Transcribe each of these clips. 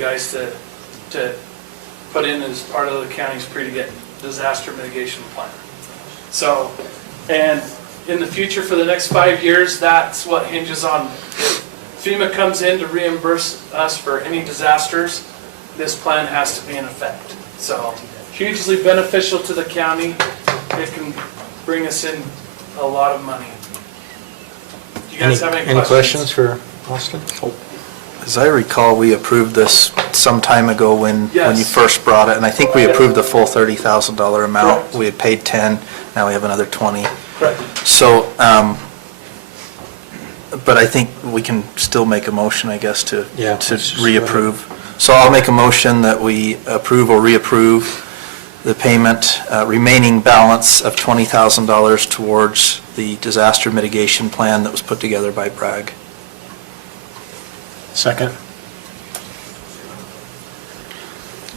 guys to put in as part of the county's disaster mitigation plan. So, and in the future for the next 5 years, that's what hinges on if FEMA comes in to reimburse us for any disasters, this plan has to be in effect. So hugely beneficial to the county. It can bring us in a lot of money. Do you guys have any questions for Austin? As I recall, we approved this some time ago when you first brought it, and I think we approved the full $30,000 amount. Correct. We had paid 10, now we have another 20. Correct. So, but I think we can still make a motion, I guess, to reapprove. So I'll make a motion that we approve or reapprove the payment, remaining balance of $20,000 towards the disaster mitigation plan that was put together by Bragg. Second.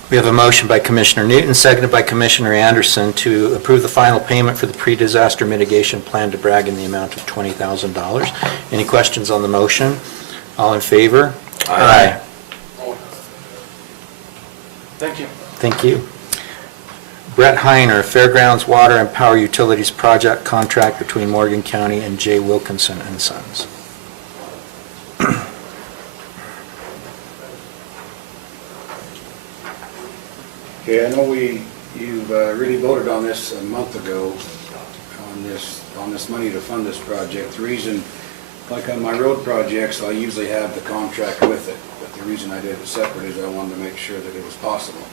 We have a motion by Commissioner Newton, seconded by Commissioner Anderson to approve the final payment for the pre-disaster mitigation plan to Bragg in the amount of $20,000. Any questions on the motion? All in favor? Aye. Thank you. Thank you. Brett Heiner, Fairgrounds Water and Power Utilities Project Contract between Morgan County and J. Wilkinson and Sons. Okay, I know you've really voted on this a month ago on this money to fund this project. The reason, like on my road projects, I usually have the contract with it, but the reason I did it separate is I wanted to make sure that it was possible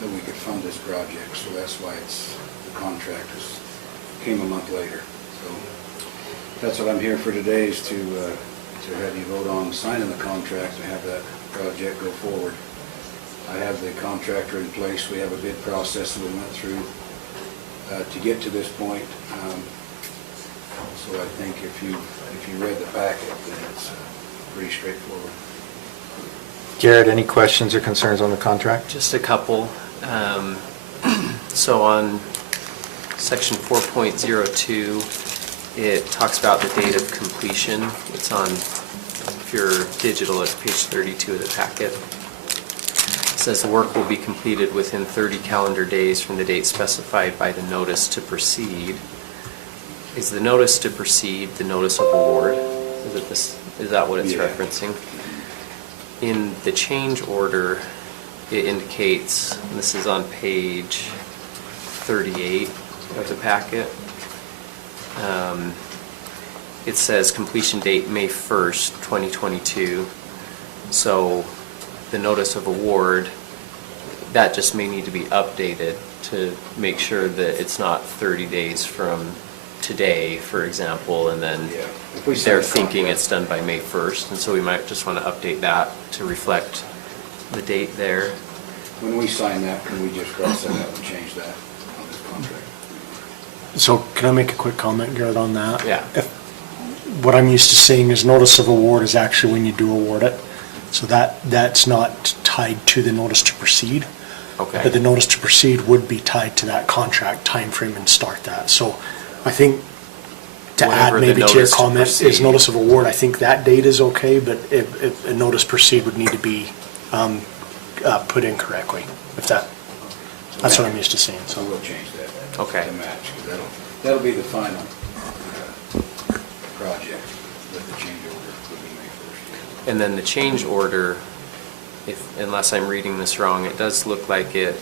that we could fund this project. So that's why the contract came a month later. So that's what I'm here for today, is to have you vote on signing the contract and have that project go forward. I have the contractor in place. We have a bid process that we went through to get to this point. So I think if you read the packet, then it's pretty straightforward. Garrett, any questions or concerns on the contract? Just a couple. So on section 4.02, it talks about the date of completion. It's on, if you're digital, it's page 32 of the packet. It says the work will be completed within 30 calendar days from the date specified by the notice to proceed. Is the notice to proceed the notice of award? Is that what it's referencing? In the change order, it indicates, and this is on page 38 of the packet, it says completion date May 1st, 2022. So the notice of award, that just may need to be updated to make sure that it's not 30 days from today, for example, and then they're thinking it's done by May 1st, and so we might just want to update that to reflect the date there. When we sign that, can we just cross that out and change that on this contract? So can I make a quick comment, Garrett, on that? Yeah. What I'm used to seeing is notice of award is actually when you do award it. So that's not tied to the notice to proceed. Okay. But the notice to proceed would be tied to that contract timeframe and start that. So I think to Whenever add maybe the to your notice to comment is proceed. notice of award, I think that date is okay, but if a notice proceed would need to be put in correctly, that's what I'm used to seeing. So we'll change that Okay. to match, because that'll be the final project, but the change order will be May 1st. And then the change order, unless I'm reading this wrong, it does look like it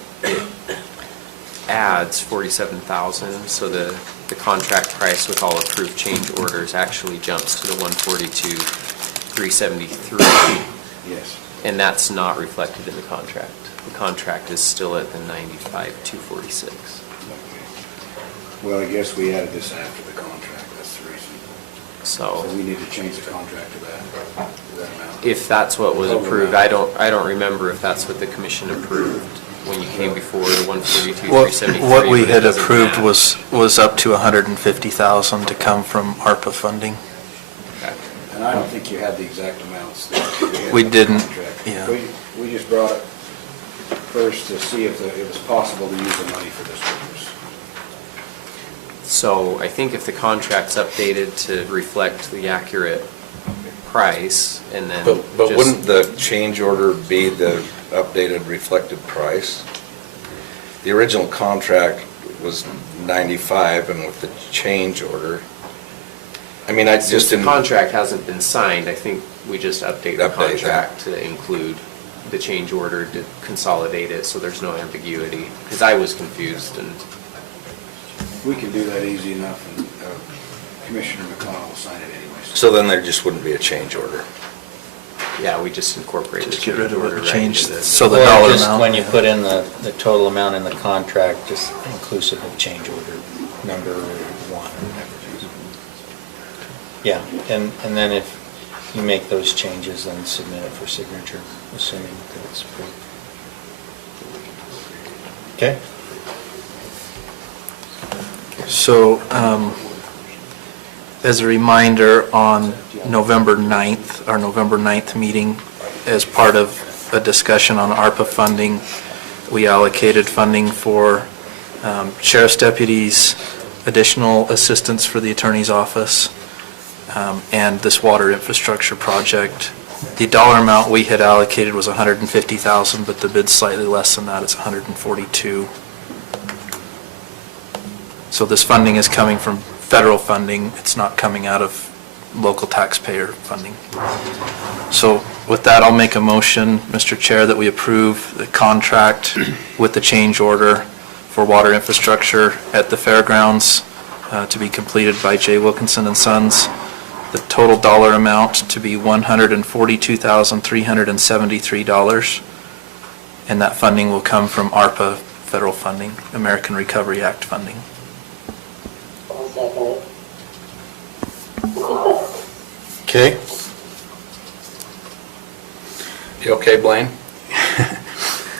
adds $47,000, so the contract price with all approved change orders actually jumps to the $142,373. Yes. And that's not reflected in the contract. The contract is still at the $95,246. Okay. Well, I guess we added this after the contract, that's the reason. So we need to change the contract to that amount. If that's what was approved, I don't remember if that's what the commission approved when you came before the $142,373. What we had doesn't approved match. was up to $150,000 to come from Arpa funding. Okay. And I don't think you had the exact amounts. We didn't, Contract. yeah. We just brought it first to see if it was possible to use the money for this purpose. So I think if the contract's updated to reflect the accurate price, and then But just- wouldn't the change order be the updated reflected price? The original contract was 95, and with the change order, I mean, I Since just the didn't... contract hasn't been signed, I think we just update the Update that. contract to include the change order, to consolidate it, so there's no ambiguity, because I was confused, and We can do that easy enough, and Commissioner McConnell will sign it anyways. So then there just wouldn't be a change order. yeah, we just incorporated the Just get change rid of order it, right change, into the... so the Or dollar just amount. when you put in the total amount in the contract, just inclusive of change order number one or whatever it is. Yeah, and then if you make those changes, then submit it for signature, assuming that it's approved. Okay? So, as a reminder, on November 9th, our November 9th meeting, as part of a discussion on ARPA funding, we allocated funding for sheriff's deputies, additional assistance for the attorney's office, and this water infrastructure project. The dollar amount we had allocated was $150,000, but the bid's slightly less than that, it's $142,000. So this funding is coming from federal funding, it's not coming out of local taxpayer funding. So with that, I'll make a motion, Mr. Chair, that we approve the contract with the change order for water infrastructure at the fairgrounds to be completed by J. Wilkinson and Sons. The total dollar amount to be $142,373, and that funding will come from ARPA federal funding, American Recovery Act funding. Okay? You okay, Blaine?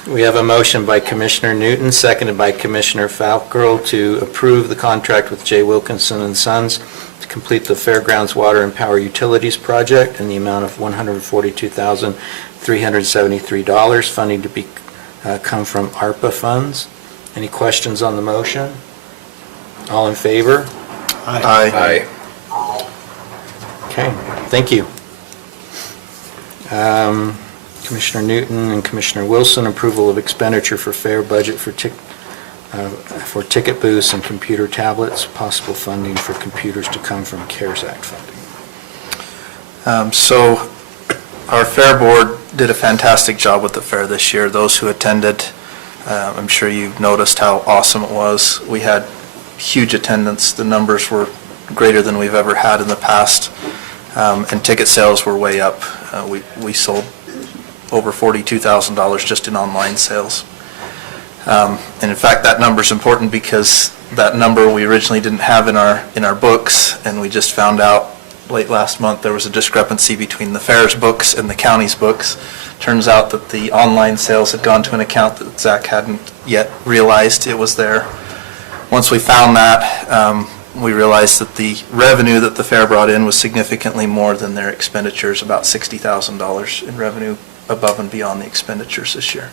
We have a motion by Commissioner Newton, seconded by Commissioner Falkgirl, to approve the contract with J. Wilkinson and Sons to complete the Fairgrounds Water and Power Utilities Project in the amount of $142,373, funding to be come from ARPA funds. Any questions on the motion? All in favor? Aye. Okay, thank you. Commissioner Newton and Commissioner Wilson, approval of expenditure for fair budget for ticket booths and computer tablets, possible funding for computers to come from CARES Act funding. So our fair board did a fantastic job with the fair this year. Those who attended, I'm sure you've noticed how awesome it was. We had huge attendance. The numbers were greater than we've ever had in the past, and ticket sales were way up. We sold over $42,000 just in online sales. And in fact, that number's important because that number we originally didn't have in our books, and we just found out late last month there was a discrepancy between the fair's books and the county's books. Turns out that the online sales had gone to an account that Zach hadn't yet realized it was there. Once we found that, we realized that the revenue that the fair brought in was significantly more than their expenditures, about $60,000 in revenue above and beyond the expenditures this year,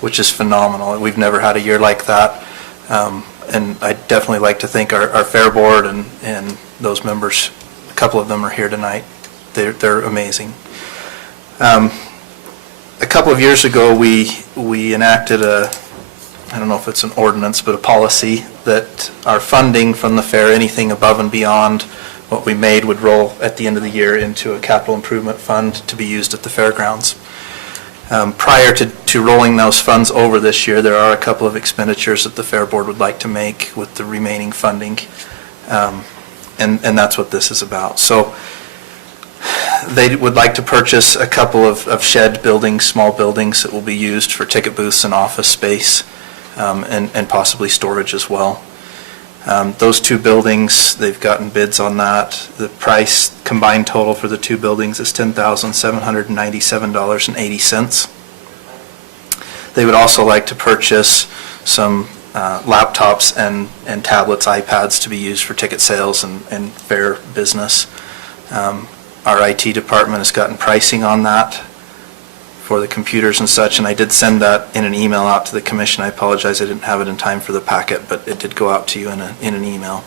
which is phenomenal. We've never had a year like that. And I'd definitely like to thank our fair board and those members. A couple of them are here tonight. They're amazing. A couple of years ago, we enacted I don't know if it's an ordinance, but a policy that our funding from the fair, anything above and beyond what we made, would roll at the end of the year into a capital improvement fund to be used at the fairgrounds. Prior to rolling those funds over this year, there are a couple of expenditures that the fair board would like to make with the remaining funding, and that's what this is about. So they would like to purchase a couple of shed buildings, small buildings that will be used for ticket booths and office space, and possibly storage as well. Those two buildings, they've gotten bids on that. The price combined total for the two buildings is $10,797.80. They would also like to purchase some laptops and tablets, iPads to be used for ticket sales and fair business. Our IT department has gotten pricing on that for the computers and such, and I did send that in an email out to the commission. I apologize I didn't have it in time for the packet, but it did go out to you in an email.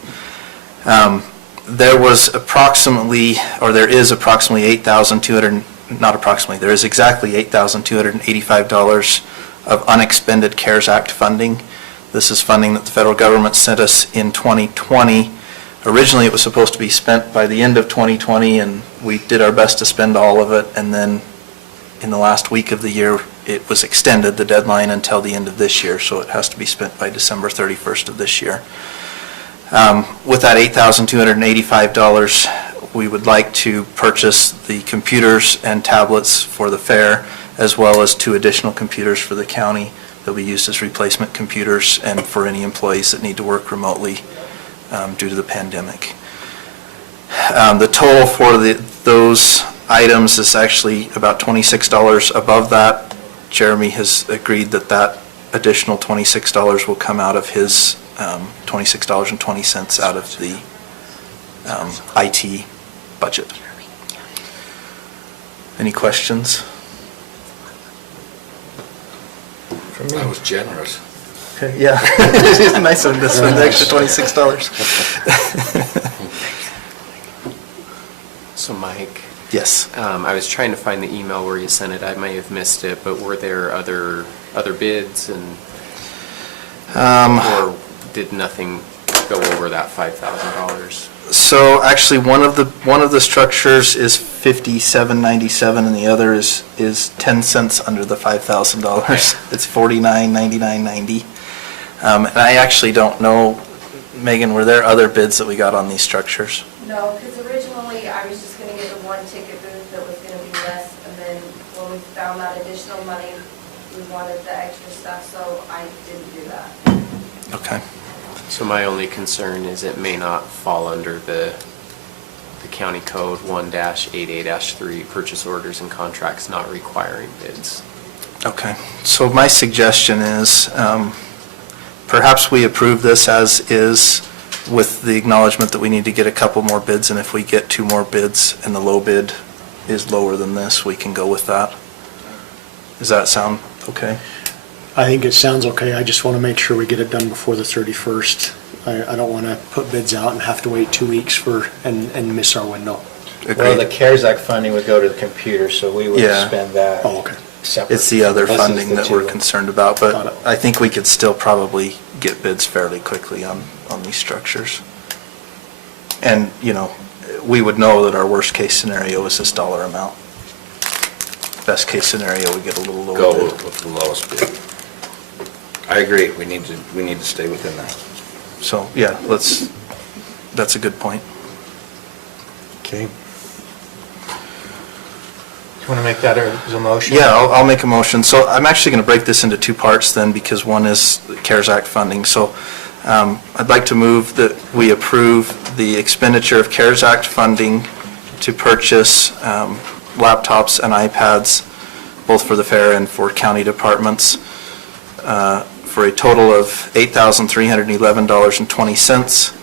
There was approximately, or there is approximately 8,200, not approximately, there is exactly $8,285 of unexpended CARES Act funding. This is funding that the federal government sent us in 2020. Originally, it was supposed to be spent by the end of 2020, and we did our best to spend all of it, and then in the last week of the year, it was extended, the deadline, until the end of this year, so it has to be spent by December 31st of this year. With that $8,285, we would like to purchase the computers and tablets for the fair, as well as 2 additional computers for the county that will be used as replacement computers and for any employees that need to work remotely due to the pandemic. The total for those items is actually about $26 above that. Jeremy has agreed that that additional $26 will come out of his $26.20 out of the IT budget. Any questions? That was generous. Okay, yeah. It's nice of him to spend the extra $26. So Mike, Yes. I was trying to find the email where you sent it. I may have missed it, but were there other bids and, or did nothing go over that $5,000? So actually, one of the structures is $57.97, and the other is 10 cents under the $5,000. It's $49.99.90. And I actually don't know, Megan, were there other bids that we got on these structures? No, because originally I was just gonna get the one ticket booth that was gonna be less, and then when we found that additional money, we wanted the extra stuff, so I didn't do that. Okay. So my only concern is it may not fall under the county code 1-88-3, purchase orders and contracts not requiring bids. Okay. So my suggestion is perhaps we approve this as is with the acknowledgement that we need to get a couple more bids, and if we get 2 more bids and the low bid is lower than this, we can go with that. Does that sound okay? I think it sounds okay. I just want to make sure we get it done before the 31st. I don't want to put bids out and have to wait 2 weeks and miss our window. Well, the CARES Act funding would go to the computer, so we would Yeah. spend that Oh, okay. separate. It's the other This is funding the that we're 2. concerned about, Got but it. I think we could still probably get bids fairly quickly on these structures. And, we would know that our worst-case scenario is this dollar amount. Best-case scenario, we get a little lower Go bid. with the lowest bid. I agree, we need to stay within that. So, yeah, that's a good point. Okay. You want to make that as a motion? Yeah, I'll make a motion. So I'm actually going to break this into 2 parts then, because one is the CARES Act funding. So I'd like to move that we approve the expenditure of CARES Act funding to purchase laptops and iPads, both for the fair and for county departments, for a total of $8,311.20.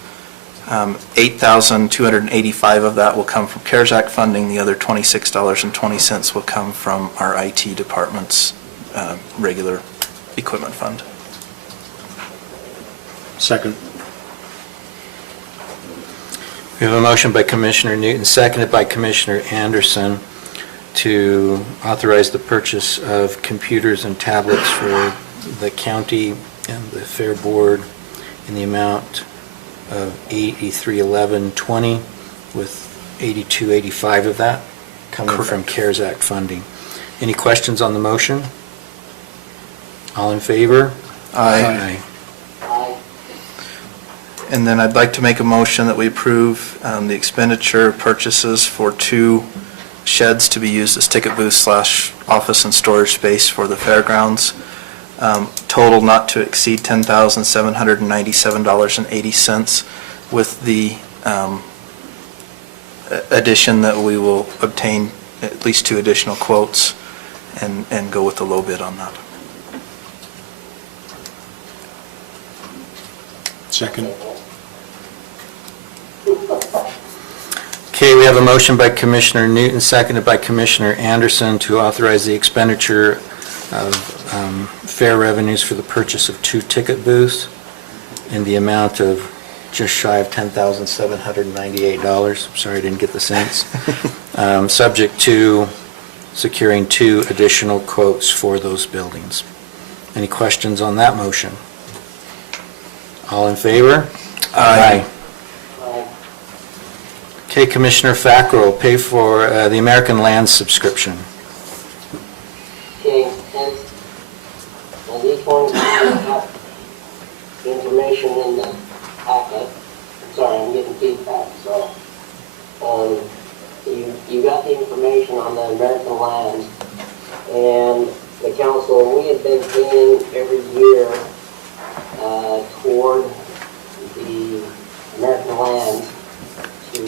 $8,285 of that will come from CARES Act funding. The other $26.20 will come from our IT department's regular equipment fund. Second. We have a motion by Commissioner Newton, seconded by Commissioner Anderson, to authorize the purchase of computers and tablets for the county and the fair board in the amount of $83,1120, with $82,85 of that coming from Correct. CARES Act funding. Any questions on the motion? All in favor? Aye. And then I'd like to make a motion that we approve the expenditure purchases for 2 sheds to be used as ticket booths / office and storage space for the fairgrounds. Total not to exceed $10,797.80, with the addition that we will obtain at least 2 additional quotes and go with the low bid on that. Second. Okay, we have a motion by Commissioner Newton, seconded by Commissioner Anderson, to authorize the expenditure of fair revenues for the purchase of 2 ticket booths in the amount of just shy of $10,798. Sorry, I didn't get the cents. Subject to securing 2 additional quotes for those buildings. Any questions on that motion? All in favor? Aye. Okay, Commissioner Fackrell, pay for the American Land subscription. Okay, and these ones have information in the packet. Sorry, I'm getting feedback, so. You got the information on the American Land, and the council, we have been paying every year toward the American Land to,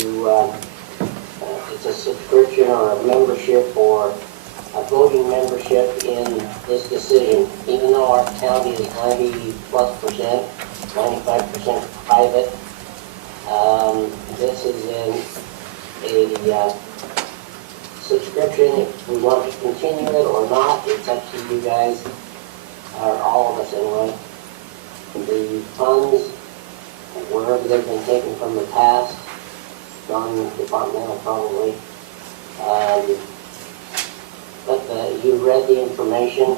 it's a subscription or a membership or a voting membership in this decision. Even though our county is 90+%, 95% private, this is in a subscription. If we want to continue it or not, it's up to you guys, or all of us anyway. The funds, wherever they've been taken from the past, non-departmental probably, but you read the information,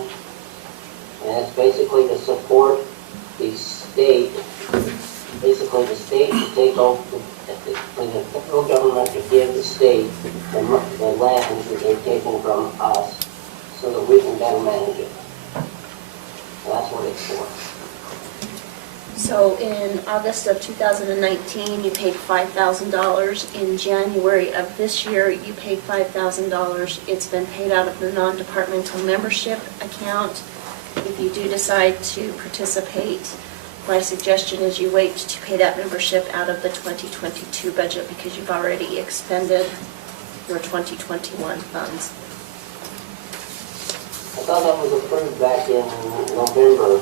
and it's basically to support the state, basically the state to take over, for the federal government to give the state the lands that they've taken from us so that we can better manage it. That's what it's for. So in August of 2019, you paid $5,000. In January of this year, you paid $5,000. It's been paid out of the non-departmental membership account. If you do decide to participate, my suggestion is you wait to pay that membership out of the 2022 budget because you've already expended your 2021 funds. I thought that was approved back in November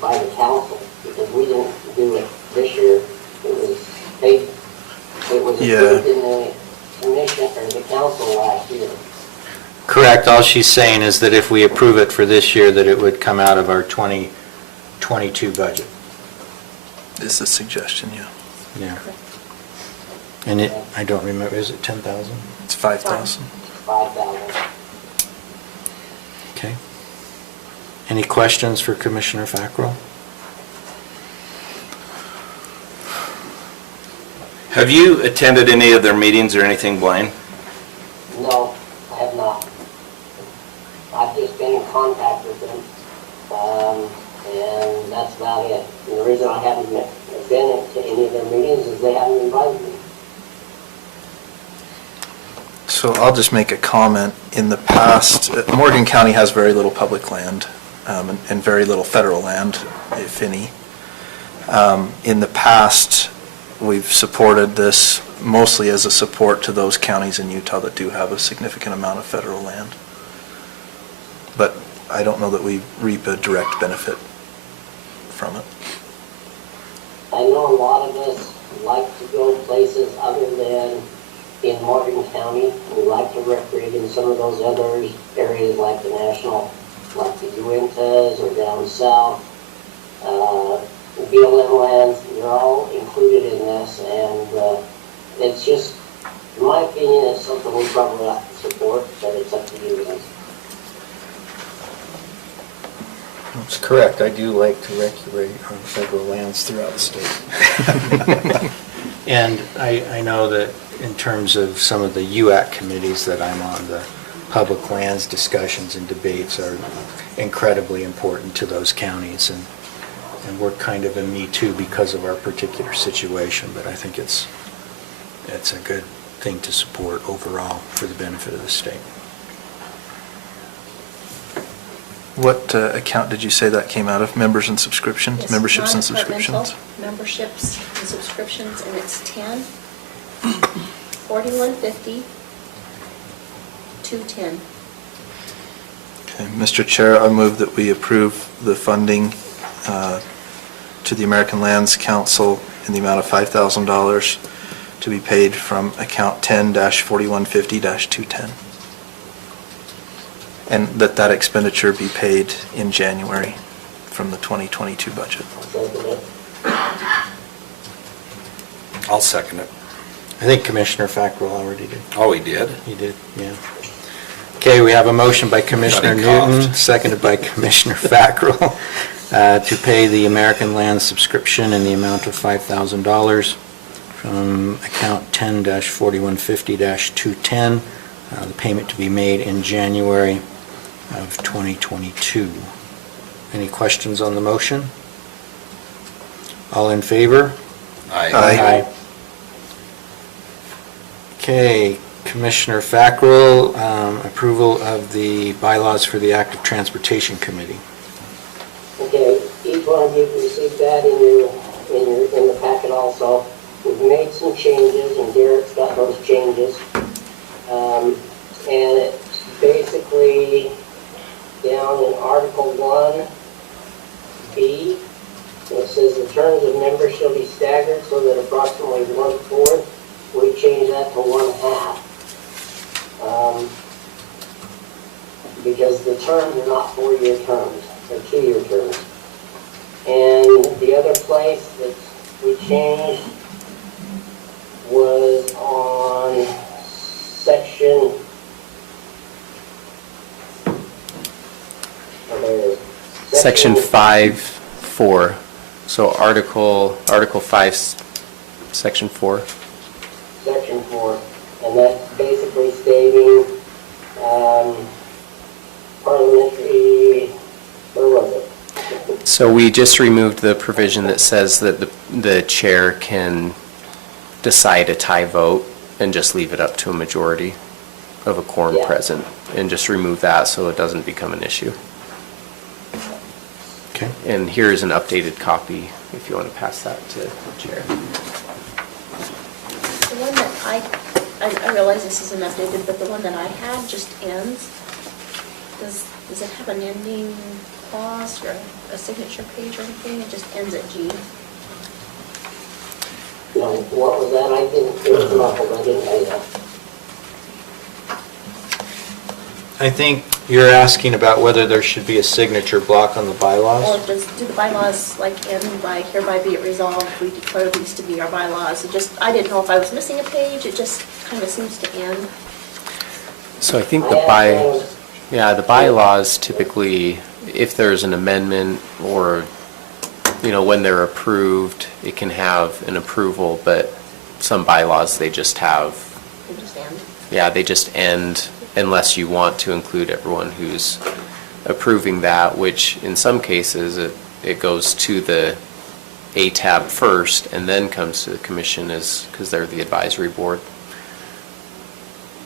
by the council, because we didn't do it this year. It was paid, it was approved in the commission, or the council last year. Correct. All she's saying is that if we approve it for this year, that it would come out of our 2022 budget. It's a suggestion, yeah. Yeah. And it, I don't remember, is it 10,000? It's 5,000. 5,000. Okay. Any questions for Commissioner Fackrell? Have you attended any of their meetings or anything, Blaine? No, I have not. I've just been in contact with them, and that's about it. And the reason I haven't been to any of their meetings is they haven't invited me. So I'll just make a comment. In the past, Morgan County has very little public land and very little federal land, if any. In the past, we've supported this mostly as a support to those counties in Utah that do have a significant amount of federal land. But I don't know that we reap a direct benefit from it. I know a lot of us like to go places other than in Morgan County. We like to recreate in some of those other areas like the national, like the Uintas or down south. BLM lands, they're all included in this, and it's just, in my opinion, it's something we probably have to support, but it's up to you guys. That's correct. I do like to recreate on federal lands throughout the state. And I know that in terms of some of the UAC committees that I'm on, the public lands discussions and debates are incredibly important to those counties, and we're kind of a me too because of our particular situation, but I think it's a good thing to support overall for the benefit of the state. What account did you say that came out of? Members and subscriptions? Yes, Memberships and subscriptions? Memberships and subscriptions, and it's 10, 4150, 210. Okay, Mr. Chair, I move that we approve the funding to the American Lands Council in the amount of $5,000 to be paid from account 10-4150-210. And that expenditure be paid in January from the 2022 budget. I'll second it. I think Commissioner Fackrell already did. Oh, he did? He did, yeah. Okay, we have a motion by Commissioner Thought he coughed. Newton, seconded by Commissioner Fackrell, to pay the American Land subscription in the amount of $5,000 from account 10-4150-210, the payment to be made in January of 2022. Any questions on the motion? All in favor? Aye. Okay, Commissioner Fackrell, approval of the bylaws for the Active Transportation Committee. Okay, each one of you can receive that in the packet also. We've made some changes, and Derek's got those changes. And it's basically down in Article 1B. It says the terms of members shall be staggered so that approximately 1/4. We changed that to 1/2. Because the terms are not 4-year terms, they're 2-year terms. And the other place that we changed was on section, Section 5(4). So Article 5, Section 4. Section 4, and that's basically stating parliamentary, where was it? So we just removed the provision that says that the chair can decide a tie vote and just leave it up to a majority of a quorum Yeah. present, and just remove that so it doesn't become an issue. Okay. And here's an updated copy if you want to pass that to the chair. The one that I realize this isn't updated, but the one that I had just ends. Does it have an ending clause or a signature page or anything? It just ends at G. No, what was that? I didn't, it was muffled, I didn't know that. I think you're asking about whether there should be a signature block on the Or bylaws? do the bylaws end by hereby be it resolved, we declare these to be our bylaws? I didn't know if I was missing a page, it just kind of seems to end. So I think I have the bylaws typically, if there's an amendment or, when they're approved, it can have an approval, but some bylaws, they just have, They just end. they just end unless you want to include everyone who's approving that, which in some cases, it goes to the A tab first and then comes to the commission because they're the advisory board.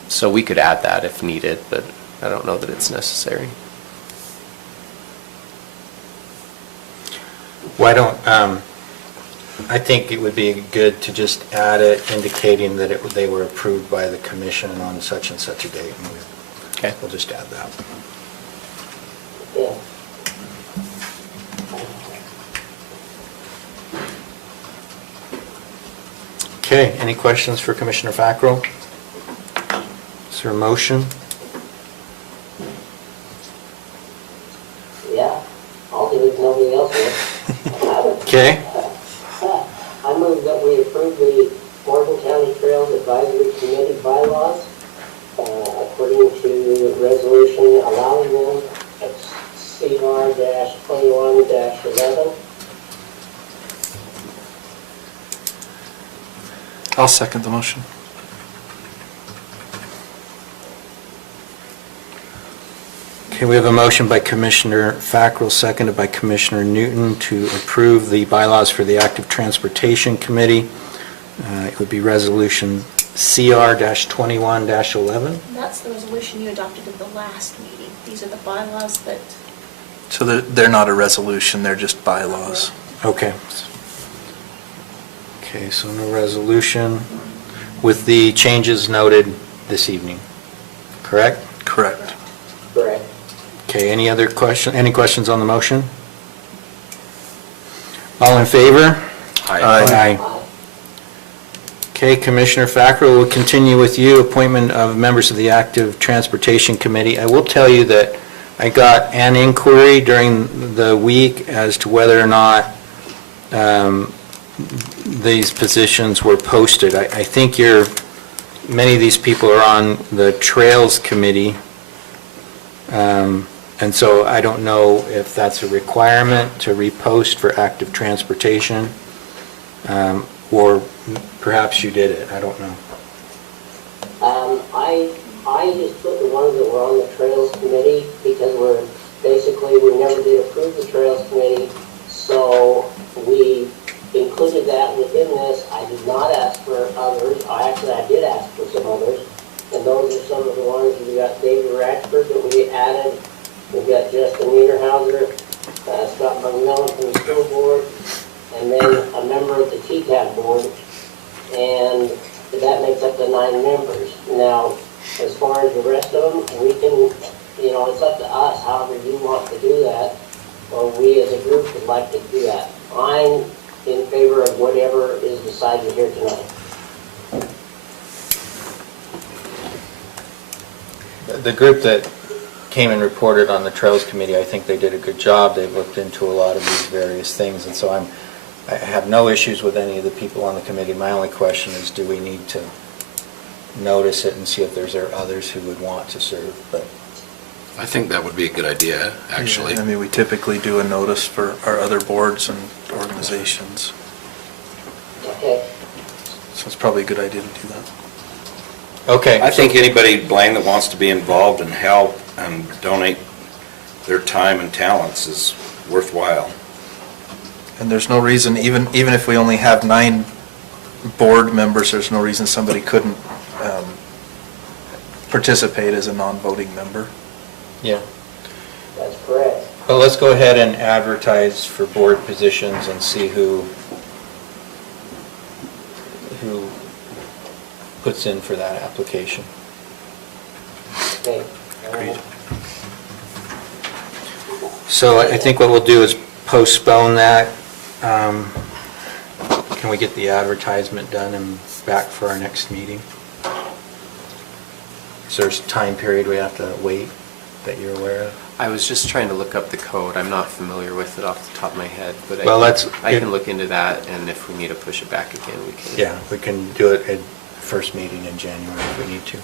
So we could add that if needed, but I don't know that it's necessary. Why don't, I think it would be good to just add it indicating that they were approved by the commission on such and such a date. And Okay. We'll just add that. Yeah. Okay, any questions for Commissioner Fackrell? Is there a motion? Yeah, I'll do it if nobody else will. Okay, I move that we approve the Morgan County Trails Advisory Committee bylaws according to the resolution allowing them at CR-21-11. I'll second the motion. okay, we have a motion by Commissioner Fackrell, seconded by Commissioner Newton to approve the bylaws for the Active Transportation Committee. It would be Resolution CR-21-11. That's the resolution you adopted at the last meeting. These are the bylaws that, So they're not a resolution, they're just bylaws. Okay. Okay, so no resolution with the changes noted this evening, correct? Correct. Correct. Okay, any questions on the motion? All in favor? Aye. Okay, Commissioner Fackrell, we'll continue with you, appointment of members of the Active Transportation Committee. I will tell you that I got an inquiry during the week as to whether or not these positions were posted. I think many of these people are on the Trails Committee, and so I don't know if that's a requirement to repost for active transportation, or perhaps you did it, I don't know. I just put the ones that were on the Trails Committee because we never did approve the Trails Committee, so we included that within this. I did not ask for others. I did ask for some others, and those are some of the ones. We got David Ratchford that we added. We've got Justin Niederhauser, Scott McMillan from the school board, and then a member of the TCAP board, and that makes up the 9 members. Now, as far as the rest of them, we can, it's up to us, however you want to do that, or we as a group would like to do that. I'm in favor of whatever is decided here tonight. The group that came and reported on the Trails Committee, I think they did a good job. They've looked into a lot of these various things, and so I have no issues with any of the people on the committee. My only question is, do we need to notice it and see if there's others who would want to serve? But I think that would be a good idea, actually. Yeah, I mean, we typically do a notice for our other boards and organizations, Okay. so it's probably a good idea to do that. okay. I think anybody, Blaine, that wants to be involved and help and donate their time and talents is worthwhile. And there's no reason, even if we only have 9 board members, there's no reason somebody couldn't participate as a non-voting member. Yeah. That's correct. Well, let's go ahead and advertise for board positions and see who puts in for that application. Okay. Agreed. So I think what we'll do is postpone that. Can we get the advertisement done and back for our next meeting? Is there a time period we have to wait that you're aware of? I was just trying to look up the code. I'm not familiar with it off the top of my head, but Well, I can look into that, and if we need to push it back again, we can. Yeah, we can do it at first meeting in January if we need to.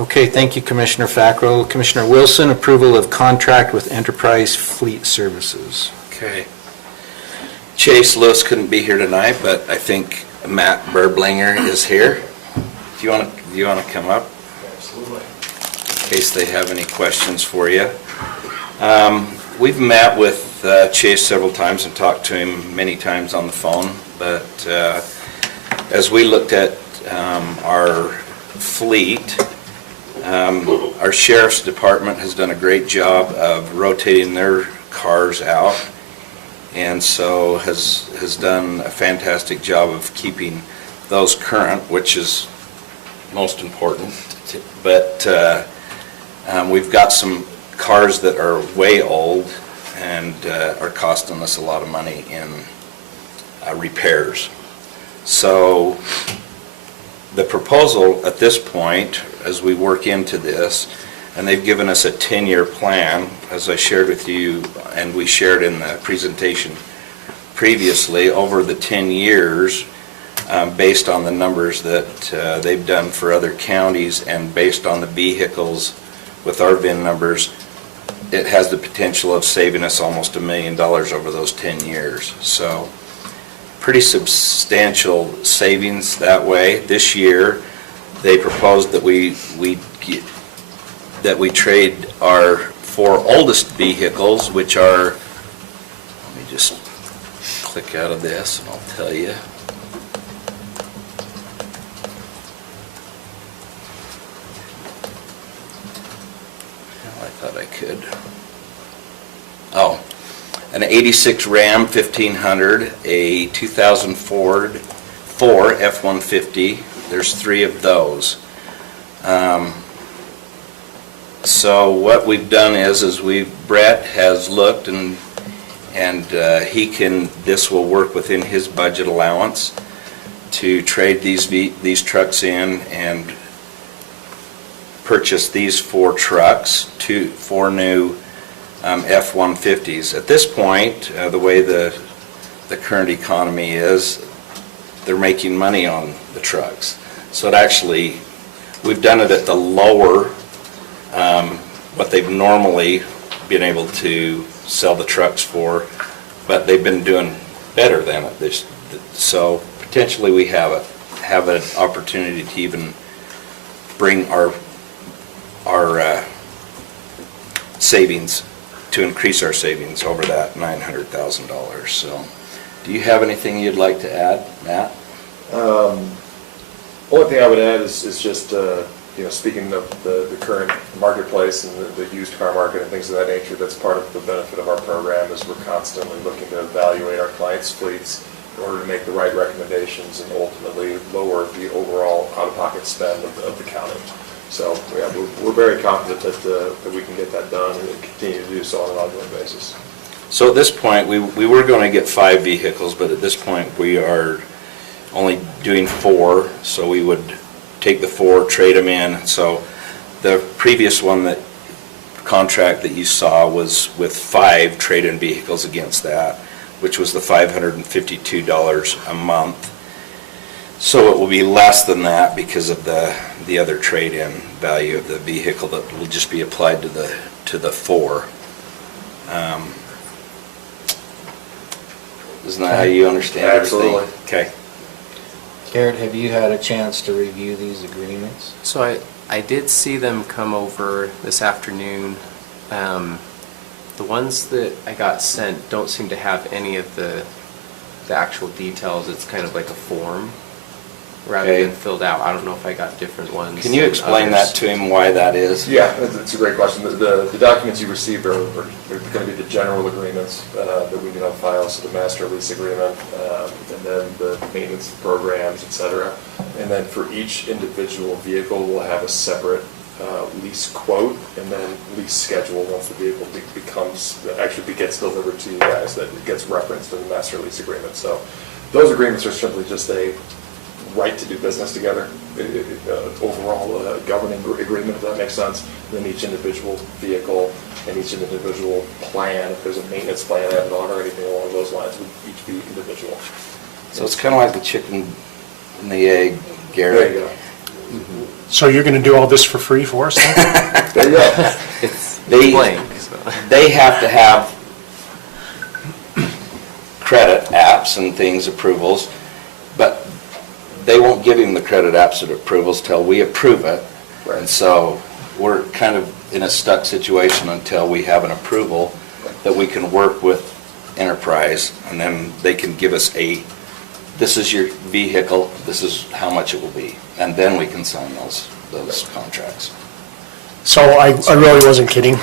Okay, thank you, Commissioner Fackrell. Commissioner Wilson, approval of contract with Enterprise Fleet Services. Okay. Chase Lewis couldn't be here tonight, but I think Matt Berblinger is here. Do you want to come up? Absolutely. In case they have any questions for you. We've met with Chase several times and talked to him many times on the phone, but as we looked at our fleet, our sheriff's department has done a great job of rotating their cars out, and so has done a fantastic job of keeping those current, which is most important. But we've got some cars that are way old and are costing us a lot of money in repairs. So the proposal at this point, as we work into this, and they've given us a 10-year plan, as I shared with you, and we shared in the presentation previously, over the 10 years, based on the numbers that they've done for other counties and based on the vehicles with our VIN numbers, it has the potential of saving us almost $1 million over those 10 years. So pretty substantial savings that way. This year, they proposed that we trade our 4 oldest vehicles, which are, let me just click out of this and I'll tell you. Well, I thought I could. Oh, an 86 Ram 1500, a 2004 F-150. There's 3 of those. So what we've done is Brett has looked and this will work within his budget allowance to trade these trucks in and purchase these 4 trucks, 4 new F-150s. At this point, the way the the current economy is, they're making money on the trucks. So it actually, we've done it at the lower, what they've normally been able to sell the trucks for, but they've been doing better than it. So potentially we have an opportunity to even bring our savings, to increase our savings over that $900,000. So, do you have anything you'd like to add, Matt? Only thing I would add is just, speaking of the current marketplace and the used car market and things of that nature, that's part of the benefit of our program is we're constantly looking to evaluate our clients' fleets in order to make the right recommendations and ultimately lower the overall out-of-pocket spend of the county. So yeah, we're very confident that we can get that done and continue to do so on an ongoing basis. So at this point, we were going to get 5 vehicles, but at this point, we are only doing 4, so we would take the 4, trade them in. So the previous contract that you saw was with 5 trade-in vehicles against that, which was the $552 a month. So it will be less than that because of the other trade-in value of the vehicle that will just be applied to the 4. Isn't that how you understand everything? Absolutely. Okay. Garrett, have you had a chance to review these agreements? So I did see them come over this afternoon. The ones that I got sent don't seem to have any of the actual details. It's kind of like a form rather Okay. than filled out. I don't know if I got different ones. Can you than explain others. that to him, why that is? Yeah, it's a great question. The documents you received are going to be the general agreements that we need on file, so the master lease agreement, and then the maintenance programs, et cetera. And then for each individual vehicle, we'll have a separate lease quote and then lease schedule once the vehicle actually gets delivered to you guys, that it gets referenced in the master lease agreement. So those agreements are simply just a right to do business together, overall governing agreement, if that makes sense. Then each individual vehicle and each individual plan, if there's a maintenance plan added on or anything along those lines, would each be individual. So it's kind of like the chicken and the egg, Garrett. There you go. So you're going to do all this for free for us then? There you go. It's They- blank. So. They have to have credit apps and things, approvals, but they won't give him the credit apps and approvals till we approve it. Right. And so we're kind of in a stuck situation until we have an approval that we can work with Enterprise, and then they can give us this is your vehicle, this is how much it will be, and then we can sign those contracts. So I really wasn't kidding.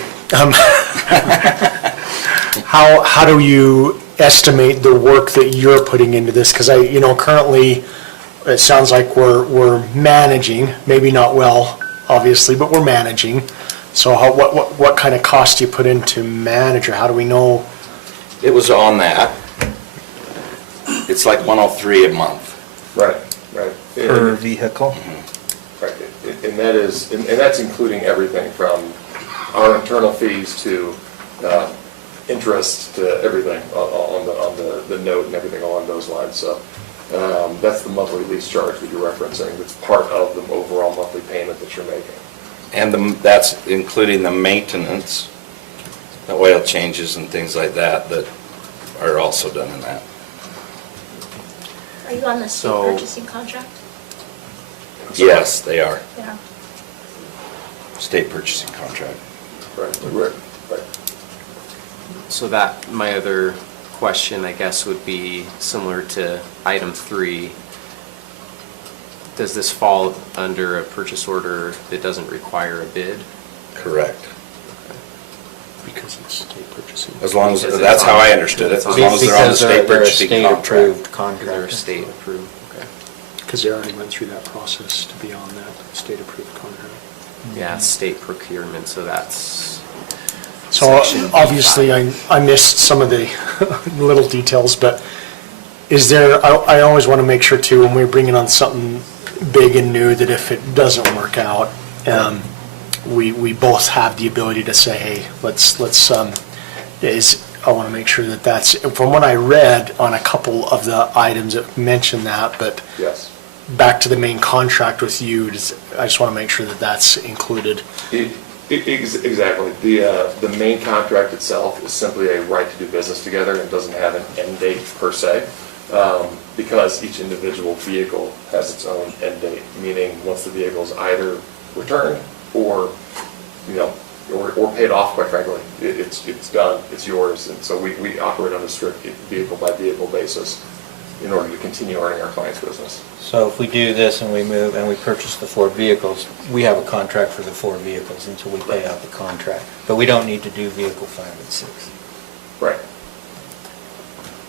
How do you estimate the work that you're putting into this? Because currently, it sounds like we're managing, maybe not well, obviously, but we're managing. So what kind of cost do you put into manage, or how do we know? It was on that. It's like 103 a month. Right. Per vehicle? Right, and that's including everything from our internal fees to interest to everything on the note and everything along those lines. So that's the monthly lease charge that you're referencing. That's part of the overall monthly payment that you're making. And that's including the maintenance, the oil changes and things like that are also done in that. Are you on the state So- purchasing contract? Yes, they are. Yeah. State purchasing contract. Right. So that, my other question, I guess, would be similar to item 3. Does this fall under a purchase order that doesn't require a bid? Correct. Because it's state purchasing. As long as, Because that's it's how on- I understood it, as because long as they're on the Because state they're a purchasing contract. state-approved Because they're contract. state approved, okay. Because they already went through that process to be on that state-approved contract. Yeah, state procurement, so that's. So Section obviously, B5. I missed some of the little details, but is there, I always want to make sure too, when we're bringing on something big and new, that if it doesn't work out, we both have the ability to say, hey, I want to make sure that that's, from what I read on a couple of the items that mentioned that, but Yes. back to the main contract with you, I just want to make sure that that's included. Exactly. The main contract itself is simply a right to do business together and doesn't have an end date per se, because each individual vehicle has its own end date, meaning once the vehicle is either returned or, or paid off, quite frankly, it's done, it's yours. And so we operate on a strict vehicle by vehicle basis in order to continue earning our clients' business. So if we do this and we move and we purchase the 4 vehicles, we have a contract for the 4 vehicles until we pay out the contract. But we don't need to do vehicle 5 and 6. Right.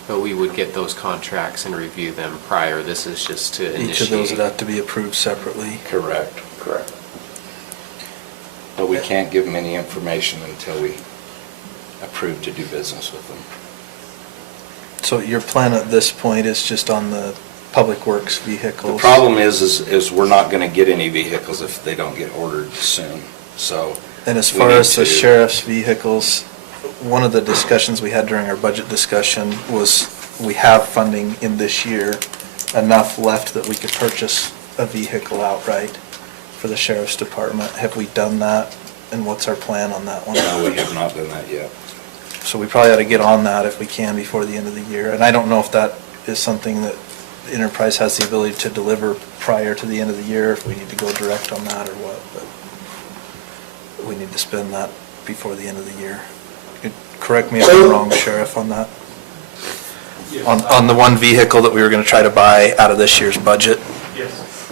But we would get those contracts and review them prior. This is just to initiate. Each of those would have to be approved separately. Correct. Correct. But we can't give them any information until we approve to do business with them. So your plan at this point is just on the public works vehicles? The problem is we're not going to get any vehicles if they don't get ordered soon, so. And as we far need as the to- sheriff's vehicles, one of the discussions we had during our budget discussion was we have funding in this year, enough left that we could purchase a vehicle outright for the sheriff's department. Have we done that? And what's our plan on that one? No, we have not done that yet. So we probably ought to get on that if we can before the end of the year. And I don't know if that is something that Enterprise has the ability to deliver prior to the end of the year, if we need to go direct on that or what, but we need to spend that before the end of the year. Correct me if I'm wrong, Sheriff, on that? On the one vehicle that we were going to try to buy out of this year's budget? Yes.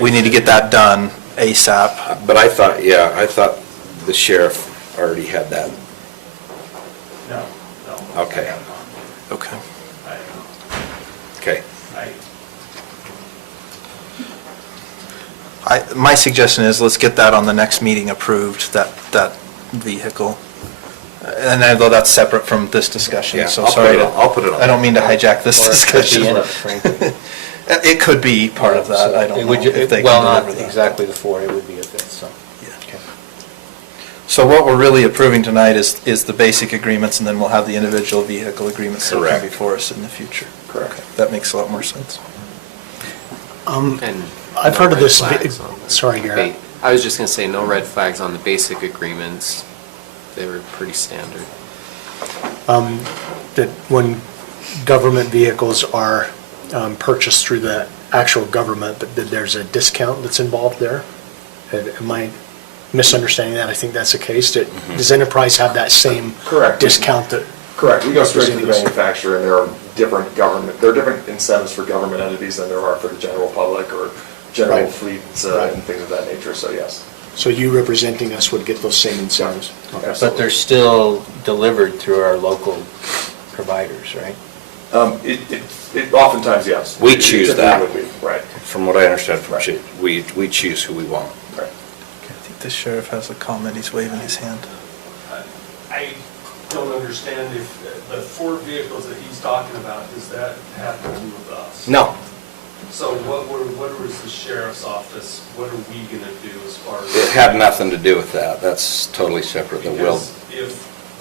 We need to get that done ASAP. But I thought the sheriff already had that. No. Okay. I have not. Okay. Okay. My suggestion is, let's get that on the next meeting approved, that vehicle. And I know that's separate from this discussion, Yeah, so I'll put sorry it on- I'll put it on. I don't mean to hijack this Or it could be in discussion. it, frankly. It could be part of that, I don't It know would ju- if they Well, can not deliver that. exactly the 4, it would be a 5th, so. Yeah. Okay. So what we're really approving tonight is the basic agreements, and then we'll have the individual vehicle agreements that come Correct. before us in the future. Correct. Okay, that makes a lot more sense. And I've no heard of red this, flags on the sorry, Garrett. I was just going to say, no red flags on the basic agreements. They were pretty standard. That when government vehicles are purchased through the actual government, that there's a discount that's involved there? Am I misunderstanding that? I think that's the case. Does Enterprise have that same Correct. discount that? Correct. We go straight to the Proceedings. manufacturer, and there are different incentives for government entities than there are for the general public or general Right. fleets Right. and things of that nature, so yes. So you representing us would get those same incentives? Okay. But they're still delivered through our local providers, right? It oftentimes, yes. We It choose typically that. would be, Right. From what I understand from Right. Chief, we choose who we want. Right. Okay, I think the sheriff has a comment, he's waving his hand. I don't understand if the 4 vehicles that he's talking about, does that have to do with us? No, So what was the sheriff's office, what are we going to do as far as? it had nothing to do with that. That's totally separate. The will. Because if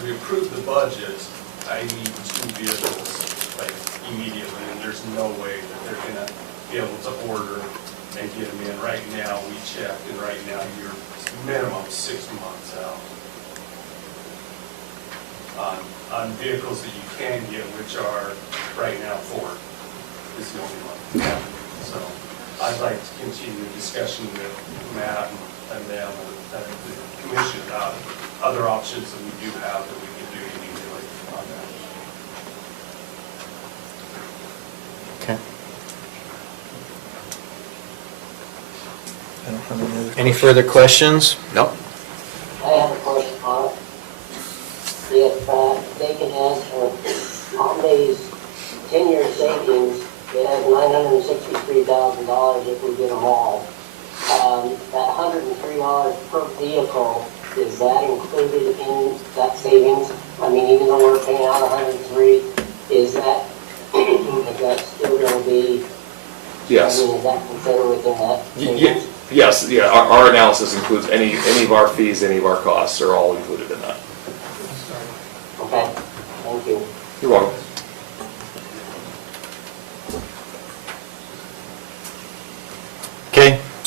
we approve the budget, I need 2 vehicles, like immediately, and there's no way that they're going to be able to order and get them in. Right now, we checked, and right now, you're minimum 6 months out on vehicles that you can get, which are right now 4 is the only one. So I'd like to continue the discussion with Matt and them and the commission about other options that we do have that we can do immediately on that. Okay. I don't have any other Any questions. further questions? No. I have a question on it. If they can answer on these 10-year savings, it has $963,000 if we get them all. That $103 per vehicle, is that included in that savings? I mean, even though we're paying out $103, is that still going to be? Yes. I mean, is that considered within that savings? Yes, yeah, our analysis includes any of our fees, any of our costs are all included in that. Okay, thank you.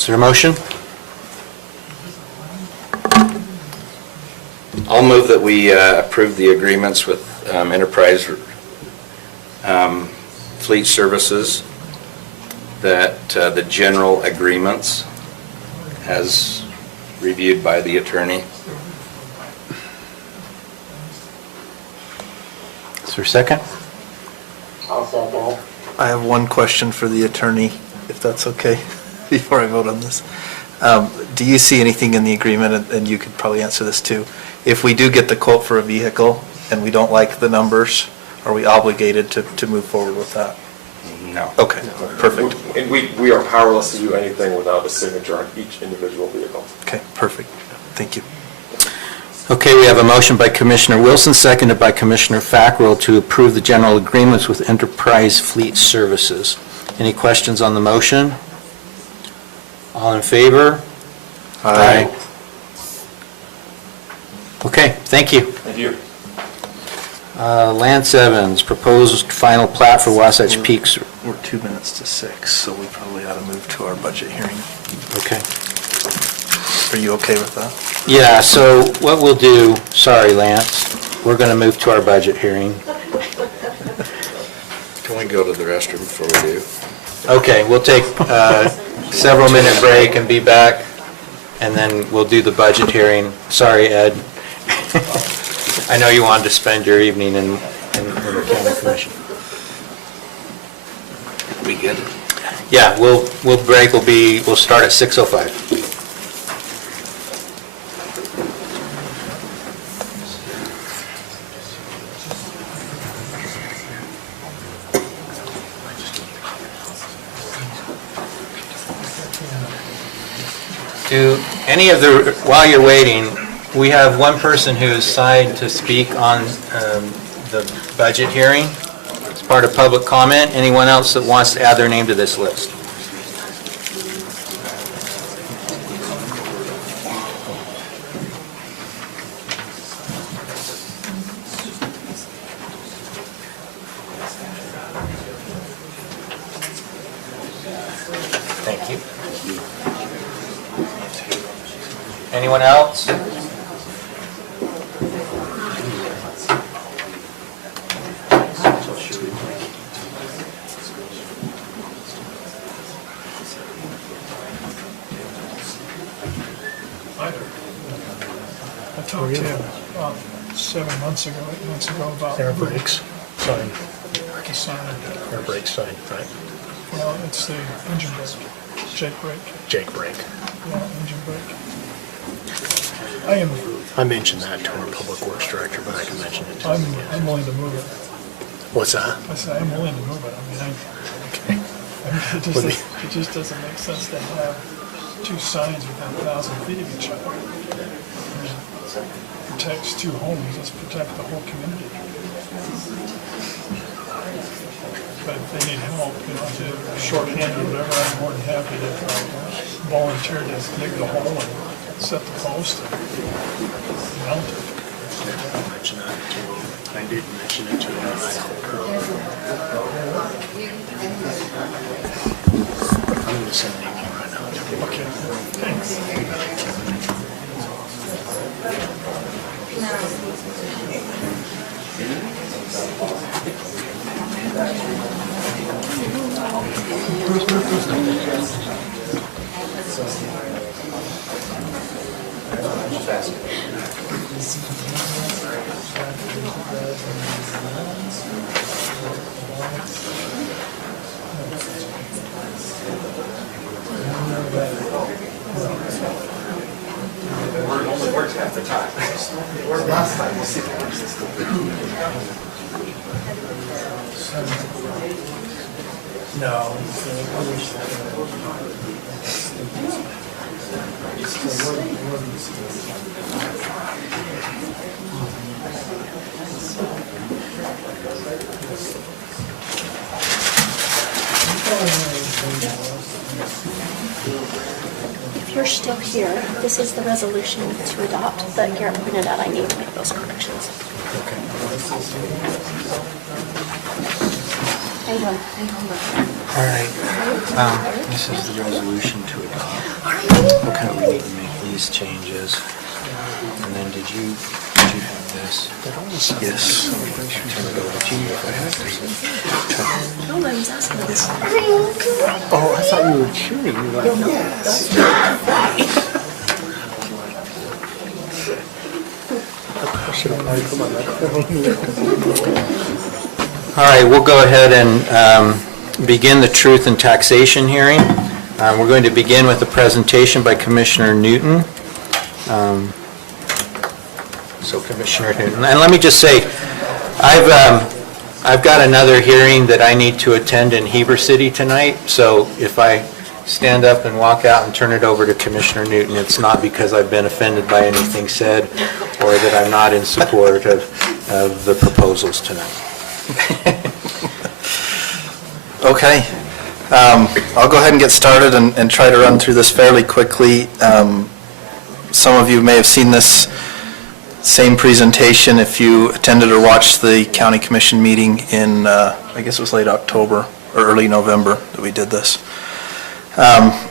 Is there a motion? I'll move that we approve the agreements with Enterprise Fleet Services, that the general agreements as reviewed by the attorney. Is there a second? I'll second it. I have one question for the attorney, if that's okay, before I vote on this. Do you see anything in the agreement, and you could probably answer this too, if we do get the quote for a vehicle and we don't like the numbers, are we obligated to move forward with that? No. Okay, perfect. And we are powerless to do anything without a signature on each individual vehicle. Okay, perfect. Thank you. Okay, we have a motion by Commissioner Wilson, seconded by Commissioner Fackrell to approve the general agreements with Enterprise Fleet Services. Any questions on the motion? All in favor? Aye. Okay, thank you. Thank you. Lance Evans, proposed final plat for Wasatch Peaks. We're 2 minutes to 6, so we probably ought to move to our budget hearing. Okay. Are you okay with that? Yeah, so what we'll do, sorry Lance, we're going to move to our budget hearing. Can we go to the restroom before we do? Okay, we'll take a several minute break and be back, and then we'll do the budget hearing. Sorry, Ed. I know you wanted to spend your evening in the county commission. We good? Yeah, we'll break, we'll start at 6:05. Do any of the, while you're waiting, we have one person who is signed to speak on the budget hearing. It's part of public comment. Anyone else that wants to add their name to this list? Thank you. Anyone else? I talked to him 7 months ago, 8 months ago about. Air brakes, sign, The sign. air brake sign, right? Well, it's the engine brake, Jake brake, Jake brake. yeah, engine brake. I mentioned that to our public works director, but I can mention it to I'm him again. I'm willing to move it. What's that? I said, I'm willing to move it. Okay. It just doesn't make sense to have two signs within 1,000 feet of each other. It protects two homes, let's protect the whole community. But if they need help, to shorthand or whatever, I'm more than happy to volunteer to dig the hole and set the post and mount it. I'll mention that to him. I did mention it to him, and I called her. I'm going to send an email right now to him. Okay, thanks. No. If you're still here, this is the resolution to adopt, but Garrett pointed out I need to make those corrections. I All right, this is the resolution to adopt. Okay, we need to make these changes. And then did you have this? Yes. Turn it over to you if I have this. No, I was asking this. Oh, I thought you were cheering. You were like, yes. Should I probably put my microphone? All right, we'll go ahead and begin the truth and taxation hearing. We're going to begin with a presentation by Commissioner Newton. So Commissioner Newton, and let me just say, I've got another hearing that I need to attend in Heber City tonight, so if I stand up and walk out and turn it over to Commissioner Newton, it's not because I've been offended by anything said or that I'm not in support of the proposals tonight. Okay. I'll go ahead and get started and try to run through this fairly quickly. Some of you may have seen this same presentation if you attended or watched the county commission meeting in, I guess it was late October or early November that we did this. I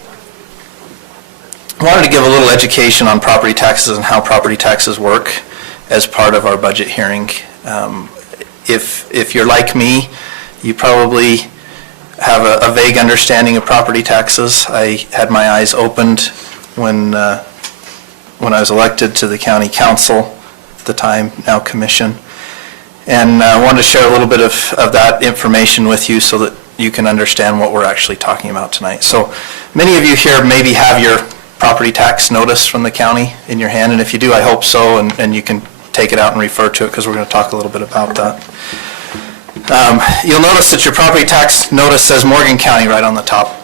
wanted to give a little education on property taxes and how property taxes work as part of our budget hearing. If you're like me, you probably have a vague understanding of property taxes. I had my eyes opened when I was elected to the county council at the time, now commission. And I wanted to share a little bit of that information with you so that you can understand what we're actually talking about tonight. So many of you here maybe have your property tax notice from the county in your hand, and if you do, I hope so, and you can take it out and refer to it because we're going to talk a little bit about that. You'll notice that your property tax notice says Morgan County right on the top,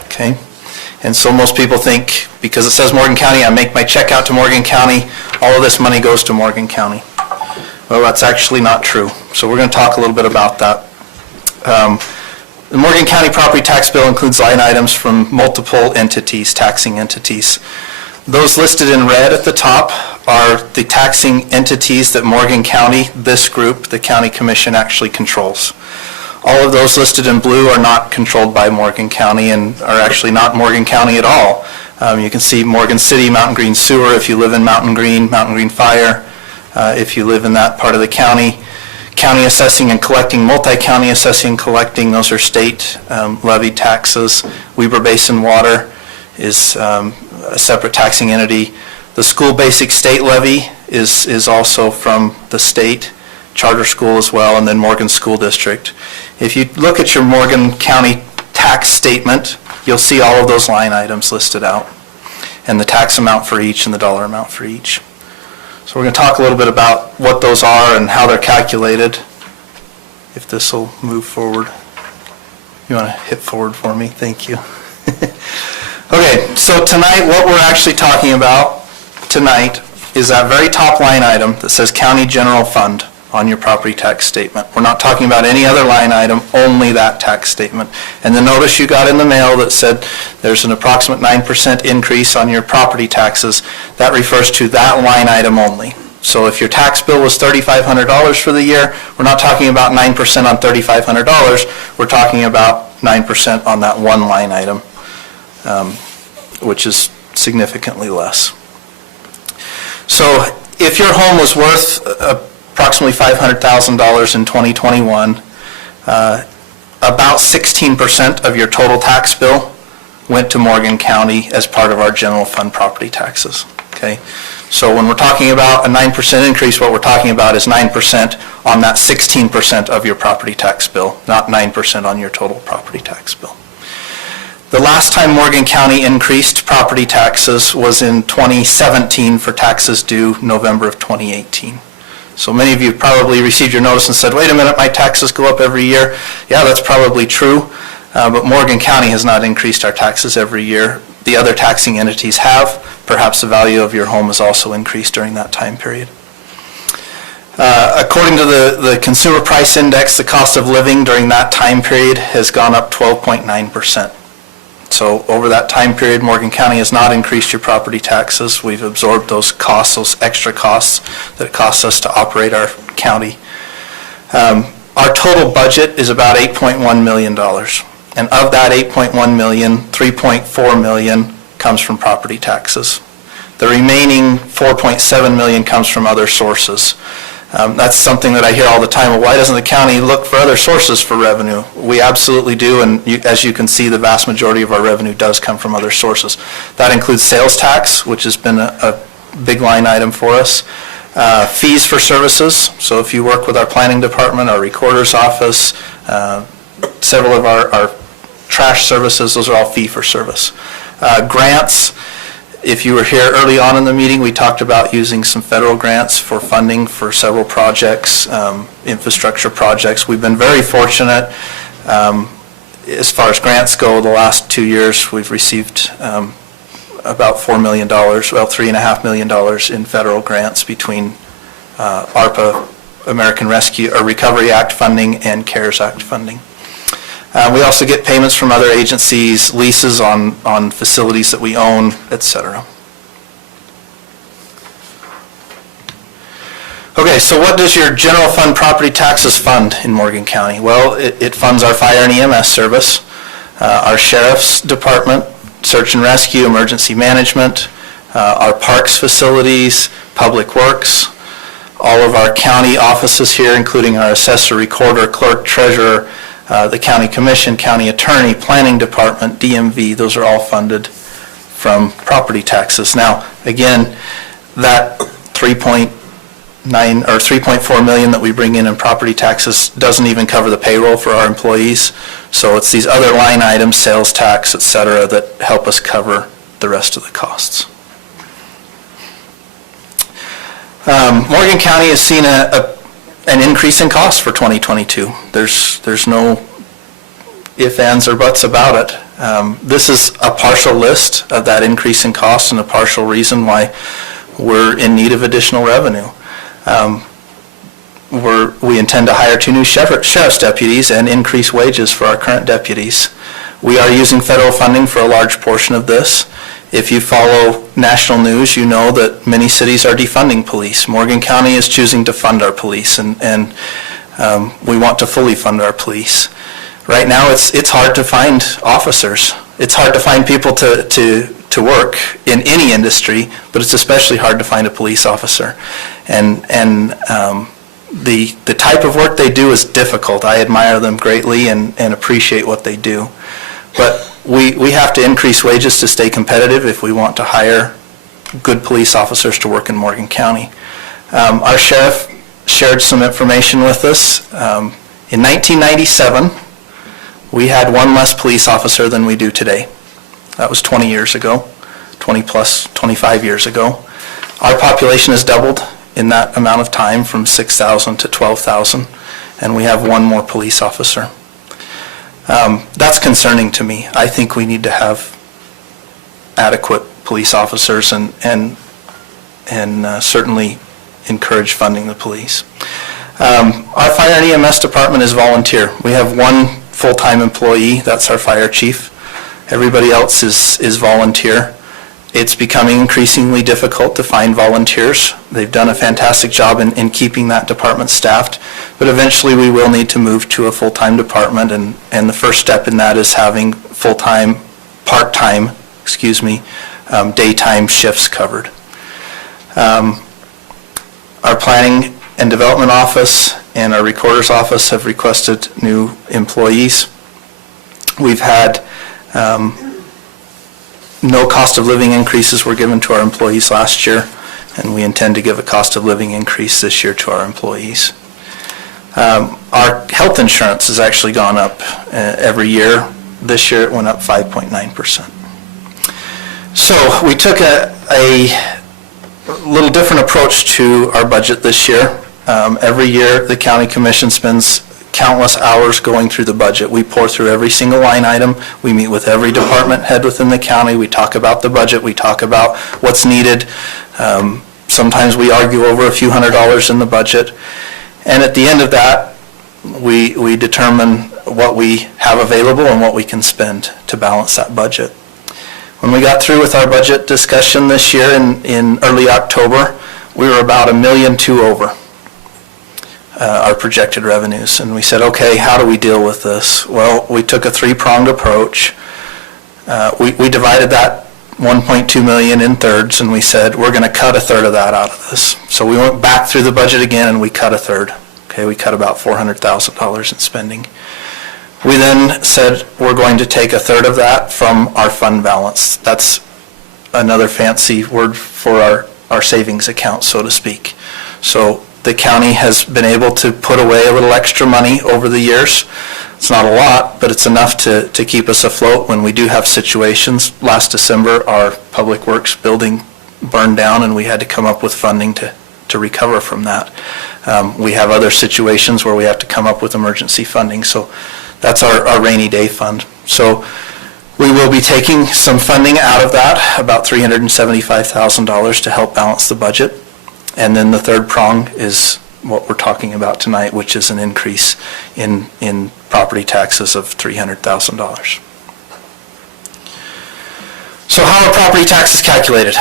okay? And so most people think because it says Morgan County, I make my check out to Morgan County, all of this money goes to Morgan County. Well, that's actually not true. So we're going to talk a little bit about that. The Morgan County property tax bill includes line items from multiple entities, taxing entities. Those listed in red at the top are the taxing entities that Morgan County, this group, the county commission, actually controls. All of those listed in blue are not controlled by Morgan County and are actually not Morgan County at all. You can see Morgan City, Mountain Green Sewer, if you live in Mountain Green Fire, if you live in that part of the county. County assessing and collecting, multi-county assessing and collecting, those are state levied taxes. Weber Basin Water is a separate taxing entity. The school basic state levy is also from the state, charter school as well, and then Morgan School District. If you look at your Morgan County tax statement, you'll see all of those line items listed out, and the tax amount for each and the dollar amount for each. So we're going to talk a little bit about what those are and how they're calculated, if this will move forward. You want to hit forward for me? Thank you. Okay, so tonight what we're actually talking about tonight is that very top line item that says County General Fund on your property tax statement. We're not talking about any other line item, only that tax statement. And the notice you got in the mail that said there's an approximate 9% increase on your property taxes, that refers to that line item only. So if your tax bill was $3,500 for the year, we're not talking about 9% on $3,500, we're talking about 9% on that one line item, which is significantly less. So if your home was worth approximately $500,000 in 2021, about 16% of your total tax bill went to Morgan County as part of our general fund property taxes, okay? So when we're talking about a 9% increase, what we're talking about is 9% on that 16% of your property tax bill, not 9% on your total property tax bill. The last time Morgan County increased property taxes was in 2017 for taxes due November of 2018. So many of you probably received your notice and said, wait a minute, my taxes go up every year. Yeah, that's probably true, but Morgan County has not increased our taxes every year. The other taxing entities have. Perhaps the value of your home has also increased during that time period. According to the Consumer Price Index, the cost of living during that time period has gone up 12.9%. So over that time period, Morgan County has not increased your property taxes. We've absorbed those costs, those extra costs that it costs us to operate our county. Our total budget is about $8.1 million. And of that 8.1 million, 3.4 million comes from property taxes. The remaining 4.7 million comes from other sources. That's something that I hear all the time. Well, why doesn't the county look for other sources for revenue? We absolutely do, and as you can see, the vast majority of our revenue does come from other sources. That includes sales tax, which has been a big line item for us. Fees for services, so if you work with our planning department, our recorder's office, several of our trash services, those are all fee for service. Grants, if you were here early on in the meeting, we talked about using some federal grants for funding for several projects, infrastructure projects. We've been very fortunate. As far as grants go, the last 2 years, we've received about $4 million, well, $3.5 million in federal grants between ARPA, American Rescue, or Recovery Act funding, and CARES Act funding. We also get payments from other agencies, leases on facilities that we own, etc. Okay, so what does your general fund property taxes fund in Morgan County? Well, it funds our fire and EMS service, our sheriff's department, search and rescue, emergency management, our parks facilities, public works, all of our county offices here, including our assessor, recorder, clerk, treasurer, the county commission, county attorney, planning department, DMV, those are all funded from property taxes. Now, again, that 3.9 or 3.4 million that we bring in property taxes doesn't even cover the payroll for our employees. So it's these other line items, sales tax, et cetera, that help us cover the rest of the costs. Morgan County has seen an increase in costs for 2022. There's no ifs, ands, or buts about it. This is a partial list of that increase in costs and a partial reason why we're in need of additional revenue. We intend to hire 2 new sheriff's deputies and increase wages for our current deputies. We are using federal funding for a large portion of this. If you follow national news, you know that many cities are defunding police. Morgan County is choosing to fund our police, and we want to fully fund our police. Right now, it's hard to find officers. It's hard to find people to work in any industry, but it's especially hard to find a police officer. And the type of work they do is difficult. I admire them greatly and appreciate what they do. But we have to increase wages to stay competitive if we want to hire good police officers to work in Morgan County. Our sheriff shared some information with us. In 1997, we had 1 less police officer than we do today. That was 20 years ago, 25 years ago. Our population has doubled in that amount of time from 6,000 to 12,000, and we have 1 more police officer. That's concerning to me. I think we need to have adequate police officers and certainly encourage funding the police. Our fire and EMS department is volunteer. We have 1 full-time employee, that's our fire chief. Everybody else is volunteer. It's becoming increasingly difficult to find volunteers. They've done a fantastic job in keeping that department staffed, but eventually we will need to move to a full-time department, and the first step in that is having full-time, part-time, daytime shifts covered. Our planning and development office and our recorder's office have requested new employees. We've had no cost of living increases were given to our employees last year, and we intend to give a cost of living increase this year to our employees. Our health insurance has actually gone up every year. This year it went up 5.9%. So we took a little different approach to our budget this year. Every year the county commission spends countless hours going through the budget. We pour through every single line item. We meet with every department head within the county. We talk about the budget. We talk about what's needed. Sometimes we argue over a few $100s in the budget. And at the end of that, we determine what we have available and what we can spend to balance that budget. When we got through with our budget discussion this year in early October, we were about $1.2 million over. our projected revenues. And we said, okay, how do we deal with this? Well, we took a three-pronged approach. We divided that 1.2 million in thirds, and we said, we're going to cut a third of that out of this. So we went back through the budget again, and we cut a third. Okay, we cut about $400,000 in spending. We then said, we're going to take a third of that from our fund balance. That's another fancy word for our savings account, so to speak. So the county has been able to put away a little extra money over the years. It's not a lot, but it's enough to keep us afloat when we do have situations. Last December, our Public Works building burned down, and we had to come up with funding to recover from that. We have other situations where we have to come up with emergency funding, so that's our rainy day fund. So we will be taking some funding out of that, about $375,000 to help balance the budget. And then the third prong is what we're talking about tonight, which is an increase in property taxes of $300,000. So how are property taxes calculated?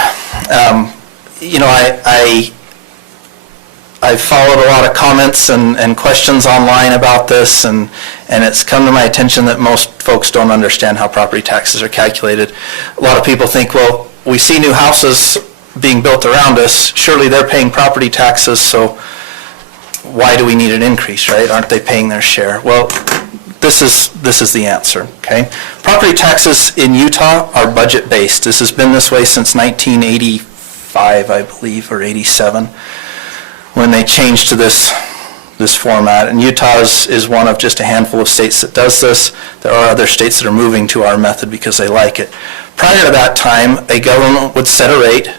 I've followed a lot of comments and questions online about this, and it's come to my attention that most folks don't understand how property taxes are calculated. A lot of people think, well, we see new houses being built around us, surely they're paying property taxes, so why do we need an increase, right? Aren't they paying their share? Well, this is the answer, okay? Property taxes in Utah are budget-based. This has been this way since 1985, I believe, or 87, when they changed to this format. And Utah is one of just a handful of states that does this. There are other states that are moving to our method because they like it. Prior to that time, a government would set a rate,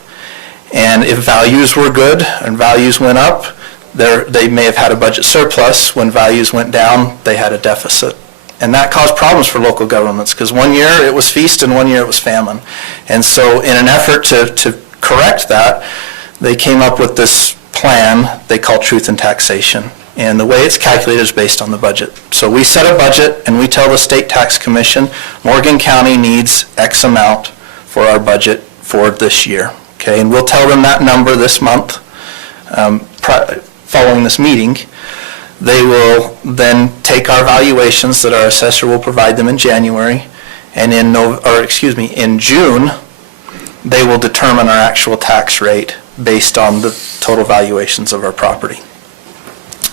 and if values were good and values went up, they may have had a budget surplus. When values went down, they had a deficit. And that caused problems for local governments, because one year it was feast and one year it was famine. And so in an effort to correct that, they came up with this plan they call Truth in Taxation. And the way it's calculated is based on the budget. So we set a budget and we tell the State Tax Commission, Morgan County needs X amount for our budget for this year. Okay, and we'll tell them that number this month. Following this meeting, they will then take our valuations that our assessor will provide them in January, and in June, they will determine our actual tax rate based on the total valuations of our property.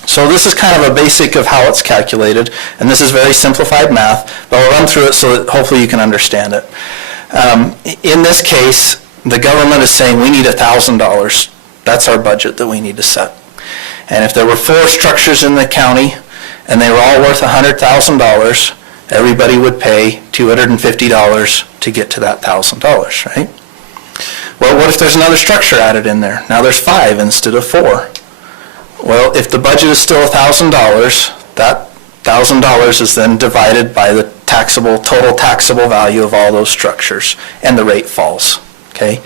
So this is kind of a basic of how it's calculated, and this is very simplified math, but I'll run through it so that hopefully you can understand it. In this case, the government is saying we need $1,000. That's our budget that we need to set. And if there were 4 structures in the county and they were all worth $100,000, everybody would pay $250 to get to that $1,000, right? Well, what if there's another structure added in there? Now there's 5 instead of 4. Well, if the budget is still $1,000, that $1,000 is then divided by the total taxable value of all those structures, and the rate falls, okay?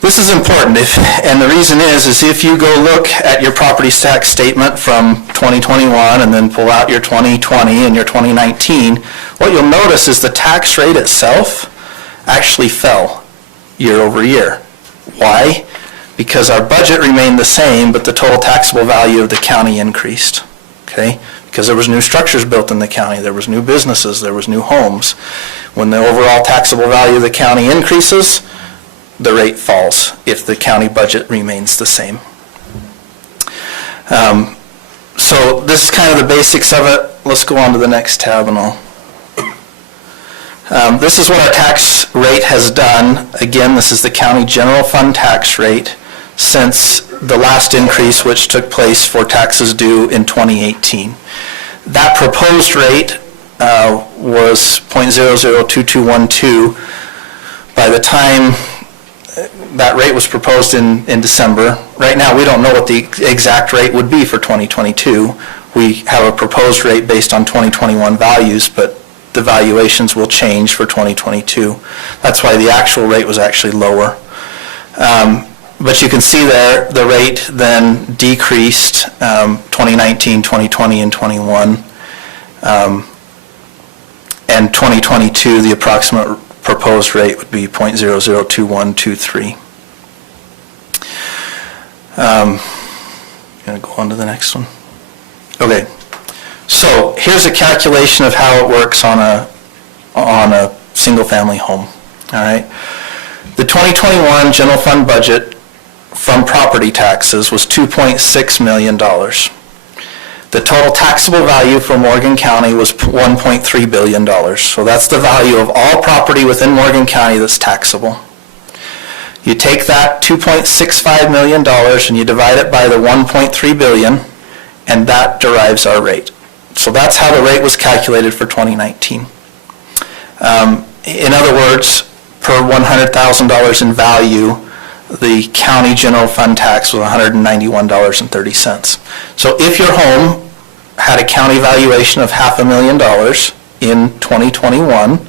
This is important, and the reason is if you go look at your property tax statement from 2021 and then pull out your 2020 and your 2019, what you'll notice is the tax rate itself actually fell year over year. Why? Because our budget remained the same, but the total taxable value of the county increased, okay? Because there was new structures built in the county, there was new businesses, there was new homes. When the overall taxable value of the county increases, the rate falls if the county budget remains the same. So this is kind of the basics of it. Let's go on to the next tab and all. This is what our tax rate has done. Again, this is the county general fund tax rate since the last increase, which took place for taxes due in 2018. That proposed rate was 0.002212. By the time that rate was proposed in December. Right now, we don't know what the exact rate would be for 2022. We have a proposed rate based on 2021 values, but the valuations will change for 2022. That's why the actual rate was actually lower. But you can see there, the rate then decreased 2019, 2020, and 21. And 2022, the approximate proposed rate would be 0.002123. Gonna go on to the next one. Okay, so here's a calculation of how it works on a single-family home, all right? The 2021 general fund budget from property taxes was $2.6 million. The total taxable value for Morgan County was $1.3 billion. So that's the value of all property within Morgan County that's taxable. You take that $2.65 million and you divide it by the $1.3 billion, and that derives our rate. So that's how the rate was calculated for 2019. In other words, per $100,000 in value, the county general fund tax was $191.30. So if your home had a county valuation of $500,000 in 2021,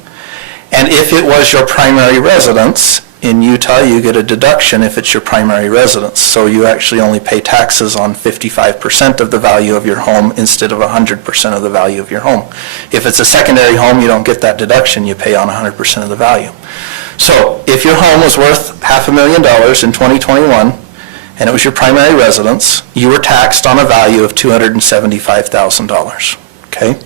and if it was your primary residence, in Utah you get a deduction if it's your primary residence. So you actually only pay taxes on 55% of the value of your home instead of 100% of the value of your home. If it's a secondary home, you don't get that deduction, you pay on 100% of the value. So if your home was worth $500,000 in 2021, and it was your primary residence, you were taxed on a value of $275,000, okay?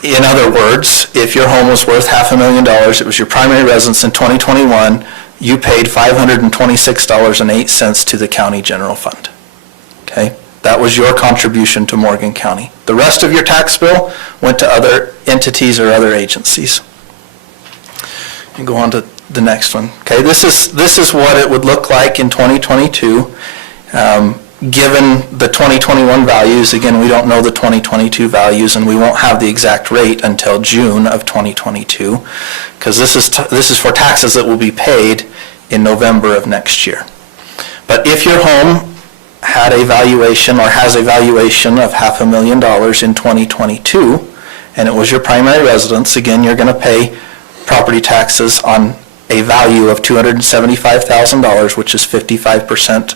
In other words, if your home was worth $500,000, it was your primary residence in 2021, you paid $526.08 to the county general fund, okay? That was your contribution to Morgan County. The rest of your tax bill went to other entities or other agencies. And go on to the next one. Okay, this is what it would look like in 2022. Given the 2021 values, again, we don't know the 2022 values, and we won't have the exact rate until June of 2022, because this is for taxes that will be paid in November of next year. But if your home had a valuation or has a valuation of $500,000 in 2022, and it was your primary residence, again, you're going to pay property taxes on a value of $275,000, which is 55%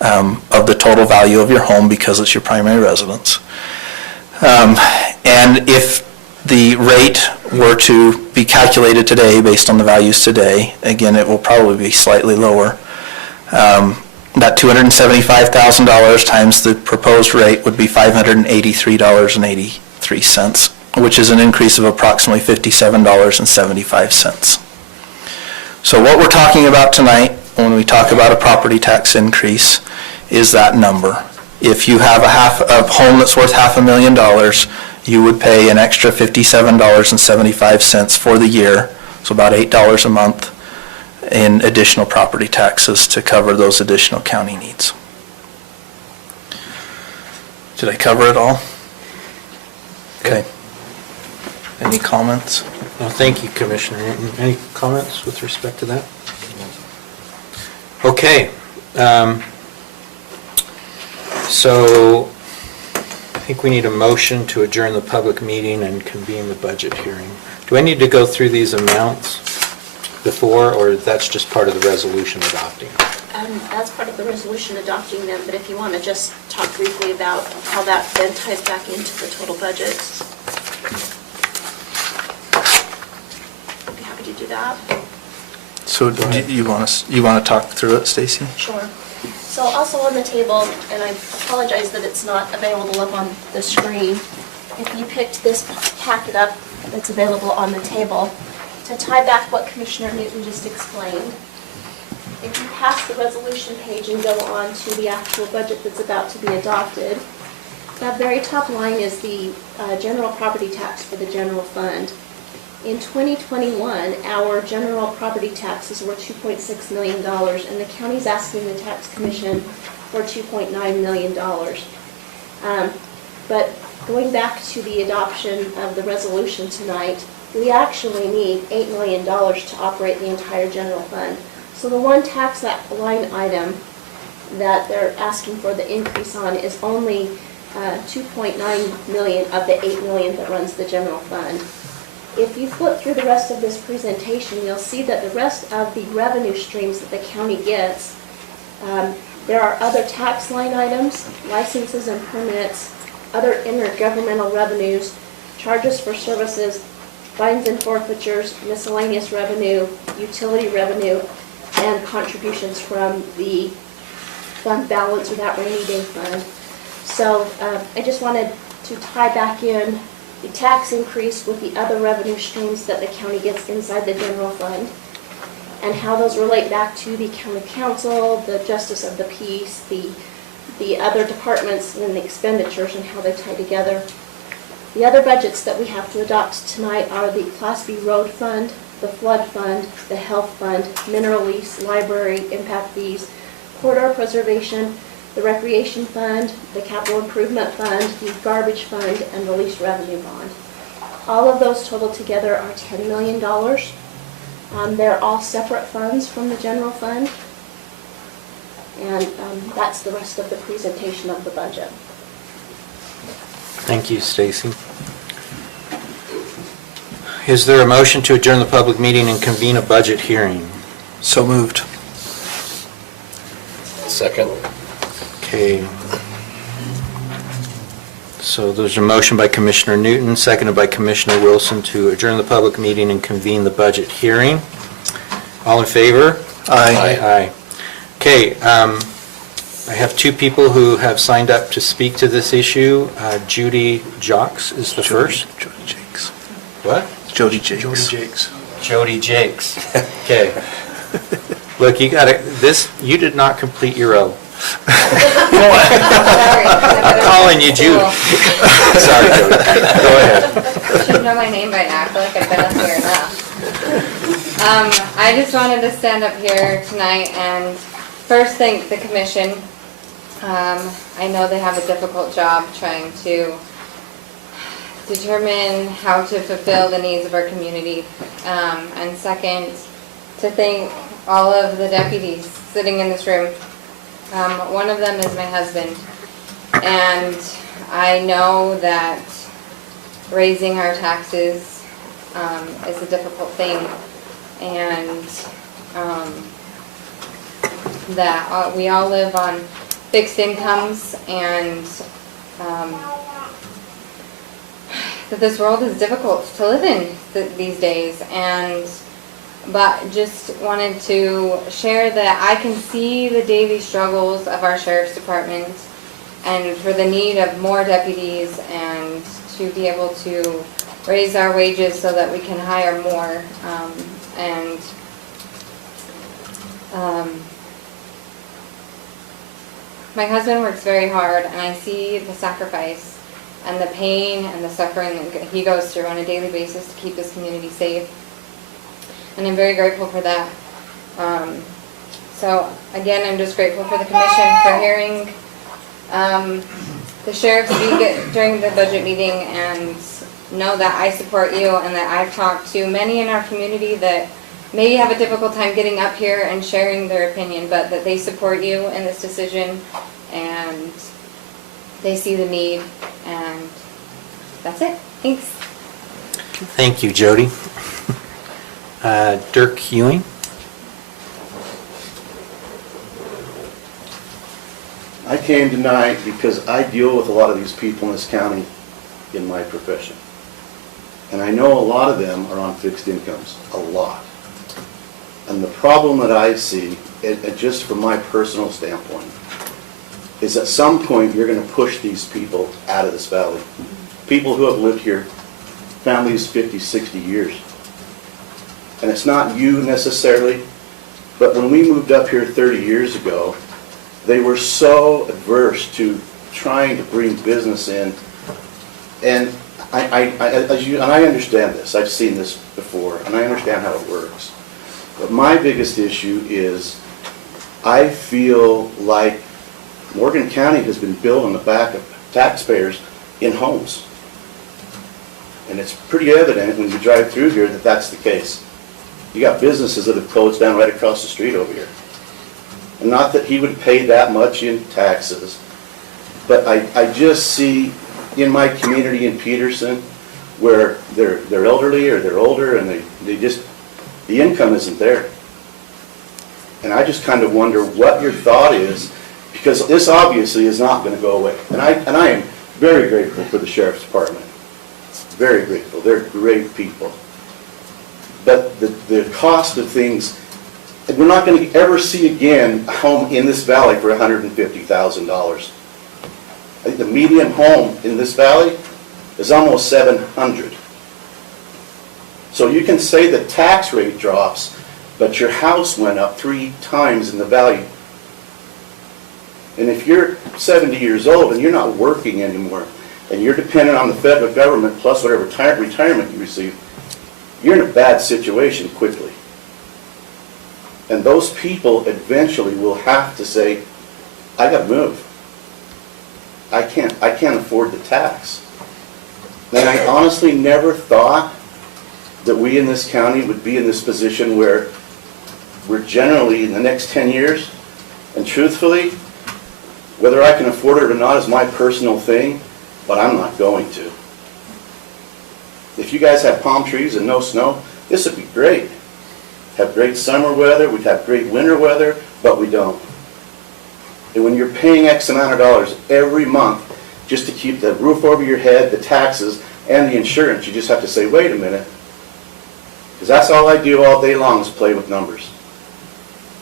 of the total value of your home because it's your primary residence. And if the rate were to be calculated today based on the values today, again, it will probably be slightly lower. That $275,000 times the proposed rate would be $583.83, which is an increase of approximately $57.75. So what we're talking about tonight when we talk about a property tax increase is that number. If you have a home that's worth $500,000, you would pay an extra $57.75 for the year, so about $8 a month in additional property taxes to cover those additional county needs. Did I cover it all? Okay. Any comments? Well, thank you, Commissioner. Any comments with respect to that? Okay. So I think we need a motion to adjourn the public meeting and convene the budget hearing. Do I need to go through these amounts before, or that's just part of the resolution adopting? That's part of the resolution adopting them, but if you want to just talk briefly about how that then ties back into the total budget. I'd be happy to do that. So do you want to talk through it, Stacy? Sure. So also on the table, and I apologize that it's not available up on the screen, if you picked this packet up that's available on the table, to tie back what Commissioner Newton just explained, if you pass the resolution page and go on to the actual budget that's about to be adopted, that very top line is the general property tax for the general fund. In 2021, our general property taxes were $2.6 million, and the county's asking the tax commission for $2.9 million. But going back to the adoption of the resolution tonight, we actually need $8 million to operate the entire general fund. So the one tax line item that they're asking for the increase on is only $2.9 million of the $8 million that runs the general fund. If you flip through the rest of this presentation, you'll see that the rest of the revenue streams that the county gets, there are other tax line items, licenses and permits, other intergovernmental revenues, charges for services, fines and forfeitures, miscellaneous revenue, utility revenue, and contributions from the fund balance or that rainy day fund. So I just wanted to tie back in the tax increase with the other revenue streams that the county gets inside the general fund, and how those relate back to the county council, the justice of the peace, the other departments and the expenditures and how they tie together. The other budgets that we have to adopt tonight are the Class B road fund, the flood fund, the health fund, mineral lease, library, impact fees, corridor preservation, the recreation fund, the capital improvement fund, the garbage fund, and the lease revenue bond. All of those total together are $10 million. They're all separate funds from the general fund. And that's the rest of the presentation of the budget. Thank you, Stacy. Is there a motion to adjourn the public meeting and convene a budget hearing? So moved. Second. Okay. So there's a motion by Commissioner Newton, seconded by Commissioner Wilson to adjourn the public meeting and convene the budget hearing. All in favor? Aye. Aye. Okay, I have two people who have signed up to speak to this issue. Judy Jocks is the first. Jody Jakes. What? Jody Jakes. Jody Jakes. Jody Jakes. Okay. Look, you got it. You did not complete your oath. Calling you Judy. Sorry, Jody. Go ahead. You should know my name by now. I feel like I've been up here enough. I just wanted to stand up here tonight and first thank the commission. I know they have a difficult job trying to determine how to fulfill the needs of our community. And second, to thank all of the deputies sitting in this room. One of them is my husband. And I know that raising our taxes is a difficult thing. And that we all live on fixed incomes, and that this world is difficult to live in these days. But just wanted to share that I can see the daily struggles of our sheriff's department, and for the need of more deputies, and to be able to raise our wages so that we can hire more. My husband works very hard, and I see the sacrifice and the pain and the suffering that he goes through on a daily basis to keep this community safe. And I'm very grateful for that. So again, I'm just grateful for the commission for hearing the sheriff speak during the budget meeting, and know that I support you, and that I've talked to many in our community that maybe have a difficult time getting up here and sharing their opinion, but that they support you in this decision, and they see the need, and that's it. Thanks. Thank you, Jody. Dirk Ewing. I came tonight because I deal with a lot of these people in this county in my profession. And I know a lot of them are on fixed incomes, a lot. And the problem that I see, just from my personal standpoint, is at some point you're going to push these people out of this valley. People who have lived here, families 50, 60 years. And it's not you necessarily, but when we moved up here 30 years ago, they were so adverse to trying to bring business in. And I understand this. I've seen this before, and I understand how it works. But my biggest issue is I feel like Morgan County has been built on the back of taxpayers in homes. And it's pretty evident when you drive through here that that's the case. You got businesses that have closed down right across the street over here. And not that he would pay that much in taxes, but I just see in my community in Peterson where they're elderly or they're older, and they just, the income isn't there. And I just kind of wonder what your thought is, because this obviously is not going to go away. And I am very grateful for the Sheriff's Department. Very grateful. They're great people. But the cost of things And we're not going to ever see again a home in this valley for $150,000. I think the median home in this valley is almost $700,000. So you can say the tax rate drops, but your house went up 3 times in the value. And if you're 70 years old and you're not working anymore, and you're dependent on the federal government plus whatever retirement you receive, you're in a bad situation quickly. And those people eventually will have to say, I gotta move. I can't afford the tax. And I honestly never thought that we in this county would be in this position where we're generally in the next 10 years, and truthfully, whether I can afford it or not is my personal thing, but I'm not going to. If you guys had palm trees and no snow, this would be great. Have great summer weather, we'd have great winter weather, but we don't. And when you're paying X amount of dollars every month just to keep the roof over your head, the taxes, and the insurance, you just have to say, wait a minute. Because that's all I do all day long is play with numbers.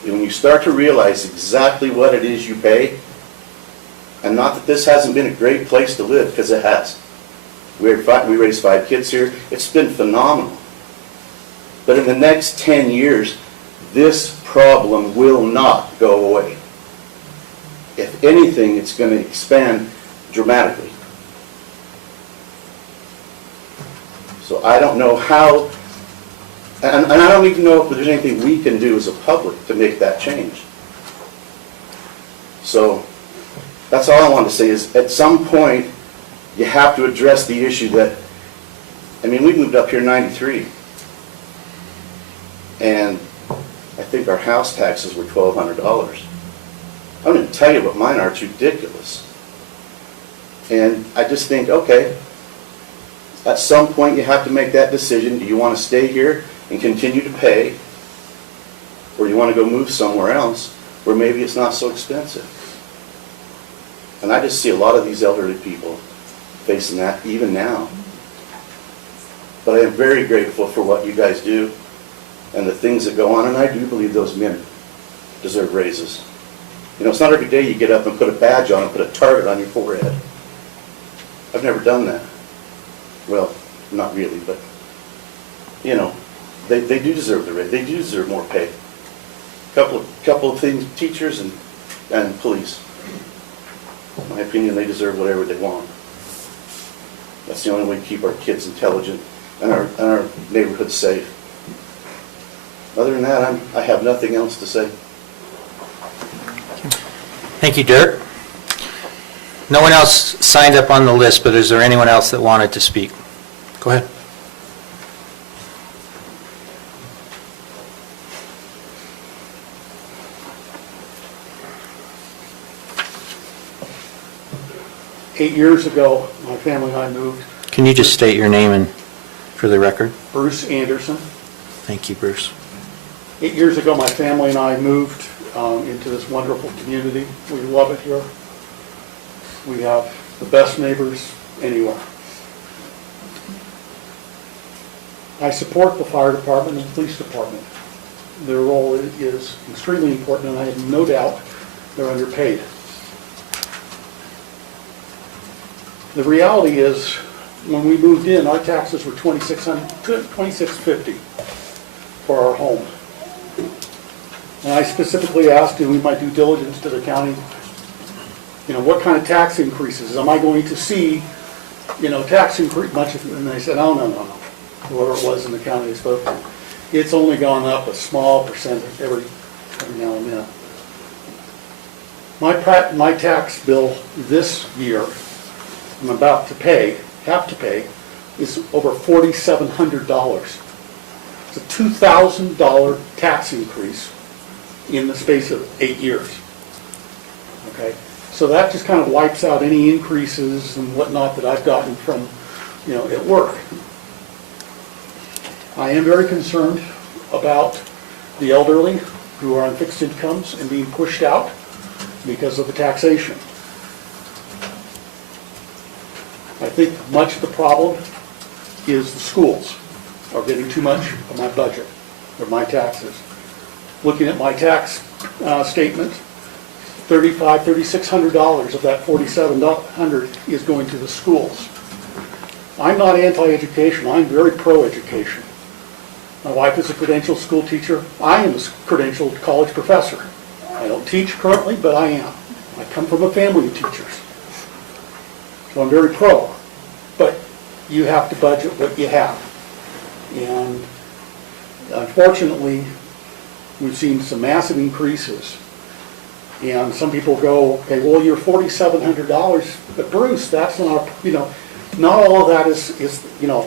And when you start to realize exactly what it is you pay, and not that this hasn't been a great place to live, because it has. We raised 5 kids here. It's been phenomenal. But in the next 10 years, this problem will not go away. If anything, it's going to expand dramatically. So I don't know how, and I don't even know if there's anything we can do as a public to make that change. So that's all I want to say is at some point, you have to address the issue that, I mean, we moved up here in '93. And I think our house taxes were $1,200. I'm going to tell you what mine are. It's ridiculous. And I just think, okay, at some point you have to make that decision. Do you want to stay here and continue to pay? Or do you want to go move somewhere else where maybe it's not so expensive? And I just see a lot of these elderly people facing that even now. But I am very grateful for what you guys do and the things that go on, and I do believe those men deserve raises. You know, it's not every day you get up and put a badge on and put a target on your forehead. I've never done that. Well, not really, but, you know, they do deserve the raise. They do deserve more pay. Couple of things, teachers and police. In my opinion, they deserve whatever they want. That's the only way to keep our kids intelligent and our neighborhoods safe. Other than that, I have nothing else to say. Thank you, Dirk. No one else signed up on the list, but is there anyone else that wanted to speak? Go ahead. Eight years ago, my family and I moved. Can you just state your name and for the record? Bruce Anderson. Thank you, Bruce. 8 years ago, my family and I moved into this wonderful community. We love it here. We have the best neighbors anywhere. I support the fire department and the police department. Their role is extremely important, and I have no doubt they're underpaid. The reality is, when we moved in, our taxes were $2,650 for our home. And I specifically asked, doing my due diligence to the county, you know, what kind of tax increases? Am I going to see, you know, tax increase much? And they said, oh, no. Whoever it was in the county they spoke to, it's only gone up a small percent every now and then. My tax bill this year, I'm about to pay, have to pay, is over $4,700. It's a $2,000 tax increase in the space of 8 years. Okay, so that just kind of wipes out any increases and whatnot that I've gotten from, you know, at work. I am very concerned about the elderly who are on fixed incomes and being pushed out because of the taxation. I think much of the problem is the schools are getting too much of my budget, or my taxes. looking at my tax statement, $3,600 of that $4,700 is going to the schools. I'm not anti-education, I'm very pro-education. My wife is a credentialed school teacher. I am a credentialed college professor. I don't teach currently, but I am. I come from a family of teachers. So I'm very pro. But you have to budget what you have. And unfortunately, we've seen some massive increases. And some people go, okay, well, you're $4,700, but Bruce, that's not, not all of that is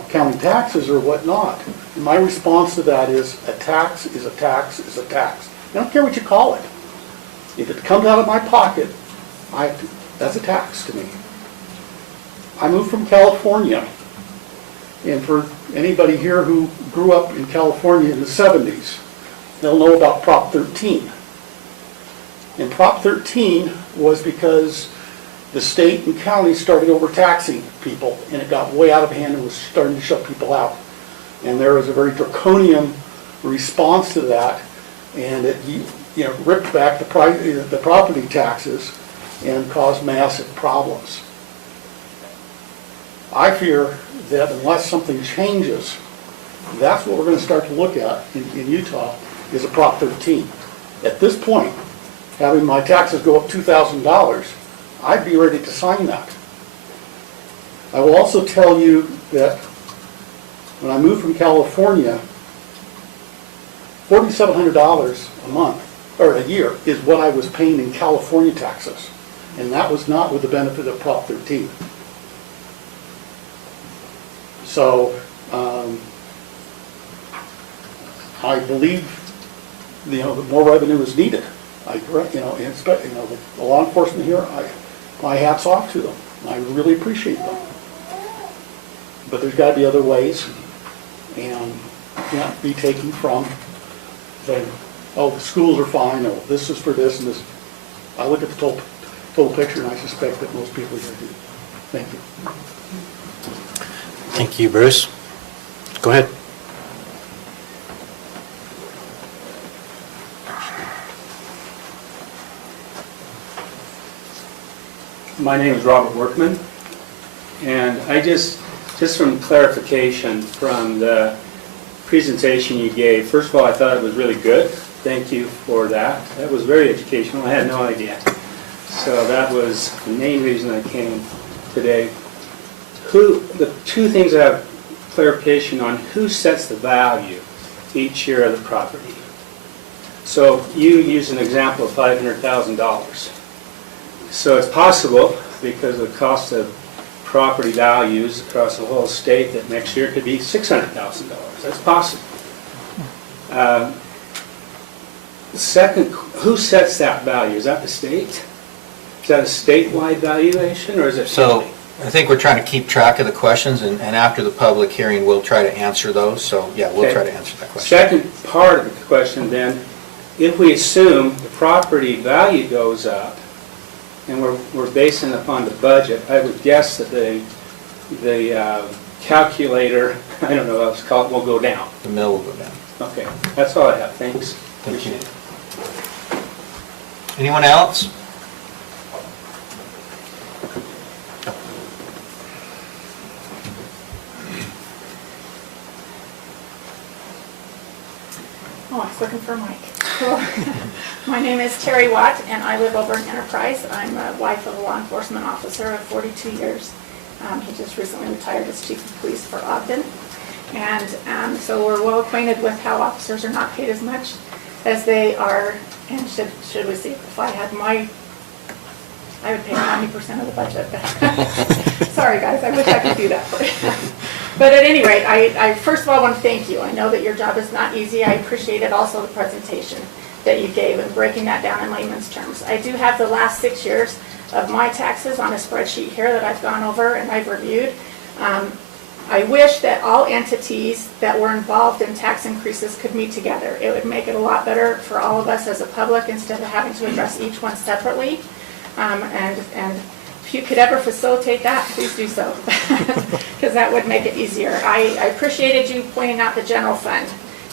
counting taxes or whatnot. And my response to that is a tax is a tax is a tax. I don't care what you call it. If it comes out of my pocket, that's a tax to me. I moved from California, and for anybody here who grew up in California in the 70s, they'll know about Prop 13. And Prop 13 was because the state and county started overtaxing people, and it got way out of hand and was starting to shut people out. And there was a very draconian response to that, and it ripped back the property taxes and caused massive problems. I fear that unless something changes, that's what we're going to start to look at in Utah, is a Prop 13. At this point, having my taxes go up $2,000, I'd be ready to sign that. I will also tell you that when I moved from California, $4,700 a month, or a year, is what I was paying in California taxes. And that was not with the benefit of Prop 13. So, I believe, the more revenue is needed. The law enforcement here, my hat's off to them. I really appreciate them. But there's got to be other ways, and can't be taken from saying, oh, the schools are fine, oh, this is for this and this. I look at the total picture, and I suspect that most people here do. Thank you. Thank you, Bruce. Go ahead. My name is Robert Workman, and I just from clarification from the presentation you gave, first of all, I thought it was really good. Thank you for that. That was very educational. I had no idea. So that was the main reason I came today. The two things I have clarification on: who sets the value each year of the property? So you used an example of $500,000. So it's possible, because of the cost of property values across the whole state, that next year it could be $600,000. That's possible. Second, who sets that value? Is that the state? Is that a statewide valuation, or is it? So I think we're trying to keep track of the questions, and after the public hearing, we'll try to answer those. So yeah, we'll try to answer that question. Second part of the question then, if we assume the property value goes up, and we're basing it upon the budget, I would guess that the calculator, I don't know what else to call it, will go down. The mill will go down. Okay, that's all I have. Thanks. Thank you. Anyone else? Oh, I was looking for a mic. Cool. My name is Terry Watt, and I live over in Enterprise. I'm a wife of a law enforcement officer of 42 years. He just recently retired as chief of police for Ogden. And so we're well acquainted with how officers are not paid as much as they are and should receive. If I had I would pay 90% of the budget. Sorry, guys, I wish I could do that for you. But at any rate, I first of all want to thank you. I know that your job is not easy. I appreciated also the presentation that you gave and breaking that down in layman's terms. I do have the last 6 years of my taxes on a spreadsheet here that I've gone over and I've reviewed. I wish that all entities that were involved in tax increases could meet together. It would make it a lot better for all of us as a public instead of having to address each one separately. And if you could ever facilitate that, please do so, because that would make it easier. I appreciated you pointing out the general fund.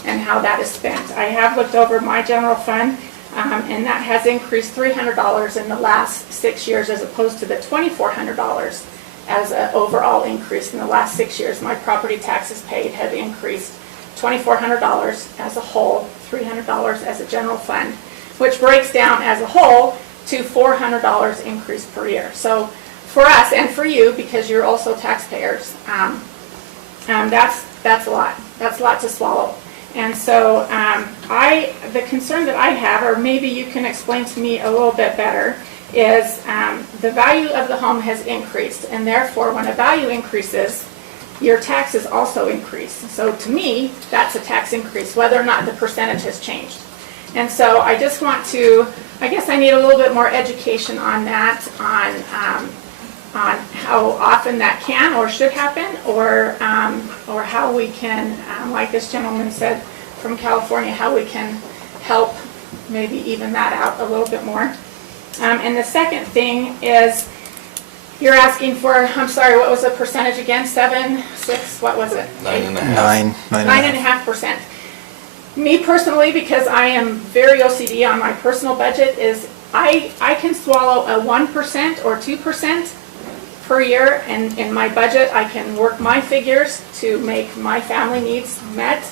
and how that is spent. I have looked over my general fund, and that has increased $300 in the last 6 years as opposed to the $2,400 as an overall increase in the last 6 years. My property taxes paid have increased $2,400 as a whole, $300 as a general fund, which breaks down as a whole to $400 increase per year. So for us and for you, because you're also taxpayers, that's a lot. That's a lot to swallow. And so the concern that I have, or maybe you can explain to me a little bit better, is the value of the home has increased, and therefore when a value increases, your taxes also increase. So to me, that's a tax increase, whether or not the percentage has changed. And so I just want to, I guess I need a little bit more education on that, on how often that can or should happen, or how we can, like this gentleman said from California, how we can help maybe even that out a little bit more. And the second thing is, you're asking for, I'm sorry, what was the percentage again? 7, 6, what was it? 9.5. 9.5%. Me personally, because I am very OCD on my personal budget, is I can swallow a 1% or 2% per year, and in my budget I can work my figures to make my family needs met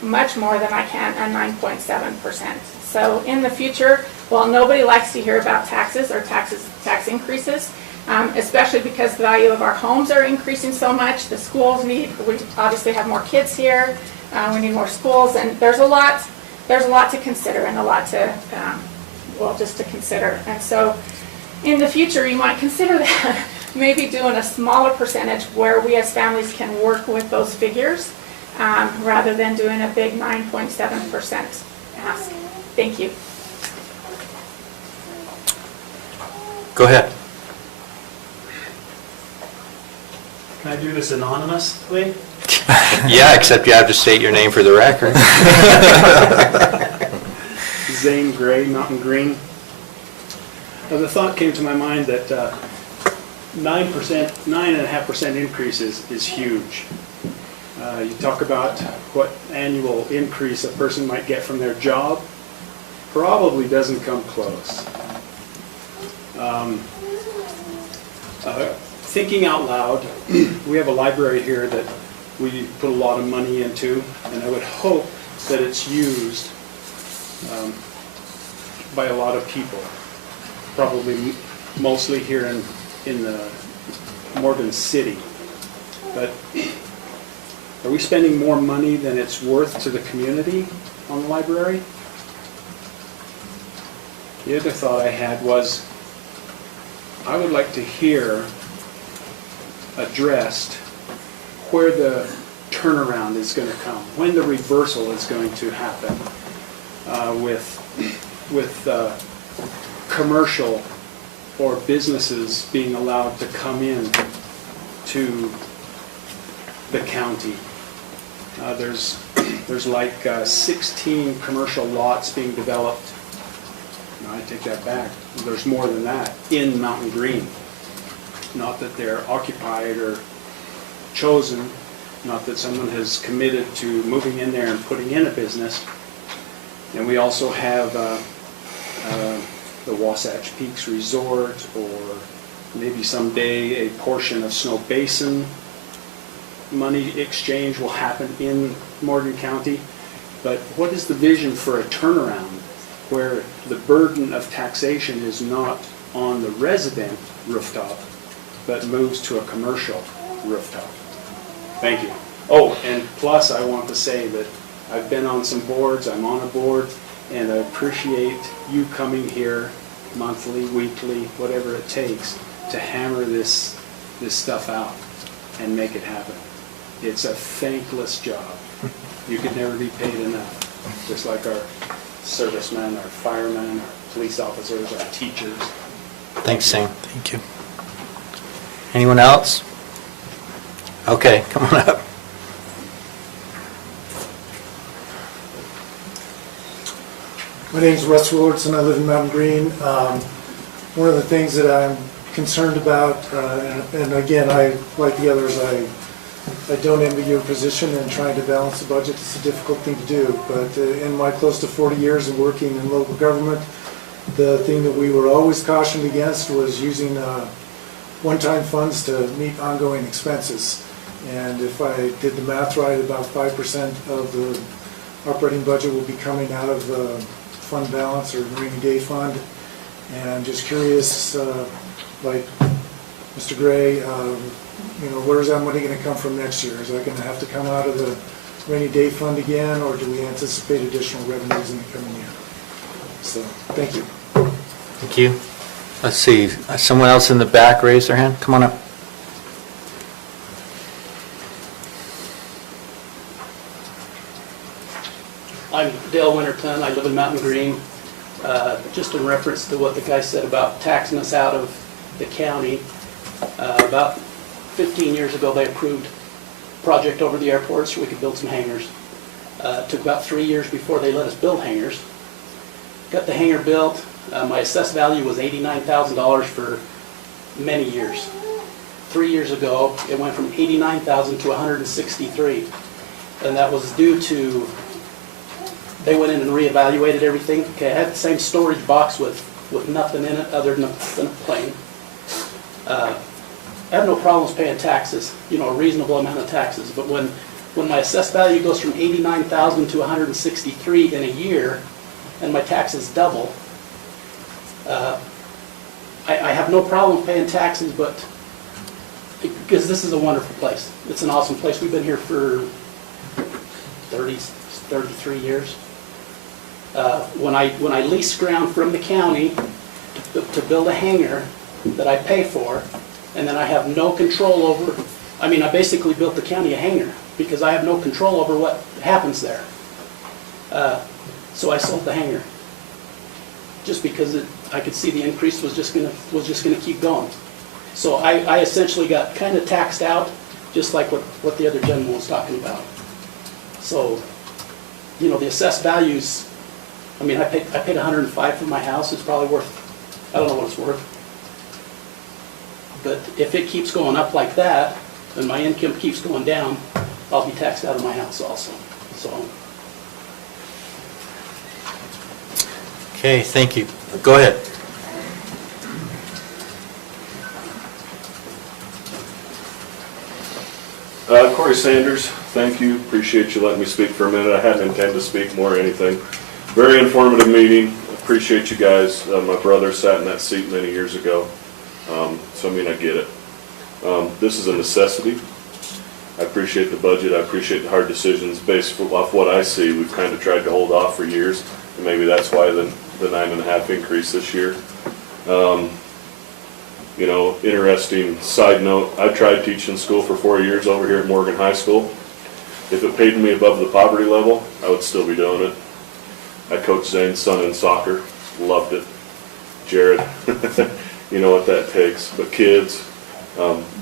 much more than I can a 9.7%. So in the future, while nobody likes to hear about taxes or tax increases, especially because the value of our homes are increasing so much, the schools we obviously have more kids here, we need more schools, and there's a lot to consider and a lot to, just to consider. And so in the future, you might consider that maybe doing a smaller percentage where we as families can work with those figures, rather than doing a big 9.7% ask. Thank you. Go ahead. Can I do this anonymously? Yeah, except you have to state your name for the record. Zane Gray, Mountain Green. The thought came to my mind that 9.5% increase is huge. You talk about what annual increase a person might get from their job, probably doesn't come close. Thinking out loud, we have a library here that we put a lot of money into, and I would hope that it's used by a lot of people, probably mostly here in the Morgan City. But are we spending more money than it's worth to the community on the library? The other thought I had was, I would like to hear addressed where the turnaround is going to come, when the reversal is going to happen with commercial or businesses being allowed to come in to the county. There's like 16 commercial lots being developed. No, I take that back. There's more than that in Mountain Green. Not that they're occupied or chosen, not that someone has committed to moving in there and putting in a business. And we also have the Wasatch Peaks Resort, or maybe someday a portion of Snow Basin money exchange will happen in Morgan County. But what is the vision for a turnaround where the burden of taxation is not on the resident rooftop, but moves to a commercial rooftop? Thank you. Oh, and plus I want to say that I've been on some boards, I'm on a board, and I appreciate you coming here monthly, weekly, whatever it takes to hammer this stuff out and make it happen. It's a thankless job. You could never be paid enough, just like our servicemen, our firemen, our police officers, our teachers. Thanks, Sam. Thank you. Anyone else? Okay, come on up. My name's Russ Willardson. I live in Mountain Green. One of the things that I'm concerned about, and again, like the others, I I don't envy your position in trying to balance the budget. It's a difficult thing to do, but in my close to 40 years of working in local government, the thing that we were always cautioned against was using one-time funds to meet ongoing expenses. And if I did the math right, about 5% of the operating budget will be coming out of the fund balance or rainy day fund. And I'm just curious, like Mr. Gray, where is that money going to come from next year? Is that going to have to come out of the rainy day fund again, or do we anticipate additional revenues in the coming year? So, thank you. Thank you. Let's see, someone else in the back raised their hand. Come on up. I'm Dale Winterton. I live in Mountain Green. Just in reference to what the guy said about taxing us out of the county, about 15 years ago they approved a project over the airport so we could build some hangars. It took about 3 years before they let us build hangars. Got the hangar built. My assessed value was $89,000 for many years. 3 years ago, it went from $89,000 to $163,000, and that was due to they went in and reevaluated everything. Okay, I had the same storage box with nothing in it other than a plane. I have no problems paying taxes, a reasonable amount of taxes, but when my assessed value goes from $89,000 to $163,000 in a year, and my taxes double, I have no problem paying taxes, but because this is a wonderful place. It's an awesome place. We've been here for 33 years. When I lease ground from the county to build a hangar that I pay for, and then I have no control over, I basically built the county a hangar because I have no control over what happens there. So I sold the hangar just because I could see the increase was just gonna keep going. So I essentially got kind of taxed out, just like what the other gentleman was talking about. So, the assessed values, I paid $105 for my house. It's probably worth, I don't know what it's worth. But if it keeps going up like that, and my income keeps going down, I'll be taxed out of my house also. So. Okay, thank you. Go ahead. Corey Sanders, thank you. Appreciate you letting me speak for a minute. I hadn't intended to speak more or anything. Very informative meeting. Appreciate you guys. My brother sat in that seat many years ago, so I get it. This is a necessity. I appreciate the budget. I appreciate the hard decisions based off what I see. We've kind of tried to hold off for years, and maybe that's why the 9.5 increase this year. Interesting side note, I tried teaching school for 4 years over here at Morgan High School. If it paid me above the poverty level, I would still be doing it. I coached Zane's son in soccer, loved it. Jared, you know what that takes. But kids,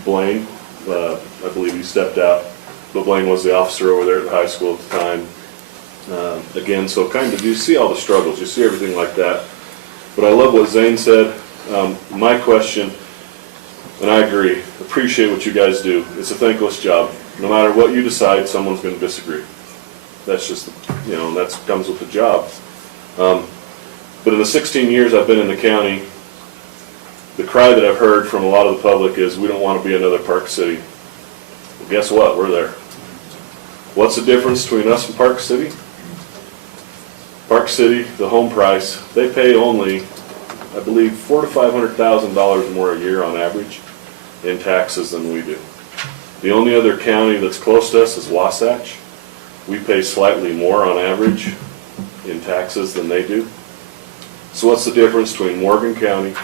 Blaine, I believe he stepped out, but Blaine was the officer over there at the high school at the time. Again, so kind of, you see all the struggles, you see everything like that. But I love what Zane said. My question, and I agree, appreciate what you guys do. It's a thankless job. No matter what you decide, someone's going to disagree. That's just, that comes with the job. But in the 16 years I've been in the county, the cry that I've heard from a lot of the public is, we don't want to be another Park City. Well, guess what? We're there. What's the difference between us and Park City? Park City, the home price, they pay only, I believe, $400,000 to $500,000 more a year on average in taxes than we do. The only other county that's close to us is Wasatch. We pay slightly more on average in taxes than they do. So what's the difference between Morgan County,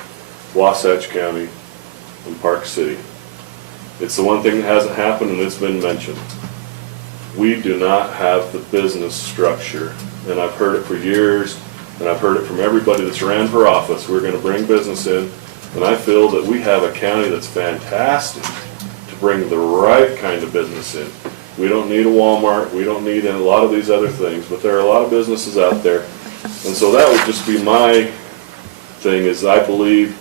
Wasatch County, and Park City? It's the one thing that hasn't happened, and it's been mentioned. We do not have the business structure, and I've heard it for years, and I've heard it from everybody that's ran for office. We're going to bring business in, and I feel that we have a county that's fantastic to bring the right kind of business in. We don't need a Walmart, we don't need a lot of these other things, but there are a lot of businesses out there. And so that would just be my thing, is I believe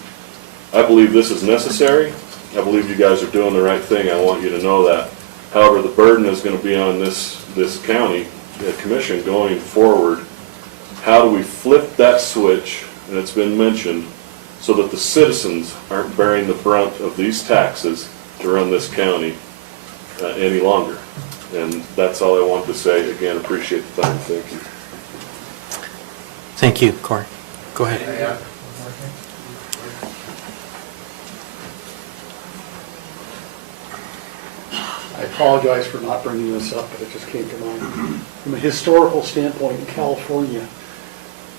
this is necessary. I believe you guys are doing the right thing. I want you to know that. However, the burden is going to be on this county commission going forward. How do we flip that switch, and it's been mentioned, so that the citizens aren't bearing the brunt of these taxes to run this county any longer? And that's all I wanted to say. Again, appreciate the time. Thank you. Thank you, Corey. Go ahead. I apologize for not bringing this up, but it just came to mind. From a historical standpoint in California,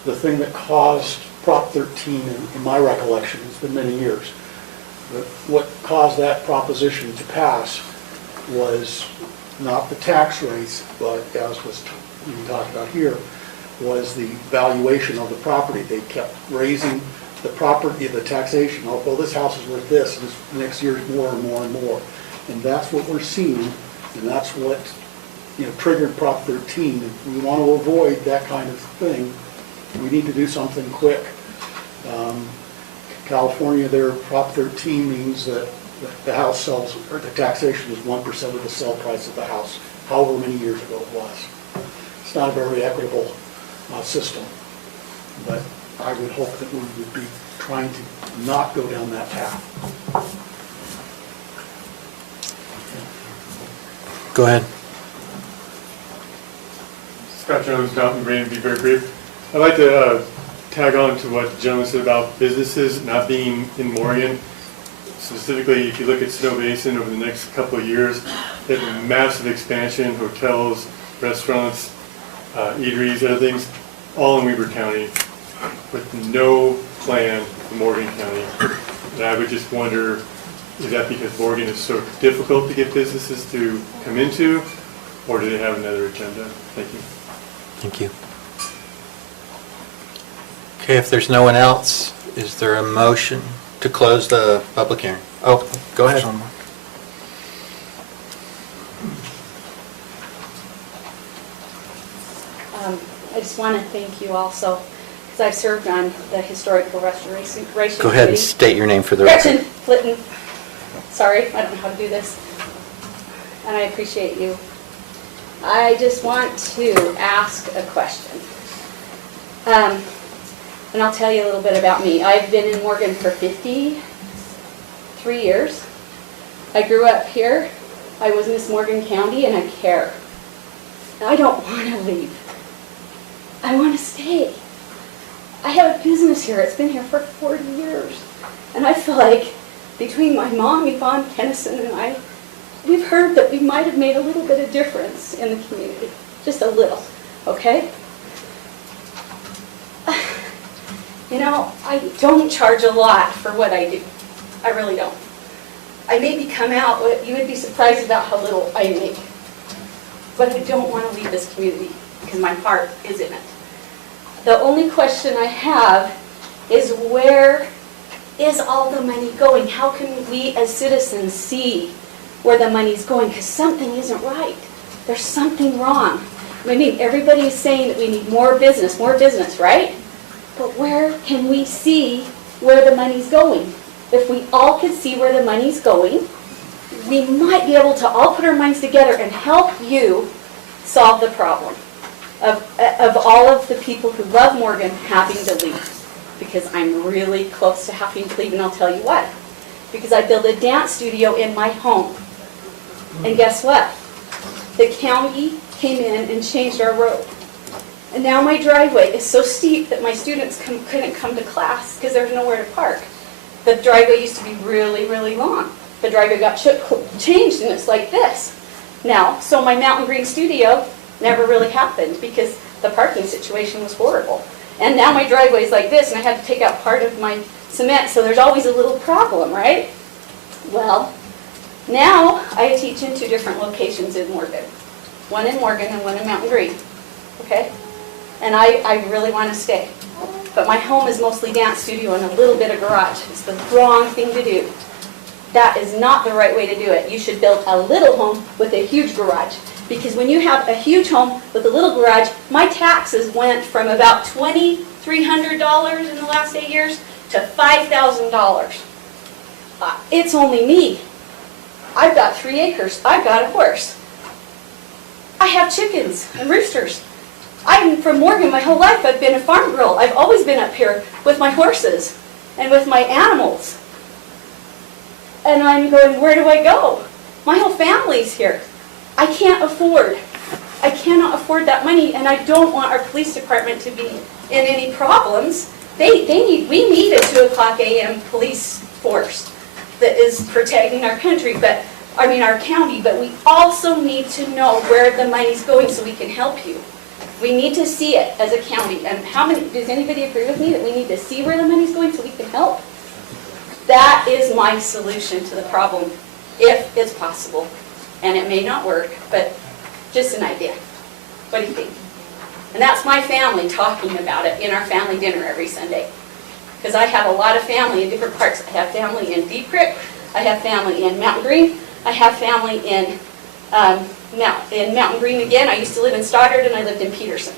the thing that caused Prop 13, in my recollection, it's been many years, but what caused that proposition to pass was not the tax rates, but as was being talked about here, was the valuation of the property. They kept raising the property, the taxation. Oh, well, this house is worth this, and this next year is more and more and more. And that's what we're seeing, and that's what, triggered Prop 13. If we want to avoid that kind of thing, we need to do something quick. California, their Prop 13 means that the house sells, or the taxation is 1% of the sale price of the house, however many years ago it was. It's not a very equitable system, but I would hope that we would be trying to not go down that path. Go ahead. Scott Jones, Mountain Green, be very brief. I'd like to tag on to what Jones said about businesses not being in Morgan. Specifically, if you look at Snow Basin over the next couple of years, they have a massive expansion, hotels, restaurants, eateries, other things, all in Weber County with no plan for Morgan County. And I would just wonder, is that because Morgan is so difficult to get businesses to come into, or do they have another agenda? Thank you. Thank you. Okay, if there's no one else, is there a motion to close the public hearing? Oh, go ahead. I just want to thank you also, because I've served on the Historical Restoration Committee. Go ahead and state your name for the record. Gretchen Flitten. Sorry, I don't know how to do this. And I appreciate you. I just want to ask a question. And I'll tell you a little bit about me. I've been in Morgan for 53 years. I grew up here. I was Miss Morgan County, and I care. I don't want to leave. I want to stay. I have a business here. It's been here for 40 years. And I feel like between my mom, Yvonne Kennison, and I, we've heard that we might have made a little bit of difference in the community. Just a little, okay? I don't charge a lot for what I do. I really don't. I maybe come out, you would be surprised about how little I make. But I don't want to leave this community because my heart is in it. The only question I have is, where is all the money going? How can we as citizens see where the money's going? Because something isn't right. There's something wrong. I mean, everybody is saying that we need more business, right? But where can we see where the money's going? If we all could see where the money's going, we might be able to all put our minds together and help you solve the problem of all of the people who love Morgan having to leave. Because I'm really close to having to leave, and I'll tell you why. Because I built a dance studio in my home. And guess what? The county came in and changed our road. And now my driveway is so steep that my students couldn't come to class because there's nowhere to park. The driveway used to be really, really long. The driveway got changed, and it's like this now. So my Mountain Green studio never really happened because the parking situation was horrible. And now my driveway's like this, and I had to take out part of my cement, so there's always a little problem, right? Well, now I teach in 2 different locations in Morgan. One in Morgan and one in Mountain Green, okay? And I really want to stay. But my home is mostly dance studio and a little bit of garage. It's the wrong thing to do. That is not the right way to do it. You should build a little home with a huge garage. Because when you have a huge home with a little garage, my taxes went from about $2,300 in the last 8 years to $5,000. It's only me. I I've got 3 acres. I've got a horse. I have chickens and roosters. I'm from Morgan my whole life. I've been a farm girl. I've always been up here with my horses and with my animals. And I'm going, where do I go? My whole family's here. I cannot afford that money, and I don't want our police department to be in any problems. We need a 2 o'clock a.m. police force that is protecting our country, our county, but we also need to know where the money's going so we can help you. We need to see it as a county. And does anybody agree with me that we need to see where the money's going so we can help? That is my solution to the problem, if it's possible. And it may not work, but just an idea. What do you think? And that's my family talking about it in our family dinner every Sunday. Because I have a lot of family in different parts. I have family in Deep Creek. I have family in Mountain Green. I have family in Mountain Green again. I used to live in Stoddard and I lived in Peterson.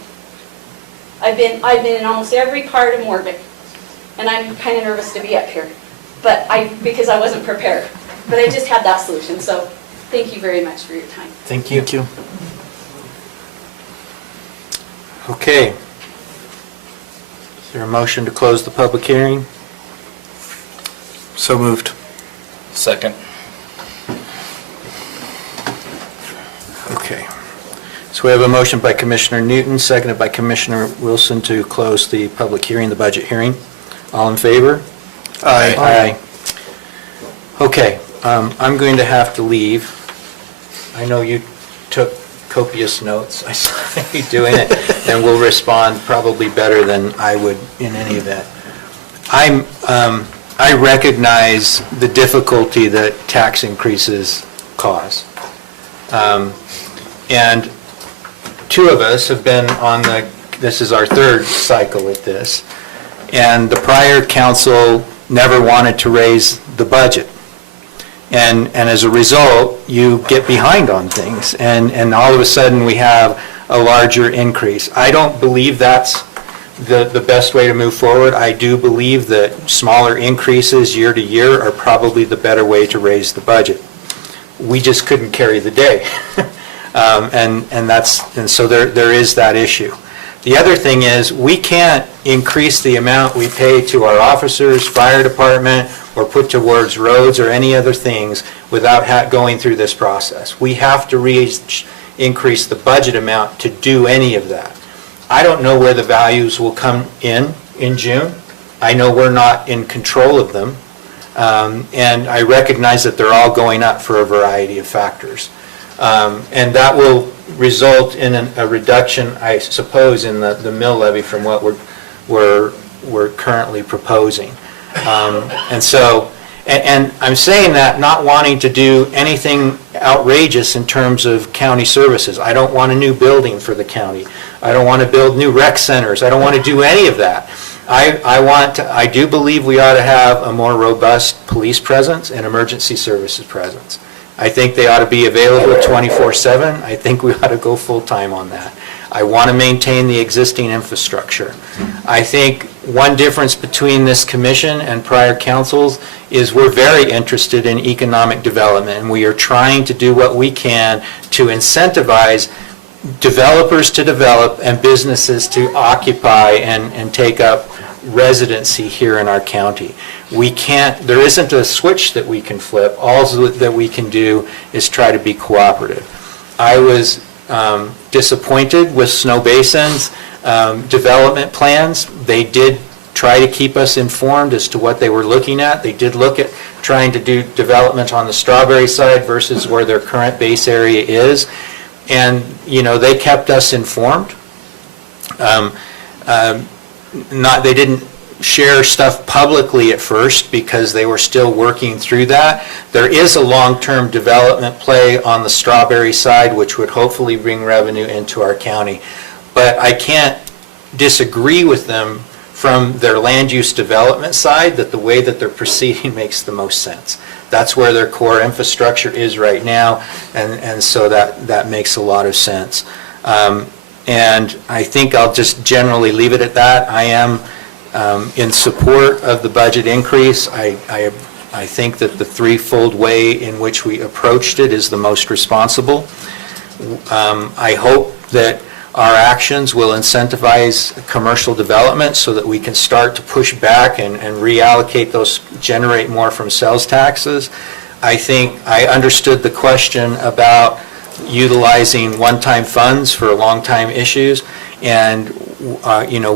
I've been in almost every part of Morgan. And I'm kind of nervous to be up here. Because I wasn't prepared. But I just had that solution. So thank you very much for your time. Thank you. Thank you. Okay. Is there a motion to close the public hearing? So moved. Second. Okay. So we have a motion by Commissioner Newton, seconded by Commissioner Wilson to close the public hearing, the budget hearing. All in favor? Aye. Aye. Okay, I'm going to have to leave. I know you took copious notes. I saw you doing it, and will respond probably better than I would in any event. I recognize the difficulty that tax increases cause. And 2 of us have been on this is our 3rd cycle at this, and the prior council never wanted to raise the budget. And as a result, you get behind on things, and all of a sudden we have a larger increase. I don't believe that's the best way to move forward. I do believe that smaller increases year to year are probably the better way to raise the budget. We just couldn't carry the day. And so there is that issue. The other thing is, we can't increase the amount we pay to our officers, fire department, or put towards roads or any other things without going through this process. We have to increase the budget amount to do any of that. I don't know where the values will come in June. I know we're not in control of them. And I recognize that they're all going up for a variety of factors. And that will result in a reduction, I suppose, in the mill levy from what we're currently proposing. And I'm saying that not wanting to do anything outrageous in terms of county services. I don't want a new building for the county. I don't want to build new rec centers. I don't want to do any of that. I do believe we ought to have a more robust police presence and emergency services presence. I think they ought to be available 24/7. I think we ought to go full-time on that. I want to maintain the existing infrastructure. I think one difference between this commission and prior councils is we're very interested in economic development, and we are trying to do what we can to incentivize developers to develop and businesses to occupy and take up residency here in our county. There isn't a switch that we can flip. All that we can do is try to be cooperative. I was disappointed with Snow Basin's development plans. They did try to keep us informed as to what they were looking at. They did look at trying to do development on the Strawberry side versus where their current base area is. And, they kept us informed. They didn't share stuff publicly at first because they were still working through that. There is a long-term development play on the Strawberry side, which would hopefully bring revenue into our county. But I can't disagree with them from their land use development side that the way that they're proceeding makes the most sense. That's where their core infrastructure is right now, and so that makes a lot of sense. And I think I'll just generally leave it at that. I am in support of the budget increase. I I think that the threefold way in which we approached it is the most responsible. I hope that our actions will incentivize commercial development so that we can start to push back and reallocate those, generate more from sales taxes. I think I understood the question about utilizing one-time funds for long-time issues, and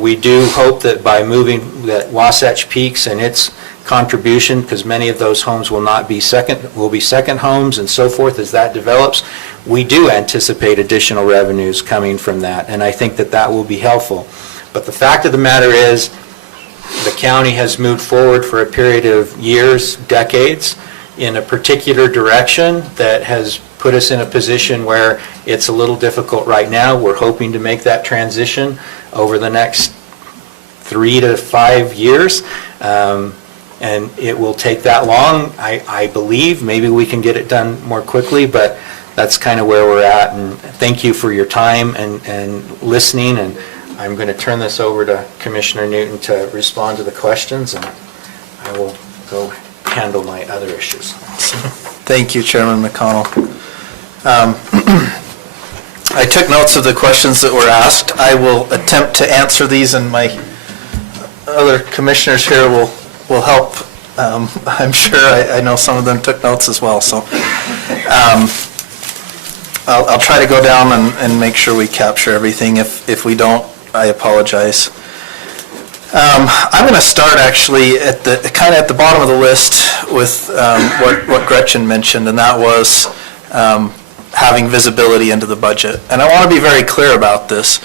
we do hope that by moving that Wasatch Peaks and its contribution, because many of those homes will be second homes and so forth as that develops, we do anticipate additional revenues coming from that, and I think that that will be helpful. But the fact of the matter is, the county has moved forward for a period of years, decades, in a particular direction that has put us in a position where it's a little difficult right now. We're hoping to make that transition over the next 3 to 5 years. And it will take that long, I believe. Maybe we can get it done more quickly, but that's kind of where we're at. And thank you for your time and listening. And I'm going to turn this over to Commissioner Newton to respond to the questions, and I will go handle my other issues. Thank you, Chairman McConnell. I took notes of the questions that were asked. I will attempt to answer these, and my other commissioners here will help. I'm sure I know some of them took notes as well, so I'll try to go down and make sure we capture everything. If we don't, I apologize. I'm going to start actually at the bottom of the list with what Gretchen mentioned, and that was having visibility into the budget. And I want to be very clear about this.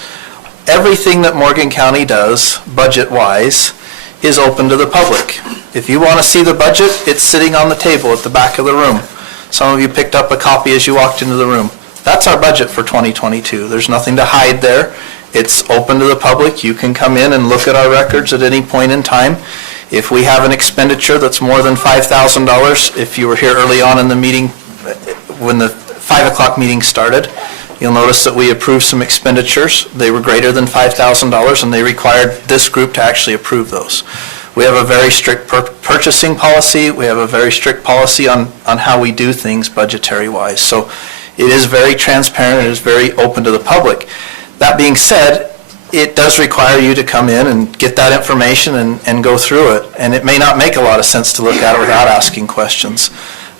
Everything that Morgan County does, budget-wise, is open to the public. If you want to see the budget, it's sitting on the table at the back of the room. Some of you picked up a copy as you walked into the room. That's our budget for 2022. There's nothing to hide there. It's open to the public. You can come in and look at our records at any point in time. If we have an expenditure that's more than $5,000, if you were here early on in the meeting, when the 5 o'clock meeting started, you'll notice that we approved some expenditures. They were greater than $5,000, and they required this group to actually approve those. We have a very strict purchasing policy. We have a very strict policy on how we do things budgetary-wise. So it is very transparent. It is very open to the public. That being said, it does require you to come in and get that information and go through it. And it may not make a lot of sense to look at it without asking questions.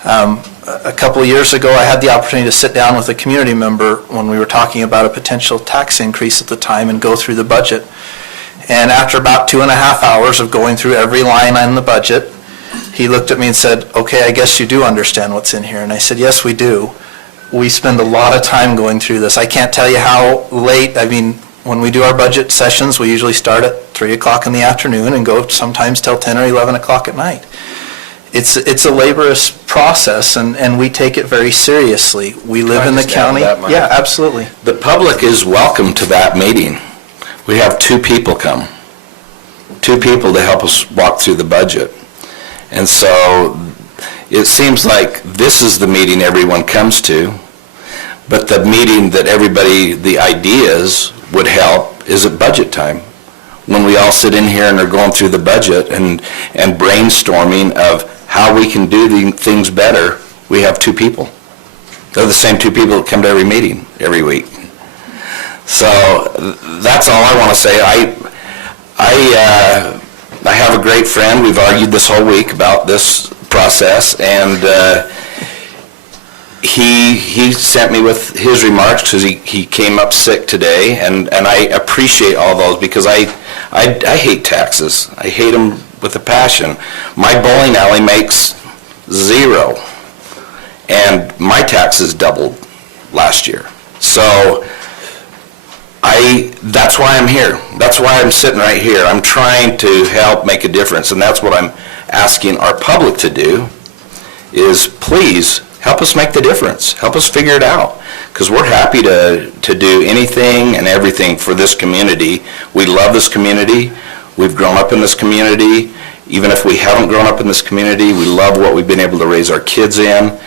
A couple of years ago, I had the opportunity to sit down with a community member when we were talking about a potential tax increase at the time and go through the budget. And after about 2.5 hours of going through every line on the budget, he looked at me and said, "Okay, I guess you do understand what's in here." And I said, "Yes, we do. We spend a lot of time going through this. I can't tell you how late. I mean, when we do our budget sessions, we usually start at 3 o'clock in the afternoon and go sometimes till 10 or 11 o'clock at night. It's a laborious process, and we take it very seriously. We live in the county. Yeah, absolutely. The public is welcome to that meeting. We have 2 people come, 2 people to help us walk through the budget. And so it seems like this is the meeting everyone comes to, but the meeting that everybody, the ideas would help is at budget time, when we all sit in here and are going through the budget and brainstorming of how we can do the things better. We have 2 people. They're the same 2 people that come to every meeting every week. So that's all I want to say. I have a great friend. We've argued this whole week about this process, and he sent me with his remarks because he came up sick today, and I appreciate all those because I hate taxes. I hate them with a passion. My bowling alley makes 0, and my taxes doubled last year. So that's why I'm here. That's why I'm sitting right here. I'm trying to help make a difference, and that's what I'm asking our public to do, is please help us make the difference. Help us figure it out, because we're happy to do anything and everything for this community. We love this community. We've grown up in this community. Even if we haven't grown up in this community, we love what we've been able to raise our kids in,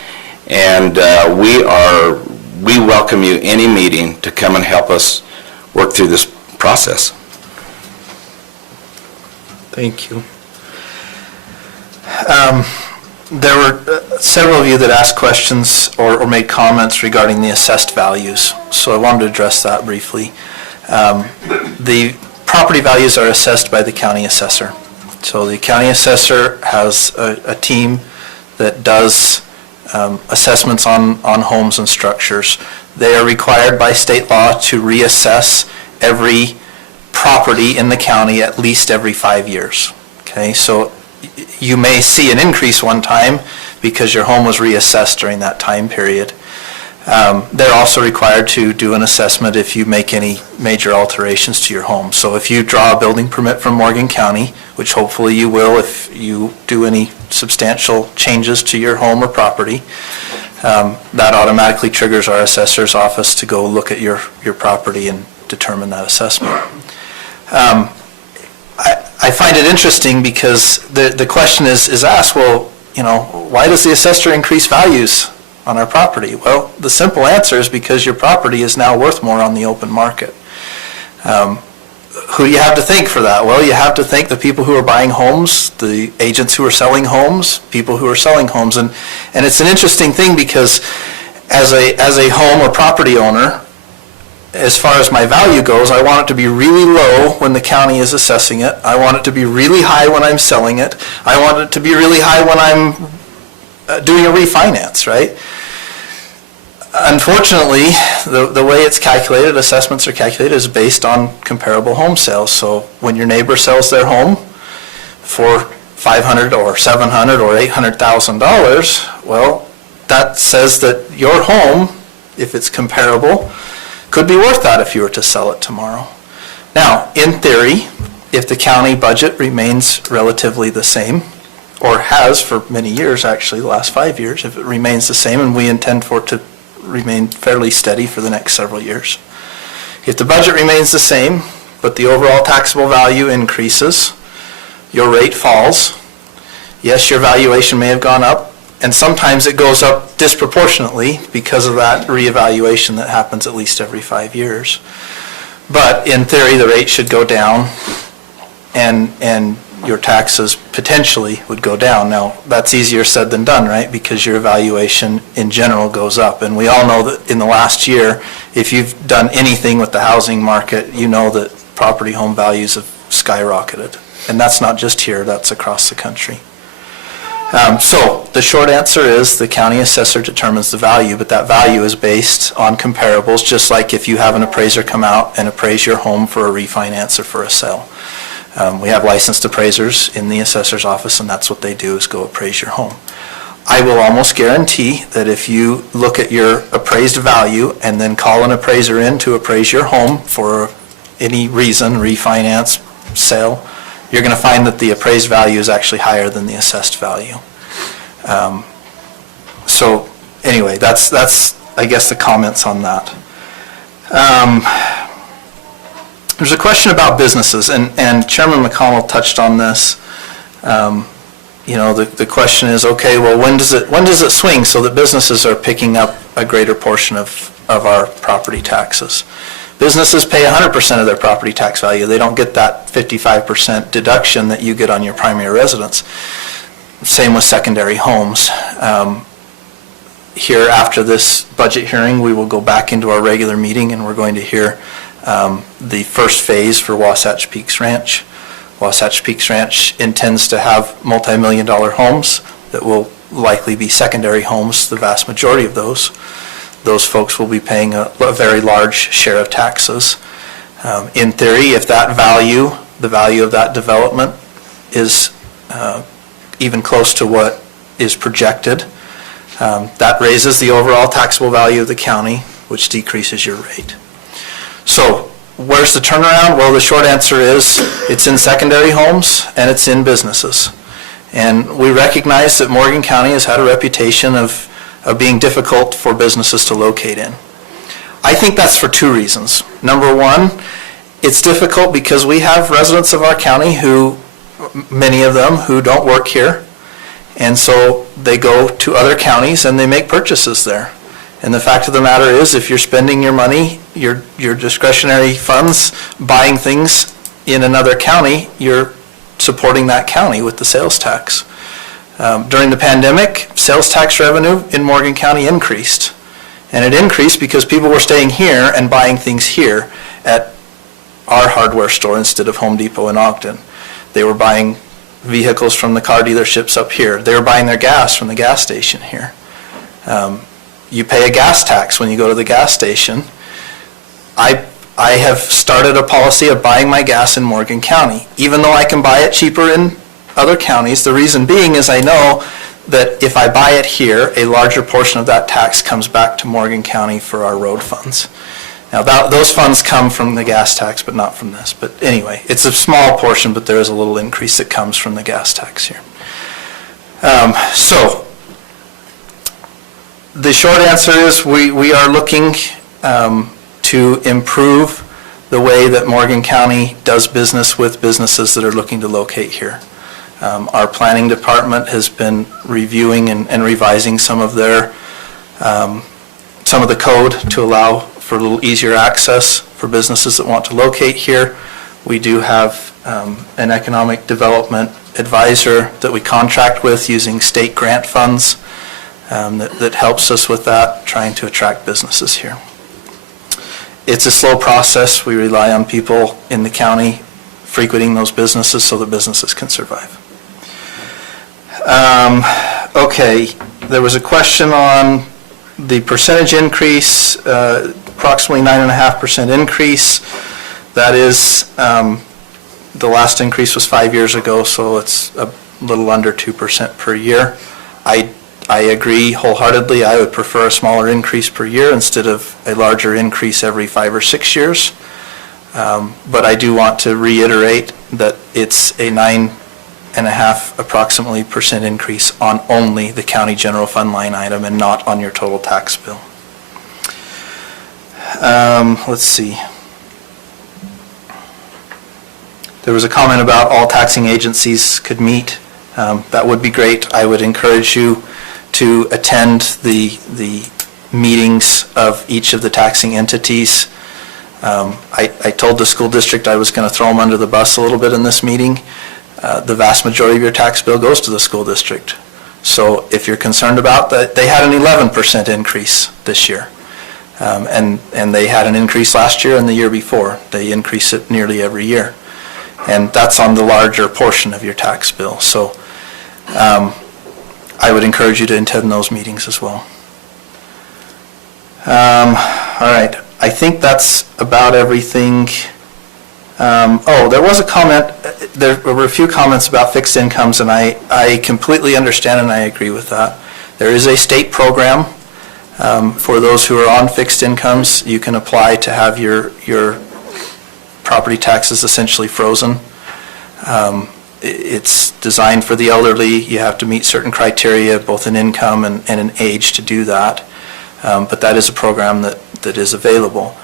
and we welcome you any meeting to come and help us work through this process. Thank you. There were several of you that asked questions or made comments regarding the assessed values, so I wanted to address that briefly. The property values are assessed by the county assessor. So the county assessor has a team that does assessments on homes and structures. They are required by state law to reassess every property in the county at least every 5 years. Okay, so you may see an increase one time because your home was reassessed during that time period. They're also required to do an assessment if you make any major alterations to your home. So if you draw a building permit from Morgan County, which hopefully you will if you do any substantial changes to your home or property, that automatically triggers our assessor's office to go look at your property and determine that assessment. I find it interesting because the question is asked, well, you know, why does the assessor increase values on our property? Well, the simple answer is because your property is now worth more on the open market. Who do you have to thank for that? Well, you have to thank the people who are buying homes, the agents who are selling homes, people who are selling homes. And it's an interesting thing because as a home or property owner, as far as my value goes, I want it to be really low when the county is assessing it. I want it to be really high when I'm selling it. I want it to be really high when I'm doing a refinance, right? Unfortunately, the way it's calculated, assessments are calculated, is based on comparable home sales. So when your neighbor sells their home for $500 or $700 or $800,000, well, that says that your home, if it's comparable, could be worth that if you were to sell it tomorrow. Now, in theory, if the county budget remains relatively the same, or has for many years, actually, the last 5 years, if it remains the same, and we intend for it to remain fairly steady for the next several years. If the budget remains the same, but the overall taxable value increases, your rate falls. Yes, your valuation may have gone up, and sometimes it goes up disproportionately because of that reevaluation that happens at least every 5 years. But in theory, the rate should go down, and your taxes potentially would go down. Now, that's easier said than done, right? Because your valuation in general goes up. And we all know that in the last year, if you've done anything with the housing market, you know that property home values have skyrocketed. And that's not just here, that's across the country. So the short answer is the county assessor determines the value, but that value is based on comparables, just like if you have an appraiser come out and appraise your home for a refinance or for a sale. We have licensed appraisers in the assessor's office, and that's what they do, is go appraise your home. I will almost guarantee that if you look at your appraised value and then call an appraiser in to appraise your home for any reason, refinance, sale, you're going to find that the appraised value is actually higher than the assessed value. So anyway, that's I guess the comments on that. There's a question about businesses, and Chairman McConnell touched on this. You know, the question is, okay, well, when does it swing so that businesses are picking up a greater portion of our property taxes? Businesses pay 100% of their property tax value. They don't get that 55% deduction that you get on your primary residence. Same with secondary homes. Here, after this budget hearing, we will go back into our regular meeting, and we're going to hear the first phase for Wasatch Peaks Ranch. Wasatch Peaks Ranch intends to have multi-million-dollar homes that will likely be secondary homes, the vast majority of those. Those folks will be paying a very large share of taxes. In theory, if that value, the value of that development is even close to what is projected, that raises the overall taxable value of the county, which decreases your rate. So where's the turnaround? Well, the short answer is it's in secondary homes and it's in businesses. And we recognize that Morgan County has had a reputation of being difficult for businesses to locate in. I think that's for two reasons. Number one, it's difficult because we have residents of our county who, many of them, who don't work here. And so they go to other counties and they make purchases there. And the fact of the matter is, if you're spending your money, your discretionary funds, buying things in another county, you're supporting that county with the sales tax. During the pandemic, sales tax revenue in Morgan County increased. And it increased because people were staying here and buying things here at our hardware store instead of Home Depot in Ogden. They were buying vehicles from the car dealerships up here. They were buying their gas from the gas station here. You pay a gas tax when you go to the gas station. I have started a policy of buying my gas in Morgan County, even though I can buy it cheaper in other counties. The reason being is I know that if I buy it here, a larger portion of that tax comes back to Morgan County for our road funds. Now, those funds come from the gas tax, but not from this. But anyway, it's a small portion, but there is a little increase that comes from the gas tax here. So, the short answer is we are looking to improve the way that Morgan County does business with businesses that are looking to locate here. Our planning department has been reviewing and revising some of the code to allow for a little easier access for businesses that want to locate here. We do have an economic development advisor that we contract with using state grant funds that helps us with that, trying to attract businesses here. It's a slow process. We rely on people in the county frequenting those businesses so that businesses can survive. Okay, there was a question on the percentage increase, approximately 9.5% increase. That is, the last increase was 5 years ago, so it's a little under 2% per year. I agree wholeheartedly. I would prefer a smaller increase per year instead of a larger increase every 5 or 6 years. But I do want to reiterate that it's a 9.5% approximately increase on only the county general fund line item and not on your total tax bill. Let's see. There was a comment about all taxing agencies could meet. That would be great. I would encourage you to attend the meetings of each of the taxing entities. I told the school district I was going to throw them under the bus a little bit in this meeting. The vast majority of your tax bill goes to the school district. So if you're concerned about that, they had an 11% increase this year. And they had an increase last year and the year before. They increase it nearly every year. And that's on the larger portion of your tax bill. So I would encourage you to attend those meetings as well. All right, I think that's about everything. There was a comment, there were a few comments about fixed incomes, and I completely understand and I agree with that. There is a state program for those who are on fixed incomes. You can apply to have your property taxes essentially frozen. It's designed for the elderly. You have to meet certain criteria, both in income and in age, to do that. But that is a program that is available.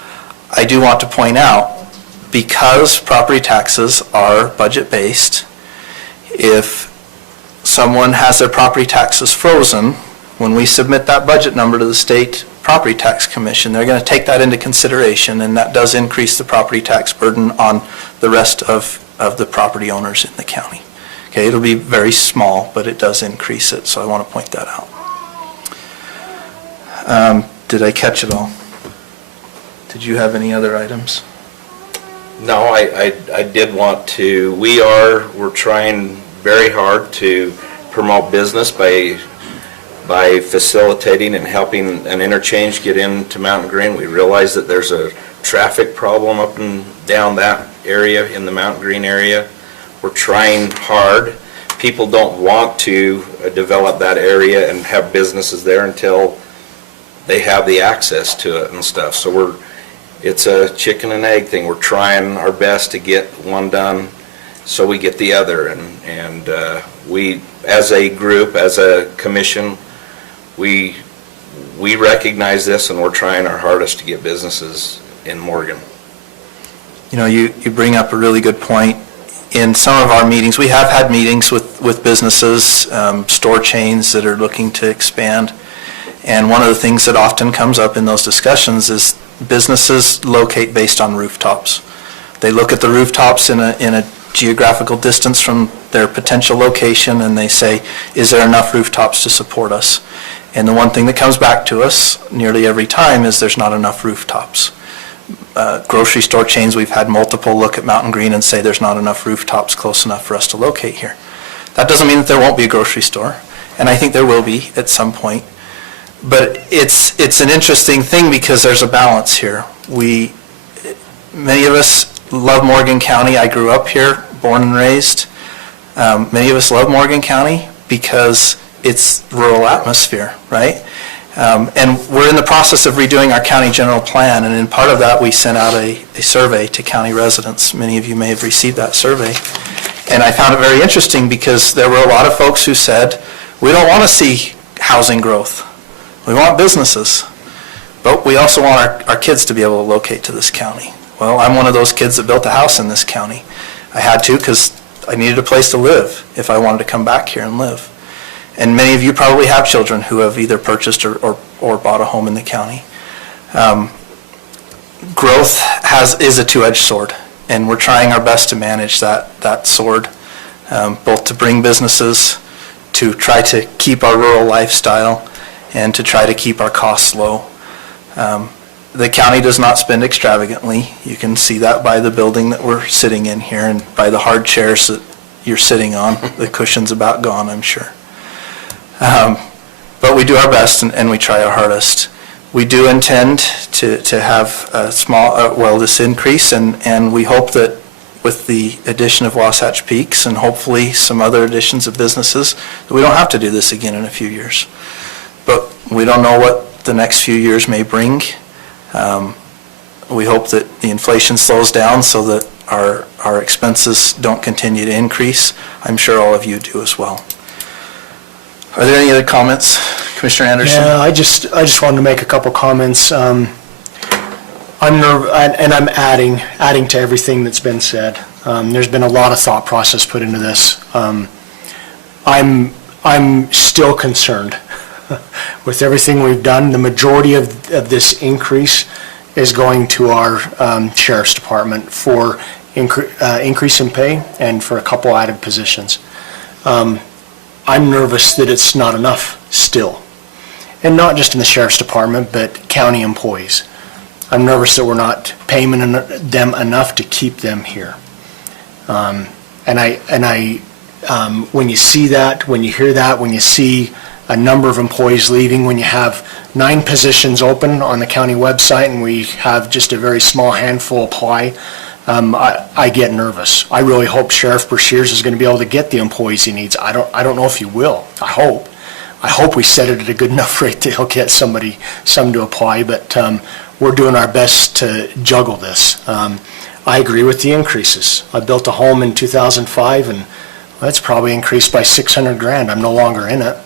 I do want to point out, because property taxes are budget-based, if someone has their property taxes frozen, when we submit that budget number to the State Property Tax Commission, they're going to take that into consideration, and that does increase the property tax burden on the rest of the property owners in the county. Okay, it'll be very small, but it does increase it, so I want to point that out. Did I catch it all? Did you have any other items? No, I did want to, we're trying very hard to promote business by facilitating and helping an interchange get into Mountain Green. We realize that there's a traffic problem up and down that area in the Mountain Green area. We're trying hard. People don't want to develop that area and have businesses there until they have the access to it and stuff. So it's a chicken and egg thing. We're trying our best to get one done so we get the other. And we, as a group, as a commission, we recognize this, and we're trying our hardest to get businesses in Morgan. You know, you bring up a really good point. In some of our meetings, we have had meetings with businesses, store chains that are looking to expand. And one of the things that often comes up in those discussions is businesses locate based on rooftops. They look at the rooftops in a geographical distance from their potential location, and they say, is there enough rooftops to support us? And the one thing that comes back to us nearly every time is there's not enough rooftops. Grocery store chains, we've had multiple look at Mountain Green and say there's not enough rooftops close enough for us to locate here. That doesn't mean that there won't be a grocery store, and I think there will be at some point. But it's an interesting thing because there's a balance here. Many of us love Morgan County. I grew up here, born and raised. Many of us love Morgan County because it's rural atmosphere, right? And we're in the process of redoing our county general plan, and in part of that, we sent out a survey to county residents. Many of you may have received that survey. And I found it very interesting because there were a lot of folks who said, we don't want to see housing growth. We want businesses, but we also want our kids to be able to locate to this county. Well, I'm one of those kids that built a house in this county. I had to because I needed a place to live if I wanted to come back here and live. And many of you probably have children who have either purchased or bought a home in the county. Growth is a two-edged sword, and we're trying our best to manage that sword, both to bring businesses, to try to keep our rural lifestyle, and to try to keep our costs low. The county does not spend extravagantly. You can see that by the building that we're sitting in here and by the hard chairs that you're sitting on. The cushion's about gone, I'm sure. But we do our best and we try our hardest. We do intend to have a small, this increase, and we hope that with the addition of Wasatch Peaks and hopefully some other additions of businesses, that we don't have to do this again in a few years. But we don't know what the next few years may bring. We hope that the inflation slows down so that our expenses don't continue to increase. I'm sure all of you do as well. Are there any other comments, Commissioner Anderson? Yeah, I just wanted to make a couple comments. I'm adding to everything that's been said. There's been a lot of thought process put into this. I'm still concerned with everything we've done. The majority of this increase is going to our Sheriff's Department for increase in pay and for a couple added positions. I'm nervous that it's not enough still. And not just in the Sheriff's Department, but county employees. I'm nervous that we're not paying them enough to keep them here. When you see that, when you hear that, when you see a number of employees leaving, when you have 9 positions open on the county website and we have just a very small handful apply, I get nervous. I really hope Sheriff Brashears is going to be able to get the employees he needs. I don't know if he will. I hope we set it at a good enough rate that he'll get some to apply, but we're doing our best to juggle this. I agree with the increases. I built a home in 2005 and that's probably increased by $600,000. I'm no longer in it.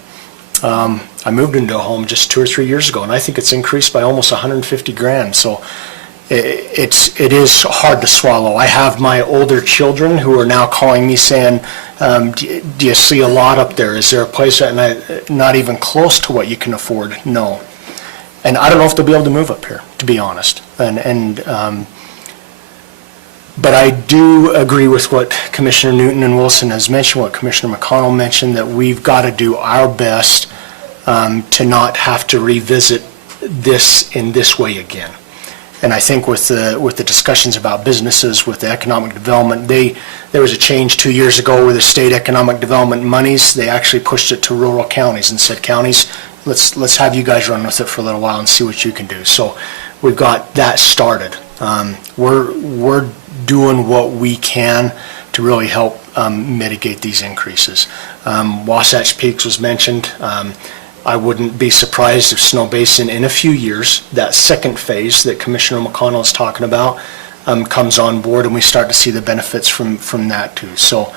I moved into a home just 2 or 3 years ago and I think it's increased by almost $150,000. So it is hard to swallow. I have my older children who are now calling me saying, do you see a lot up there? Is there a place not even close to what you can afford? No. And I don't know if they'll be able to move up here, to be honest. But I do agree with what Commissioner Newton and Wilson has mentioned, what Commissioner McConnell mentioned, that we've got to do our best to not have to revisit this in this way again. And I think with the discussions about businesses, with the economic development, there was a change 2 years ago where the state economic development monies, they actually pushed it to rural counties and said, counties, let's have you guys run with it for a little while and see what you can do. So we've got that started. We're doing what we can to really help mitigate these increases. Wasatch Peaks was mentioned. I wouldn't be surprised if Snow Basin in a few years, that second phase that Commissioner McConnell is talking about, comes on board and we start to see the benefits from that too. So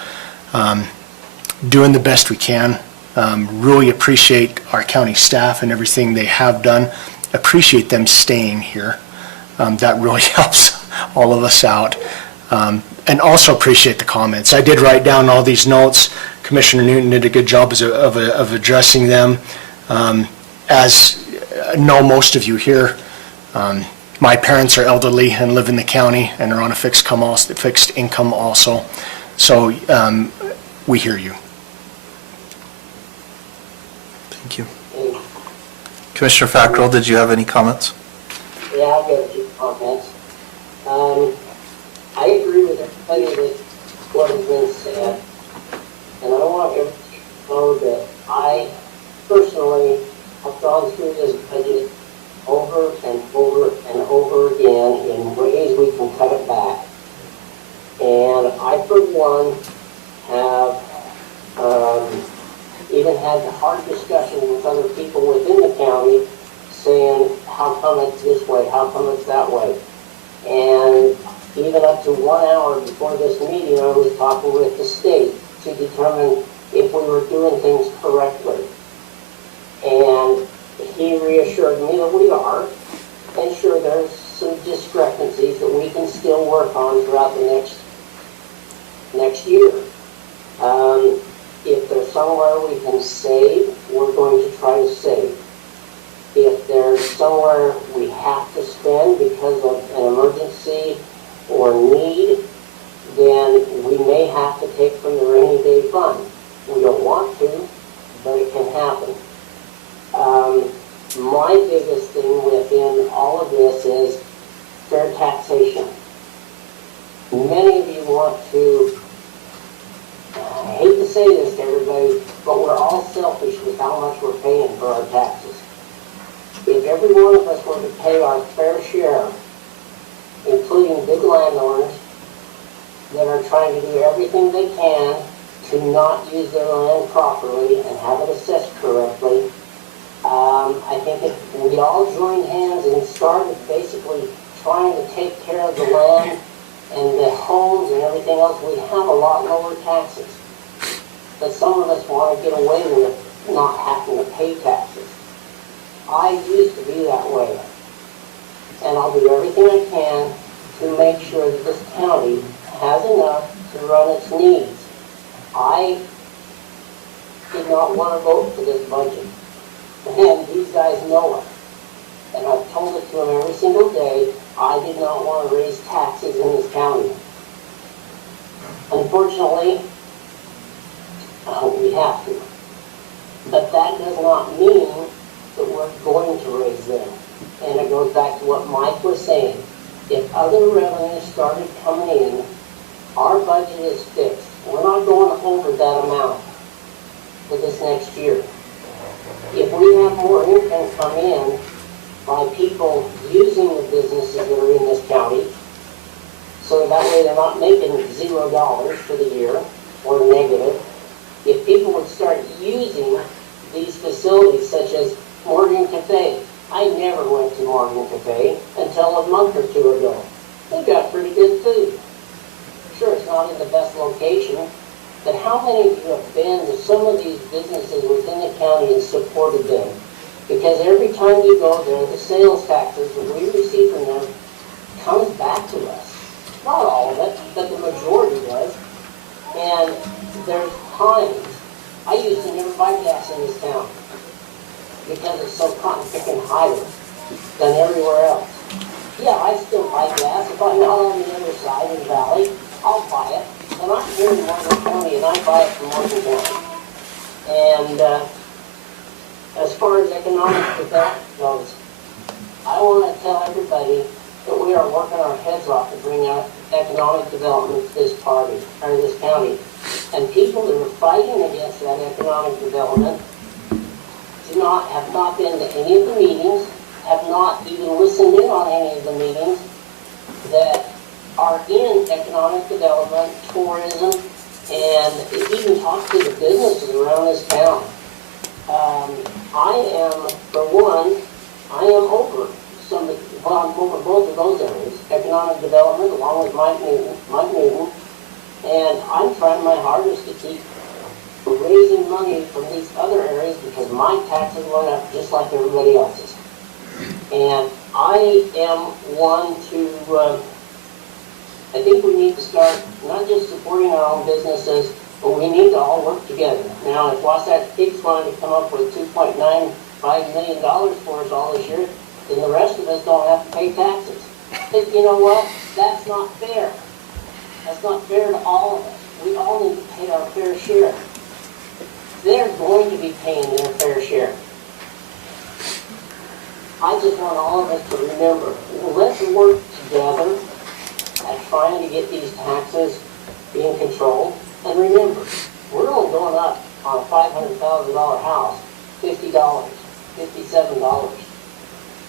doing the best we can. Really appreciate our county staff and everything they have done. Appreciate them staying here. That really helps all of us out. And also appreciate the comments. I did write down all these notes. Commissioner Newton did a good job of addressing them. As know most of you here, my parents are elderly and live in the county and are on a fixed income also. So we hear you. Thank you. Commissioner Fackrell, did you have any comments? Yeah, I've got a few comments. I agree with everybody that what has been said, and I want everybody to know that I personally have gone through this budget over and over and over again in ways we can cut it back. And I, for one, have even had the hard discussion with other people within the county saying, how come it's this way, how come it's that way? And even up to 1 hour before this meeting, I was talking with the state to determine if we were doing things correctly. And he reassured me that we are, and sure, there's some discrepancies that we can still work on throughout the next year. If there's somewhere we can save, we're going to try to save. If there's somewhere we have to spend because of an emergency or need, then we may have to take from the rainy day fund. We don't want to, but it can happen. My biggest thing within all of this is fair taxation. Many of you want to, I hate to say this to everybody, but we're all selfish with how much we're paying for our taxes. If every one of us were to pay our fair share, including big landowners that are trying to do everything they can to not use their land properly and have it assessed correctly, I think if we all joined hands and started basically trying to take care of the land and the homes and everything else, we'd have a lot lower taxes. But some of us want to get away with not having to pay taxes. I used to be that way. And I'll do everything I can to make sure that this county has enough to run its needs. I did not want to vote for this budget. And these guys know it. And I've told it to them every single day, I did not want to raise taxes in this county. Unfortunately, we have to. But that does not mean that we're going to raise them. And it goes back to what Mike was saying. If other revenues started coming in, our budget is fixed. We're not going over that amount for this next year. If we have more income come in by people using the businesses that are in this county, so that way they're not making $0 for the year or negative, if people would start using these facilities such as Morgan Cafe. I never went to Morgan Cafe until a month or two ago. They got pretty good food. Sure, it's not in the best location, but how many of you have been to some of these businesses within the county and supported them? Because every time you go there, the sales taxes that we receive from them comes back to us. Not all of it, but the majority does. And there's times, I used to never buy gas in this town because it's so cotton picking higher than everywhere else. Yeah, I still buy gas. If I'm not on the other side of the valley, I'll buy it. And I'm here in Morgan County and I buy it from Morgan County. And as far as economic development goes, I want to tell everybody that we are working our heads off to bring out economic development to this party, or this county. And people that are fighting against that economic development have not been to any of the meetings, have not even listened in on any of the meetings that are in economic development, tourism, and even talk to the businesses around this town. I am, for one, I am over I'm over both of those areas, economic development along with Mike Newton, and I'm trying my hardest to keep raising money from these other areas because my taxes went up just like everybody else's. And I am one to, I think we need to start not just supporting our own businesses, but we need to all work together. Now, if Wasatch Peak's wanting to come up with $2.95 million for us all this year, then the rest of us don't have to pay taxes. But you know what? That's not fair. That's not fair to all of us. we all need to pay our fair share. They're going to be paying their fair share. I just want all of us to remember, let's work together at trying to get these taxes in control. And remember, we're only going up on a $500,000 house, $50, $57.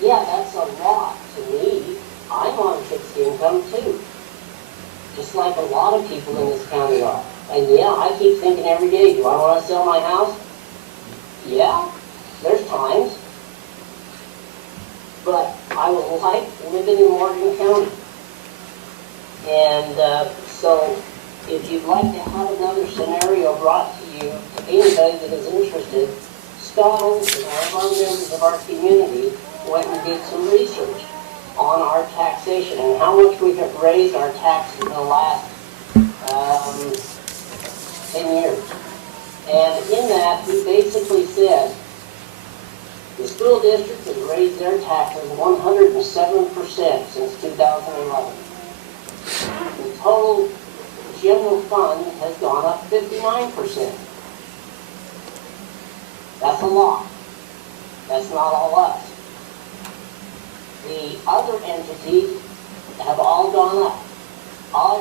Yeah, that's a lot to me. I'm on fixed income too. Just like a lot of people in this county are. And yeah, I keep thinking every day, do I want to sell my house? Yeah, there's times. But I would like living in Morgan County. And so if you'd like to have another scenario brought to you, to anybody that is interested, Scott Olson, one of our members of our community, went and did some research on our taxation and how much we have raised our taxes in the last 10 years. And in that, he basically said, the school district has raised their taxes 107% since 2011. The total general fund has gone up 59%. That's a lot. That's not all us. The other entities have all gone up.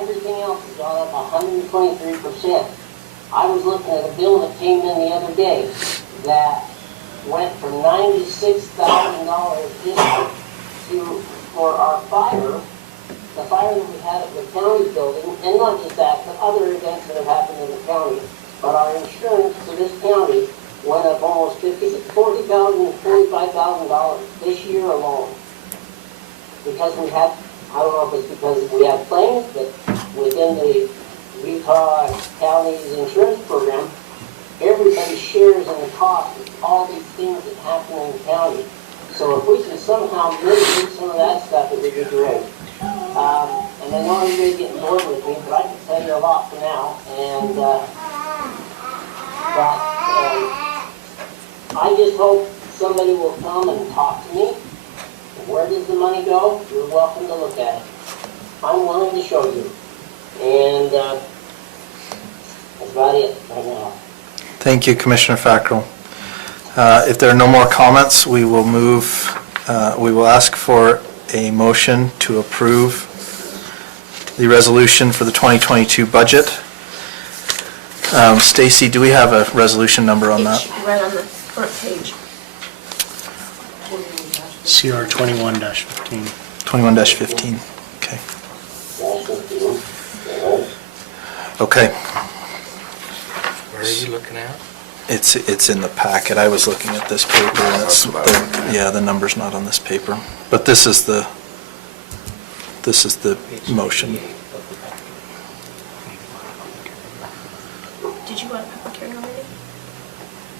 Everything else has gone up 123%. I was looking at a bill that came in the other day that went from $96,000 to for our fire, the fire that we had at the county building, and not just that, but other events that have happened in the county. But our insurance for this county went up almost $40,000, $45,000 this year alone. Because we had, I don't know if it's because we have claims, but within the Utah County's insurance program, everybody shares in the cost of all these things that happen in the county. So if we can somehow mitigate some of that stuff, it would be great. And I know everybody's getting bored with me, but I can tell you a lot for now. And I just hope somebody will come and talk to me. Where does the money go? You're welcome to look at it. I'm willing to show you. And that's about it right now. Thank you, Commissioner Fackrell. If there are no more comments, we will ask for a motion to approve the resolution for the 2022 budget. Stacy, do we have a resolution number on that? It's right on the front page. CR 21-15. 21-15, okay. Okay. Where are you looking at? It's in the packet. I was looking at this paper, and the number's not on this paper. But this is the motion. Did you want a public hearing already?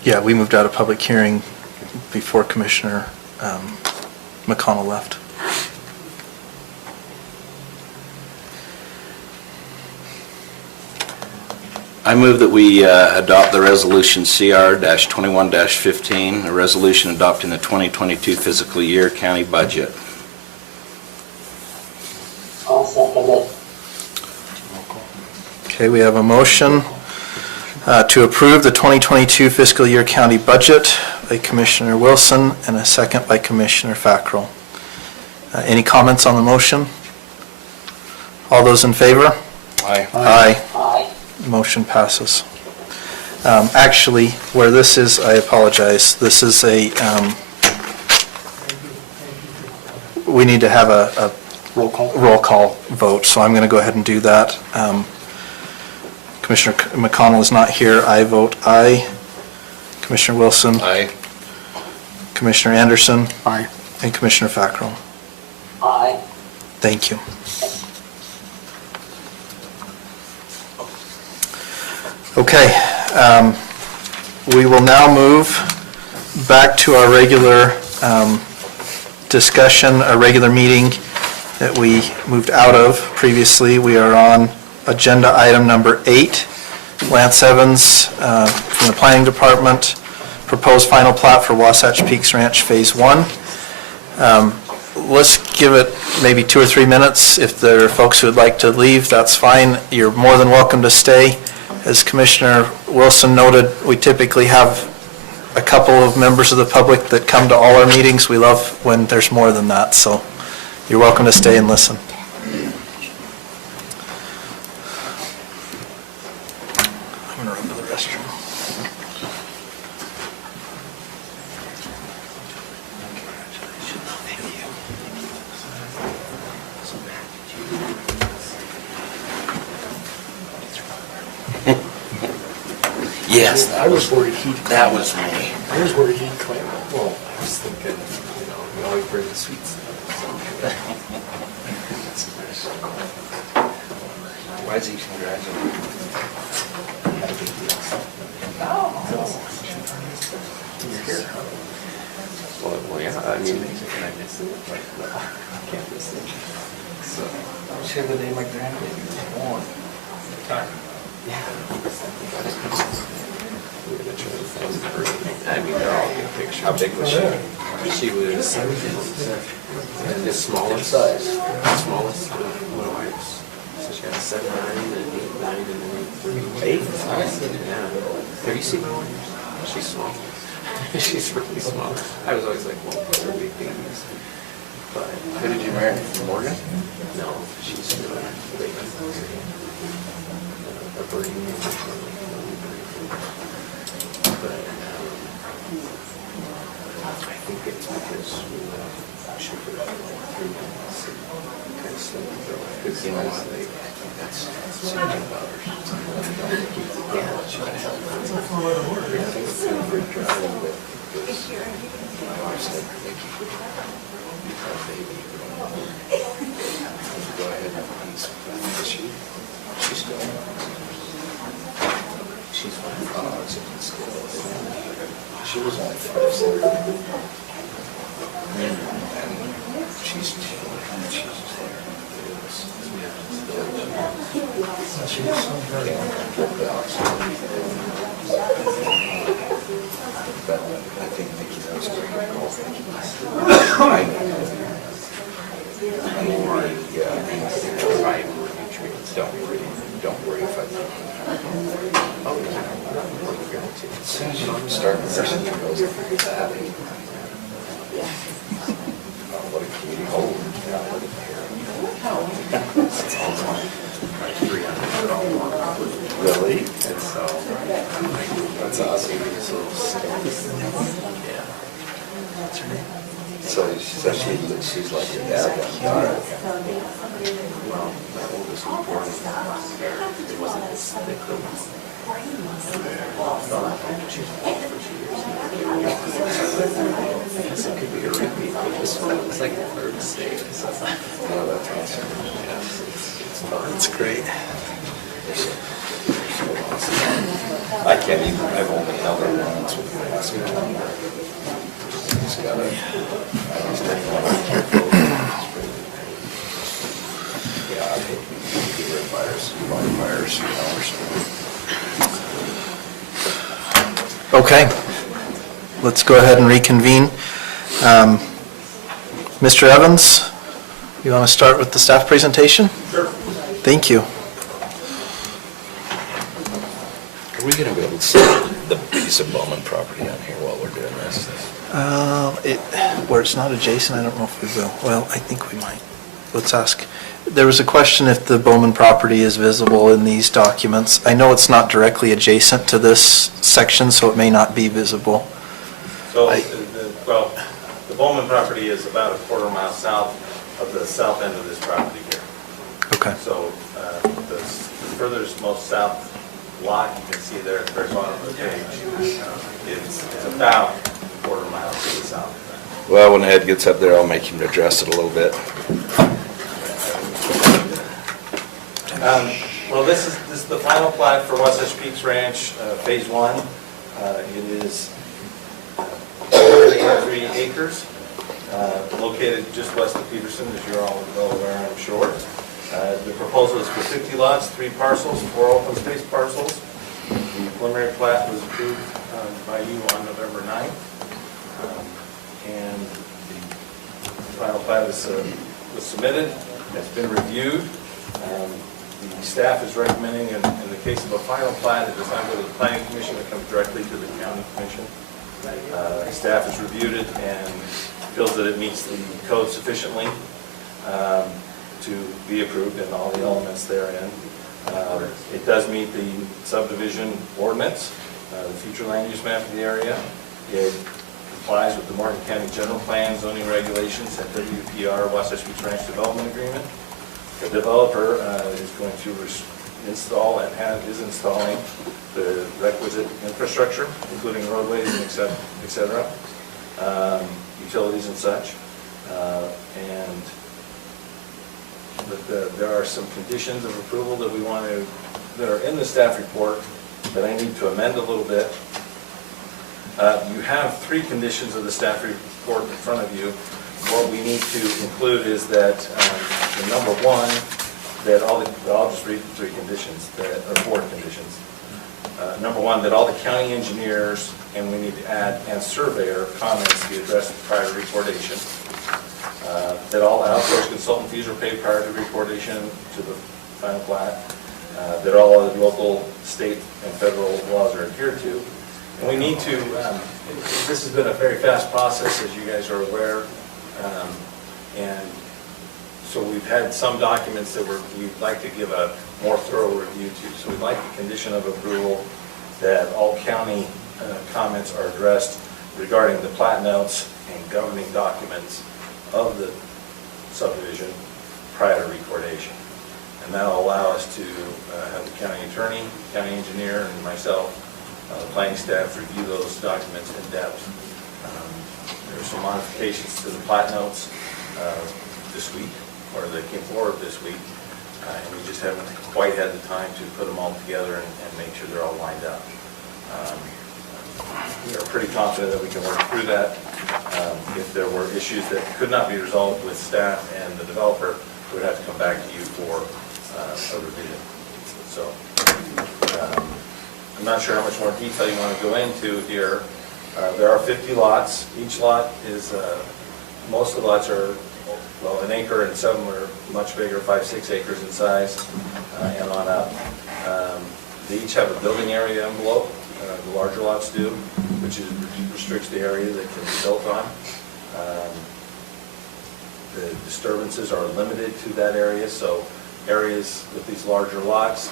Yeah, we moved out of public hearing before Commissioner McConnell left. I move that we adopt the resolution CR-21-15, a resolution adopting the 2022 fiscal year county budget. I'll second it. Okay, we have a motion to approve the 2022 fiscal year county budget by Commissioner Wilson and a second by Commissioner Fackrell. Any comments on the motion? All those in favor? Aye. Aye. Aye. Motion passes. Actually, where this is, I apologize, this is we need to have a roll call vote, so I'm going to go ahead and do that. Commissioner McConnell is not here. I vote aye. Commissioner Wilson? Aye. Commissioner Anderson? Aye. And Commissioner Fackrell? Aye. Thank you. Okay, we will now move back to our regular discussion, our regular meeting that we moved out of previously. We are on agenda item number 8, Lance Evans from the Planning Department, proposed final plat for Wasatch Peaks Ranch Phase 1. let's give it maybe 2 or 3 minutes. If there are folks who would like to leave, that's fine. You're more than welcome to stay. As Commissioner Wilson noted, we typically have a couple of members of the public that come to all our meetings. We love when there's more than that, so you're welcome to stay and listen. I'm going to run to the restroom. Yes, I was worried he'd. that was me. I was worried he'd claim it. Well, I was thinking, we always bring the sweet stuff. Why is he congratulating? Well, yeah, I mean, can I miss it? I can't miss it. So, share the day my grandbaby was born. Yeah. I mean, they're all good pictures. How big was she? She was the smallest size. Smallest one of ours. So she had 7'9" and 8'9" and then 8'3". 8? Yeah. Have you seen her? She's small. She's really small. I was always like, well, they're big babies. But who did you marry? Morgan? No, she's a birdie. But I think it's because she put it 3 months and kind of slept with her. Because, that's something about her. Yeah, she had help. I think it's been a great driving, but my wife said, Nikki, you have a baby. Go ahead and she's still she's fine. She was only 5'7". And she's there. She's very but I think Nikki knows to go. I don't worry. Don't worry if I as soon as you start nursing, it goes like that. What a cutie. Oh, yeah, look at there. That's all my 300. Really? And so, that's awesome. Yeah. What's her name? So she says she's like your dad. Well, my oldest was born it wasn't this thick. I guess it could be a repeat, but this one looks like the third state. Oh, that's awesome. It's fun. It's great. I can't even, I've only held her once with my husband. He's got a, he's definitely careful. Yeah, I think we do fires, Okay, let's go ahead and reconvene. Mr. Evans, you want to start with the staff presentation? Sure. Thank you. Are we going to be able to see the piece of Bowman property on here while we're doing this? Where it's not adjacent, I don't know if we will. Well, I think we might. Let's ask. There was a question if the Bowman property is visible in these documents. I know it's not directly adjacent to this section, so it may not be visible. So, the Bowman property is about a quarter mile south of the south end of this property here. Okay. So, the furthest most south lot you can see there at the very bottom of the page, it's about a quarter mile to the south. Well, when Ed gets up there, I'll make him address it a little bit. Well, this is the final plat for Wasatch Peaks Ranch, Phase 1. It is 183 acres, located just west of Peterson, as you're all well aware, I'm sure. The proposal is for 50 lots, 3 parcels, 4 open space parcels. The preliminary plat was approved by you on November 9th. And the final plat was submitted, it's been reviewed. The staff is recommending, in the case of a final plat, it does not go to the planning commission, it comes directly to the county commission. Staff has reviewed it and feels that it meets the code sufficiently to be approved and all the elements therein. It does meet the subdivision ordinance, the future land use map of the area. It complies with the Morgan County General Plan, zoning regulations, and WPR, Wasatch Beach Ranch Development Agreement. The developer is going to install and is installing the requisite infrastructure, including roadways and et cetera, utilities and such. And there are some conditions of approval that we want to, that are in the staff report that I need to amend a little bit. You have 3 conditions of the staff report in front of you. What we need to include is that the number 1, that I'll just read the 3 conditions, or 4 conditions. Number 1, that all the county engineers, and we need to add, and surveyor comments be addressed prior to recordation. That all outsourced consultant fees are paid prior to recordation to the final plat. That all other local, state, and federal laws are adhered to. And we need to, this has been a very fast process, as you guys are aware. And so we've had some documents that we'd like to give a more thorough review to. So we'd like the condition of approval that all county comments are addressed regarding the plat notes and governing documents of the subdivision prior to recordation. And that'll allow us to have the county attorney, county engineer, and myself, the planning staff, review those documents in depth. There are some modifications to the plat notes this week, or they came forward this week, and we just haven't quite had the time to put them all together and make sure they're all lined up. We are pretty confident that we can work through that. If there were issues that could not be resolved with staff and the developer, we would have to come back to you for a revision. So I'm not sure how much more detail you want to go into here. There are 50 lots. Each lot is, most of the lots are, well, 1 acre, and some are much bigger, 5-6 acres in size and on up. They each have a building area envelope. The larger lots do, which restricts the area that can be built on. The disturbances are limited to that area, so areas with these larger lots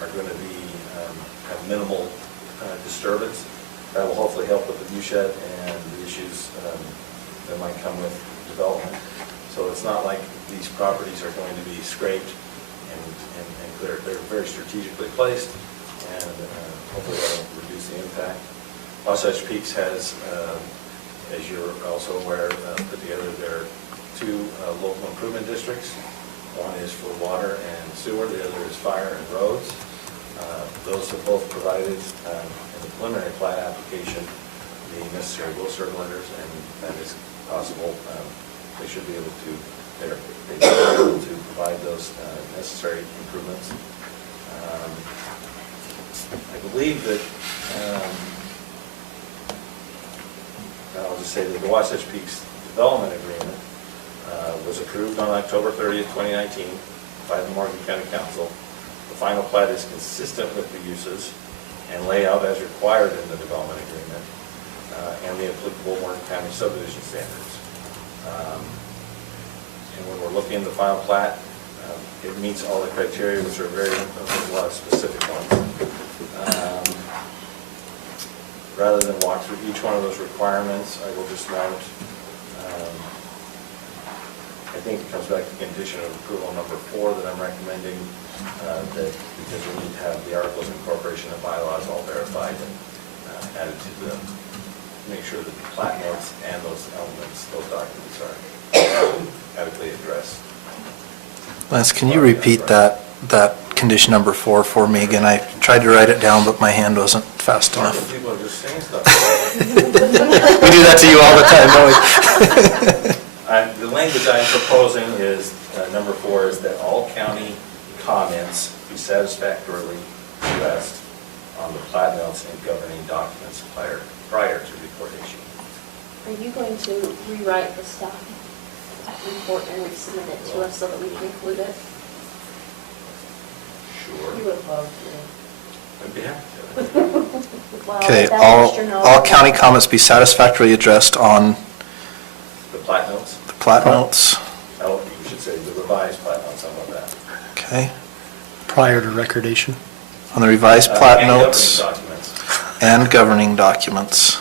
are going to be have minimal disturbance. That will hopefully help with the view shed and the issues that might come with development. So it's not like these properties are going to be scraped and cleared. They're very strategically placed, and hopefully that will reduce the impact. Wasatch Peaks has, as you're also aware, put together their 2 local improvement districts. One is for water and sewer, the other is fire and roads. Those have both provided in the preliminary plat application the necessary will serve letters, and that is possible. They should be able to, they're able to provide those necessary improvements. I believe that, I'll just say that the Wasatch Peaks Development Agreement was approved on October 30th, 2019 by the Morgan County Council. The final plat is consistent with the uses and layout as required in the development agreement and the applicable Morgan County subdivision standards. And when we're looking at the final plat, it meets all the criteria, which are a lot of specific ones. Rather than walk through each one of those requirements, I will just note, I think it comes back to condition of approval number 4 that I'm recommending, that because we need to have the articles of incorporation and bylaws all verified and added to them, make sure that the plat notes and those elements, those documents are adequately addressed. Lance, can you repeat that condition number 4 for me again? I tried to write it down, but my hand wasn't fast enough. People are just saying stuff. We do that to you all the time, don't we? The language I'm proposing is, number 4, is that all county comments be satisfactorily addressed on the plat notes and governing documents prior to recordation. Are you going to rewrite the staff report and resubmit it to us so that we can include it? Sure. You would love I'd be happy to. Well, Okay, that extra note- all county comments be satisfactorily addressed on The plat notes? the plat notes. Oh, you should say the revised plat notes, how about that? Okay. Prior to recordation. On the revised plat And notes governing documents. and governing documents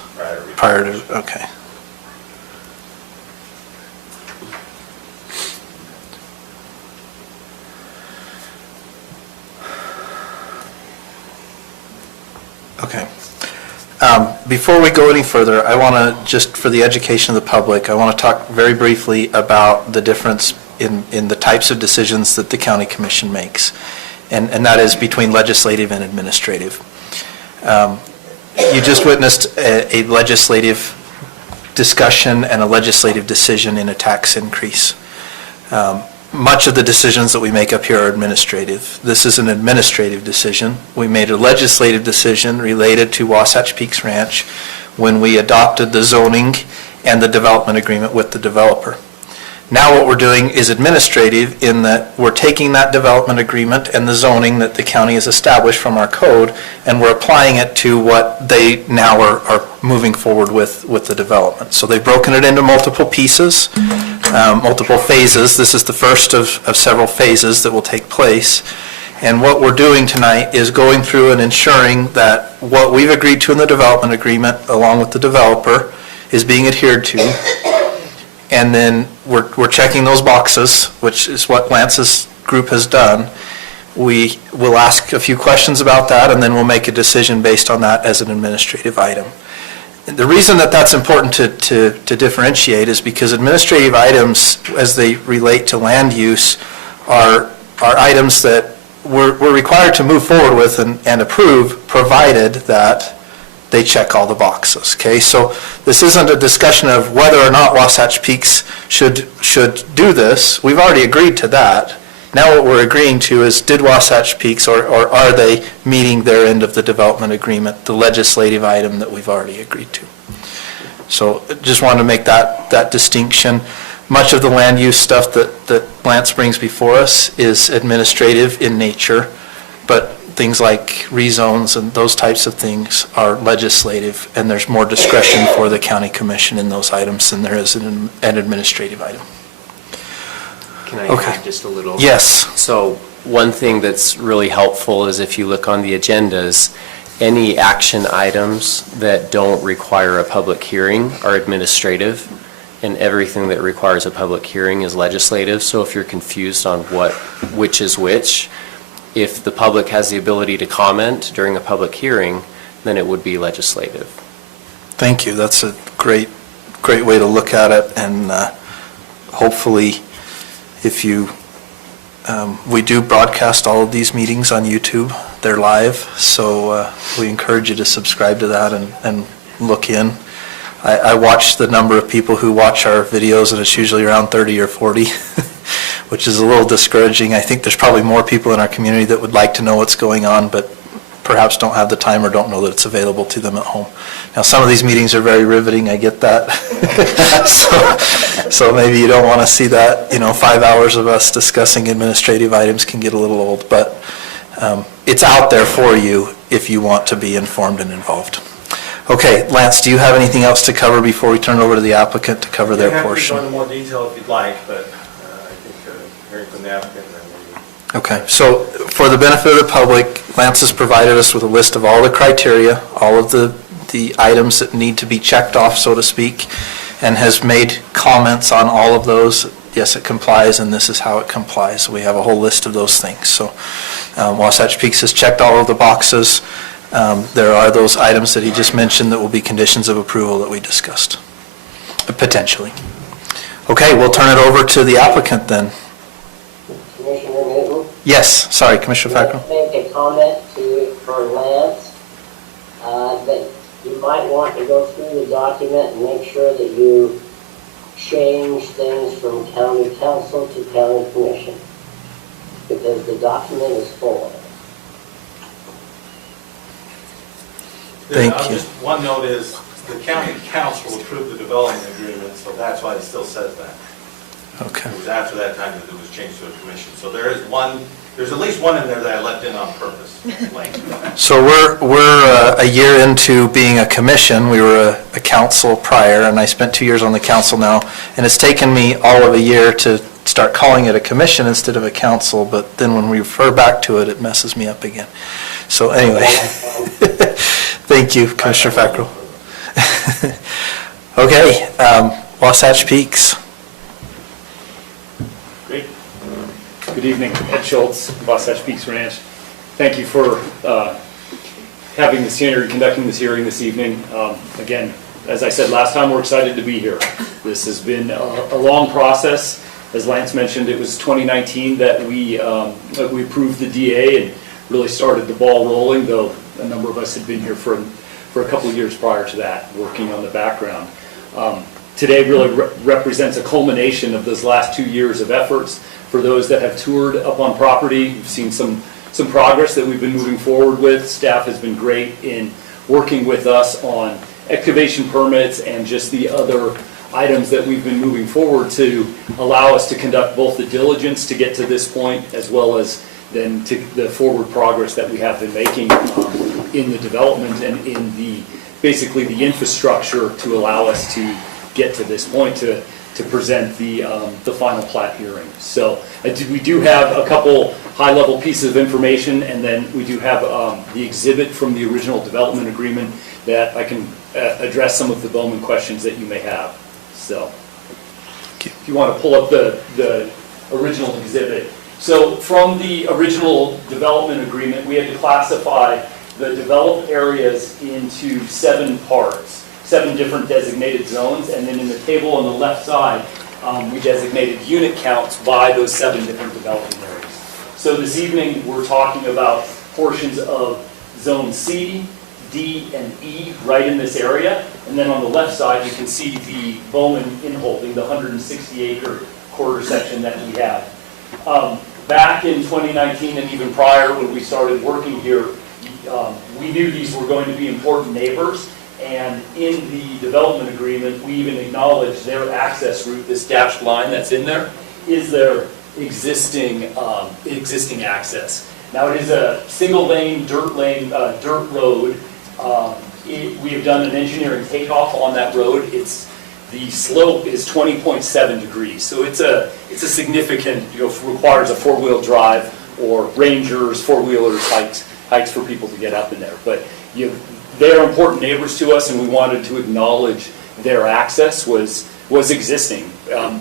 prior to, okay. Okay. Before we go any further, I want to, just for the education of the public, I want to talk very briefly about the difference in the types of decisions that the county commission makes, and that is between legislative and administrative. You just witnessed a legislative discussion and a legislative decision in a tax increase. Much of the decisions that we make up here are administrative. This is an administrative decision. We made a legislative decision related to Wasatch Peaks Ranch when we adopted the zoning and the development agreement with the developer. Now what we're doing is administrative in that we're taking that development agreement and the zoning that the county has established from our code, and we're applying it to what they now are moving forward with the development. So they've broken it into multiple pieces, multiple phases. This is the first of several phases that will take place. And what we're doing tonight is going through and ensuring that what we've agreed to in the development agreement, along with the developer, is being adhered to. And then we're checking those boxes, which is what Lance's group has done. We will ask a few questions about that, and then we'll make a decision based on that as an administrative item. And the reason that that's important to differentiate is because administrative items, as they relate to land use, are items that we're required to move forward with and approve, provided that they check all the boxes, okay? So this isn't a discussion of whether or not Wasatch Peaks should do this. We've already agreed to that. Now what we're agreeing to is, did Wasatch Peaks, or are they meeting their end of the development agreement, the legislative item that we've already agreed to? So just wanted to make that distinction. Much of the land use stuff that Lance brings before us is administrative in nature, but things like rezones and those types of things are legislative, and there's more discretion for the county commission in those items than there is in an administrative item. Can I Okay. add just a little? Yes. So one thing that's really helpful is if you look on the agendas, any action items that don't require a public hearing are administrative, and everything that requires a public hearing is legislative. So if you're confused on which is which, if the public has the ability to comment during a public hearing, then it would be legislative. Thank you. That's a great way to look at it, and hopefully if you, we do broadcast all of these meetings on YouTube. They're live, so we encourage you to subscribe to that and look in. I watch the number of people who watch our videos, and it's usually around 30 or 40, which is a little discouraging. I think there's probably more people in our community that would like to know what's going on, but perhaps don't have the time or don't know that it's available to them at home. Now, some of these meetings are very riveting, I get that. So maybe you don't want to see that, 5 hours of us discussing administrative items can get a little old, but it's out there for you if you want to be informed and involved. Okay, Lance, do you have anything else to cover before we turn it over to the applicant to cover their portion? I can go into more detail if you'd like, but I think hearing from the applicant, then maybe. Okay, so for the benefit of the public, Lance has provided us with a list of all the criteria, all of the items that need to be checked off, so to speak, and has made comments on all of those. Yes, it complies, and this is how it complies. We have a whole list of those things. So Wasatch Peaks has checked all of the boxes. There are those items that he just mentioned that will be conditions of approval that we discussed, potentially. Okay, we'll turn it over to the applicant then. Commissioner Newton? Yes, sorry, Commissioner Fackrell. Make a comment for Lance, that you might want to go through the document and make sure that you change things from county council to county commission, because the document is full of it. Thank you. Just one note is, the county council approved the development agreement, so that's why it still says that. Okay. It was after that time that it was changed to a commission. So there's at least one in there that I left in on purpose. So we're a year into being a commission. We were a council prior, and I spent 2 years on the council now. And it's taken me all of a year to start calling it a commission instead of a council, but then when we refer back to it, it messes me up again. So anyway, thank you, Commissioner Fackrell. Okay, Wasatch Peaks. Great. Good evening, Ed Schultz, Wasatch Peaks Ranch. Thank you for having this hearing, conducting this hearing this evening. Again, as I said last time, we're excited to be here. This has been a long process. As Lance mentioned, it was 2019 that we approved the DA and really started the ball rolling, though a number of us had been here for a couple of years prior to that, working on the background. Today really represents a culmination of those last 2 years of efforts. For those that have toured up on property, you've seen some progress that we've been moving forward with. Staff has been great in working with us on excavation permits and just the other items that we've been moving forward to allow us to conduct both the diligence to get to this point, as well as then to the forward progress that we have been making in the development and in basically the infrastructure to allow us to get to this point to present the final plat hearing. So we do have a couple high-level pieces of information, and then we do have the exhibit from the original development agreement that I can address some of the Bowman questions that you may have. So if you want to pull up the original exhibit. So from the original development agreement, we had to classify the developed areas into 7 parts, 7 different designated zones, and then in the table on the left side, we designated unit counts by those 7 different development areas. So this evening, we're talking about portions of Zone C, D, and E right in this area, and then on the left side, you can see the Bowman inholding, the 160-acre quarter section that we have. Back in 2019 and even prior, when we started working here, we knew these were going to be important neighbors, and in the development agreement, we even acknowledged their access route, this dashed line that's in there, is their existing access. Now, it is a single-lane, dirt road. We have done an engineering takeoff on that road. The slope is 20.7 degrees, so it's a significant, requires a 4-wheel drive or Rangers, 4-wheelers, hikes for people to get up in there. But they're important neighbors to us, and we wanted to acknowledge their access was existing.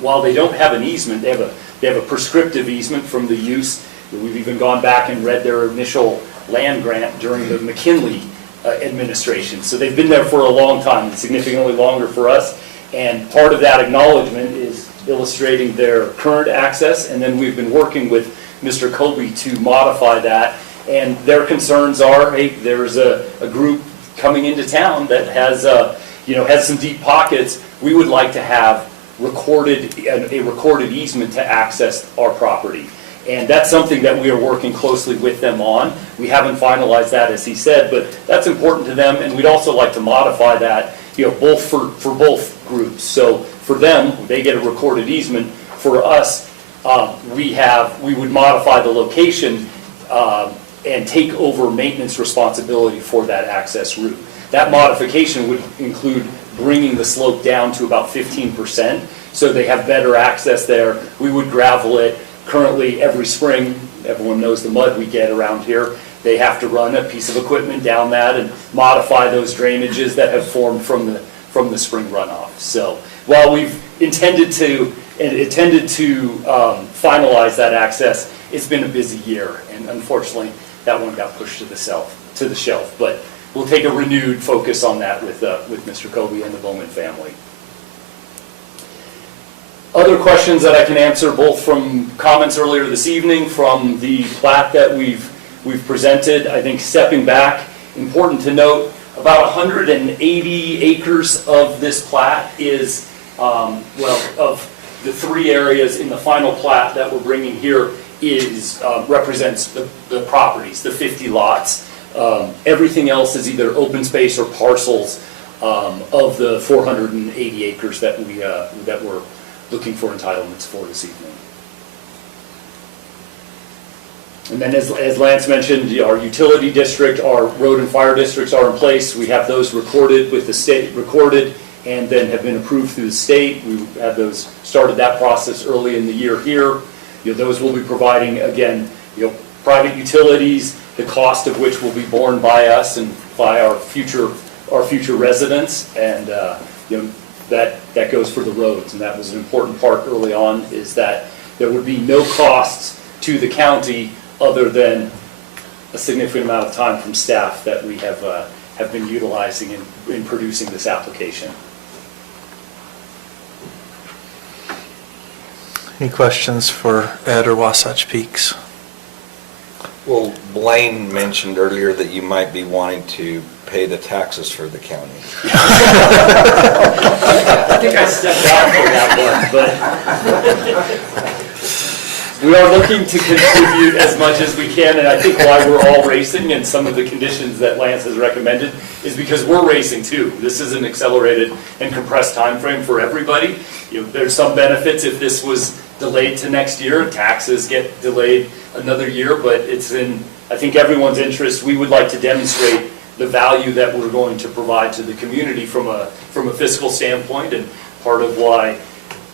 While they don't have an easement, they have a prescriptive easement from the use. We've even gone back and read their initial land grant during the McKinley administration. So they've been there for a long time, significantly longer for us. And part of that acknowledgement is illustrating their current access, and then we've been working with Mr. Colby to modify that. And their concerns are, hey, there's a group coming into town that has some deep pockets. We would like to have a recorded easement to access our property. And that's something that we are working closely with them on. We haven't finalized that, as he said, but that's important to them, and we'd also like to modify that, both for both groups. So for them, they get a recorded easement. For us, we would modify the location and take over maintenance responsibility for that access route. That modification would include bringing the slope down to about 15%, so they have better access there. We would gravel it. Currently, every spring, everyone knows the mud we get around here, they have to run a piece of equipment down that and modify those drainages that have formed from the spring runoff. So while we've intended to finalize that access, it's been a busy year, and unfortunately, that one got pushed to the shelf. But we'll take a renewed focus on that with Mr. Colby and the Bowman family. Other questions that I can answer, both from comments earlier this evening, from the plat that we've presented. I think stepping back, important to note, about 180 acres of this plat is, of the 3 areas in the final plat that we're bringing here represents the properties, the 50 lots. Everything else is either open space or parcels of the 480 acres that we're looking for entitlements for this evening. And then as Lance mentioned, our utility district, our road and fire districts are in place. We have those recorded with the state, and then have been approved through the state. We have those, started that process early in the year here. Those will be providing, again, private utilities, the cost of which will be borne by us and by our future residents, and that goes for the roads. And that was an important part early on, is that there would be no costs to the county other than a significant amount of time from staff that we have been utilizing in producing this application. Any questions for Ed or Wasatch Peaks? Well, Blaine mentioned earlier that you might be wanting to pay the taxes for the county. I think I stepped out for that one, but we are looking to contribute as much as we can, and I think why we're all racing, and some of the conditions that Lance has recommended, is because we're racing too. This is an accelerated and compressed time frame for everybody. There's some benefits if this was delayed to next year. Taxes get delayed another year, but it's in, I think, everyone's interest. We would like to demonstrate the value that we're going to provide to the community from a fiscal standpoint, and part of why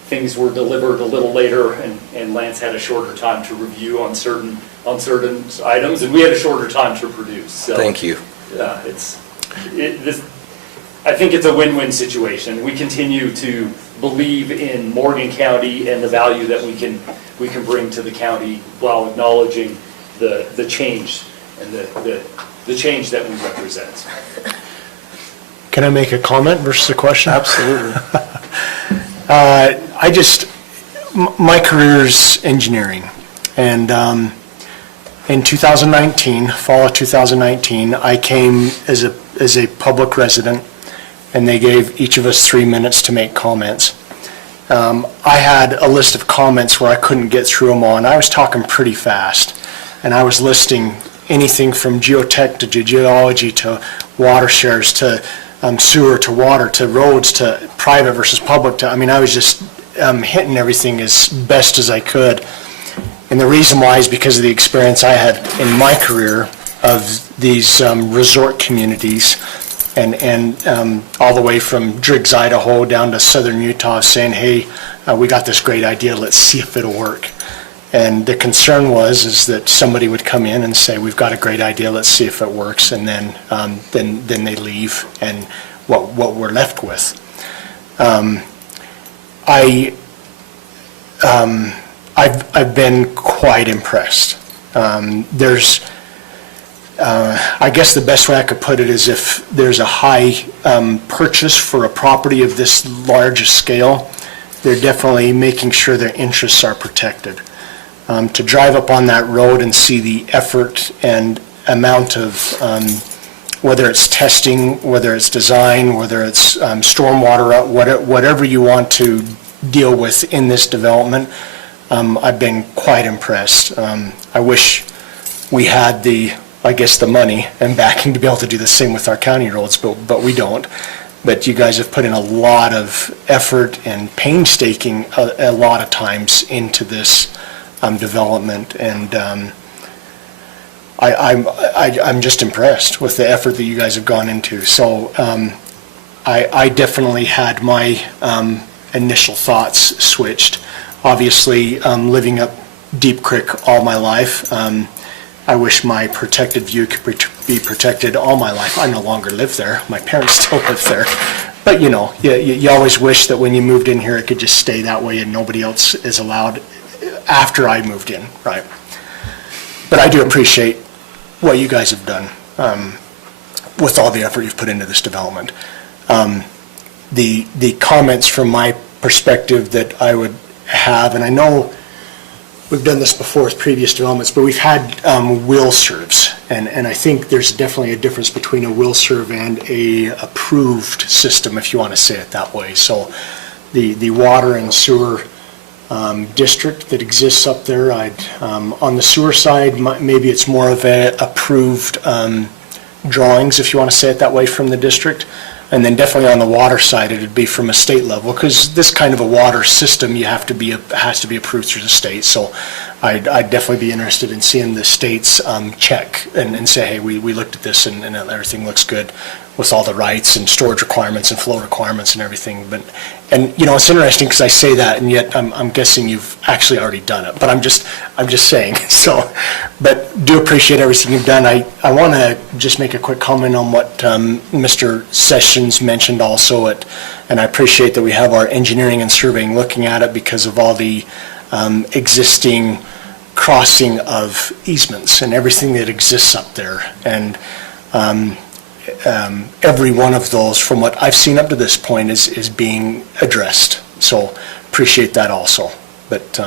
things were delivered a little later, and Lance had a shorter time to review on certain items, and we had a shorter time to produce. So, thank you. I think it's a win-win situation. We continue to believe in Morgan County and the value that we can bring to the county, while acknowledging the change and the change that we represent. Can I make a comment versus a question? Absolutely. My career's engineering, and in 2019, fall of 2019, I came as a public resident, and they gave each of us 3 minutes to make comments. I had a list of comments where I couldn't get through them all, and I was talking pretty fast, and I was listing anything from geotech to geology to water shares to sewer to water to roads to private versus public. I was just hitting everything as best as I could. And the reason why is because of the experience I had in my career of these resort communities, and all the way from Driggs, Idaho down to southern Utah, saying, hey, we got this great idea, let's see if it'll work. And the concern is that somebody would come in and say, we've got a great idea, let's see if it works, and then they leave, and what we're left with. I've been quite impressed. I guess the best way I could put it is, if there's a high purchase for a property of this large scale, they're definitely making sure their interests are protected. To drive up on that road and see the effort and amount of, whether it's testing, whether it's design, whether it's stormwater, whatever you want to deal with in this development, I've been quite impressed. I wish we had the money and backing to be able to do the same with our county roads, but we don't. But you guys have put in a lot of effort and painstaking a lot of times into this development, and I'm just impressed with the effort that you guys have gone into. So I definitely had my initial thoughts switched. Obviously, living up Deep Creek all my life, I wish my protected view could be protected all my life. I no longer live there. My parents still live there. But you always wish that when you moved in here, it could just stay that way and nobody else is allowed after I moved in, right? But I do appreciate what you guys have done with all the effort you've put into this development. The comments from my perspective that I would have, and I know we've done this before with previous developments, but we've had will serves, and I think there's definitely a difference between a will serve and a approved system, if you want to say it that way. So the water and sewer district that exists up there, on the sewer side, maybe it's more of a approved drawings, if you want to say it that way, from the district. And then definitely on the water side, it'd be from a state level, because this kind of a water system, has to be approved through the state. So I'd definitely be interested in seeing the states check and say, hey, we looked at this and everything looks good with all the rights and storage requirements and flow requirements and everything. And it's interesting because I say that, and yet I'm guessing you've actually already done it. But I'm just saying. So, but do appreciate everything you've done. I want to just make a quick comment on what Mr. Sessions mentioned also. And I appreciate that we have our engineering and surveying looking at it because of all the existing crossing of easements and everything that exists up there. And every one of those, from what I've seen up to this point, is being addressed. So appreciate that also. But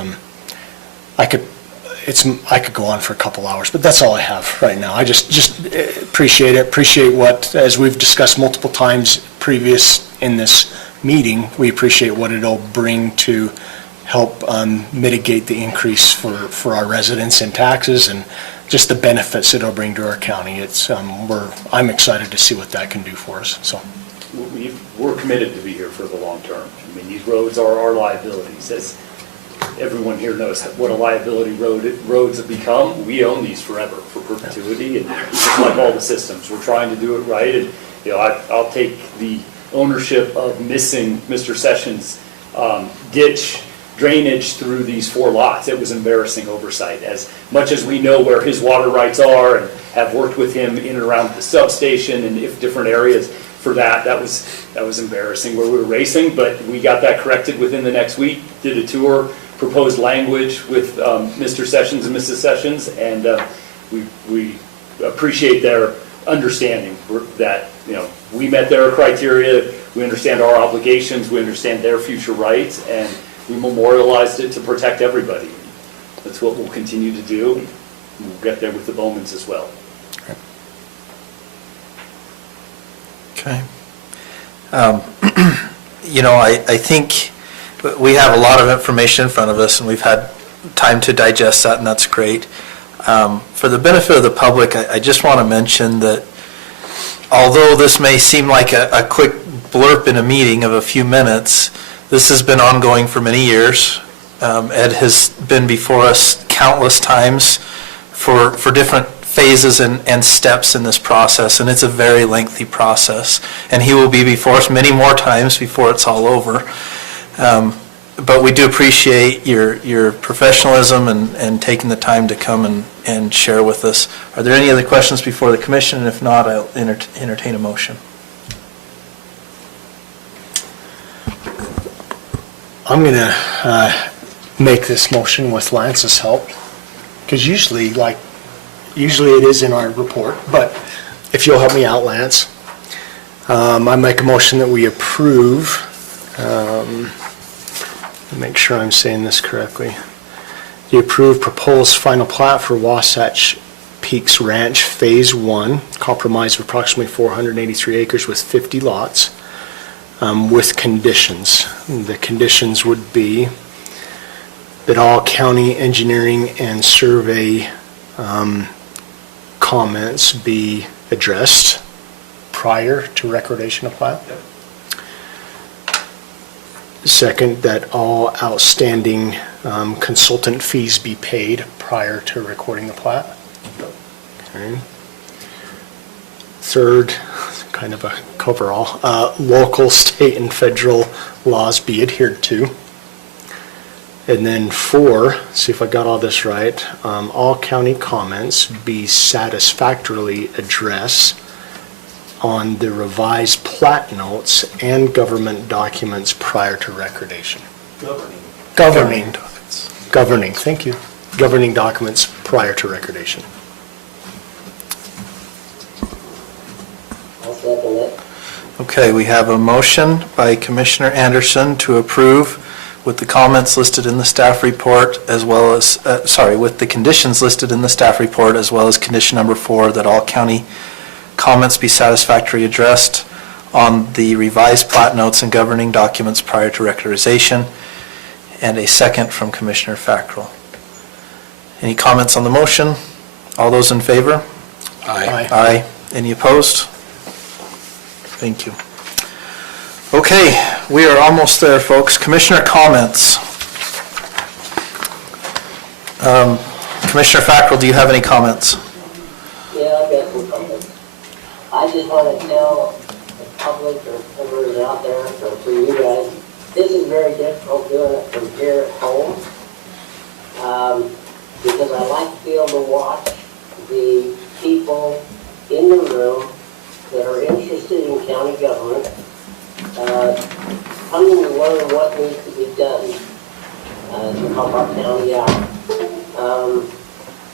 I could go on for a couple hours, but that's all I have right now. I just appreciate it. Appreciate what, as we've discussed multiple times previous in this meeting, we appreciate what it'll bring to help mitigate the increase for our residents in taxes and just the benefits it'll bring to our county. I'm excited to see what that can do for us. So we're committed to be here for the long term. I mean, these roads are our liabilities. As everyone here knows what a liability roads have become, we own these forever, for perpetuity, and just like all the systems, we're trying to do it right. And I'll take the ownership of missing Mr. Sessions' ditch drainage through these 4 lots. It was embarrassing oversight. As much as we know where his water rights are and have worked with him in and around the substation and if different areas for that was embarrassing where we were racing, but we got that corrected within the next week, did a tour, proposed language with Mr. Sessions and Mrs. Sessions, and we appreciate their understanding that we met their criteria, we understand our obligations, we understand their future rights, and we memorialized it to protect everybody. That's what we'll continue to do. We'll get there with the Bowmans as well. Okay. I think we have a lot of information in front of us, and we've had time to digest that, and that's great. For the benefit of the public, I just want to mention that although this may seem like a quick blurb in a meeting of a few minutes, this has been ongoing for many years. Ed has been before us countless times for different phases and steps in this process, and it's a very lengthy process. And he will be before us many more times before it's all over. But we do appreciate your professionalism and taking the time to come and share with us. Are there any other questions before the commission? And if not, I'll entertain a motion. I'm going to make this motion with Lance's help, because usually it is in our report, but if you'll help me out, Lance, I make a motion that we approve, make sure I'm saying this correctly, the approved proposed final plat for Wasatch Peaks Ranch Phase 1, compromise of approximately 483 acres with 50 lots, with conditions. The conditions would be that all county engineering and survey comments be addressed prior to recordation of plat. Second, that all outstanding consultant fees be paid prior to recording the plat. Okay. Third, kind of a coverall, local, state, and federal laws be adhered to. And then 4, see if I got all this right, all county comments be satisfactorily addressed on the revised plat notes and government documents prior to recordation. Governing documents. Governing, thank you. Governing documents prior to recordation. I'll second it. Okay, we have a motion by Commissioner Anderson to approve with the comments listed in the staff report as well as, with the conditions listed in the staff report as well as condition number 4, that all county comments be satisfactorily addressed on the revised plat notes and governing documents prior to recordization, and a second from Commissioner Fackrell. Any comments on the motion? All those in favor? Aye. Aye. Any opposed? Thank you. Okay, we are almost there, folks. Commissioner comments. Commissioner Fackrell, do you have any comments? Yeah, I've got some comments. I just want to tell the public or whoever is out there, or for you guys, this is very difficult doing it from here at home. Because I like to be able to watch the people in the room that are interested in county government, coming to learn what needs to be done to help our county out.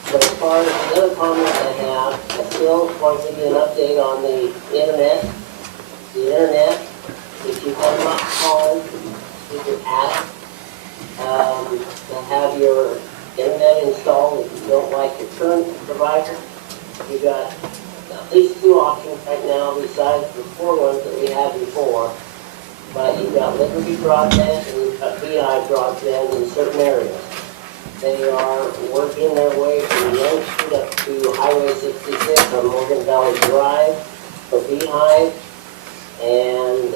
But as far as the other comments I have, I still want to give you an update on the internet. The internet, if you have not called, you can ask to have your internet installed if you don't like your current provider. You've got at least 2 options right now besides the 4 ones that we had before. But you've got Liberty Broadband and you've got BI Broadband in certain areas. They are working their way from Young Street up to Highway 66 on Morgan Valley Drive for Beehive. And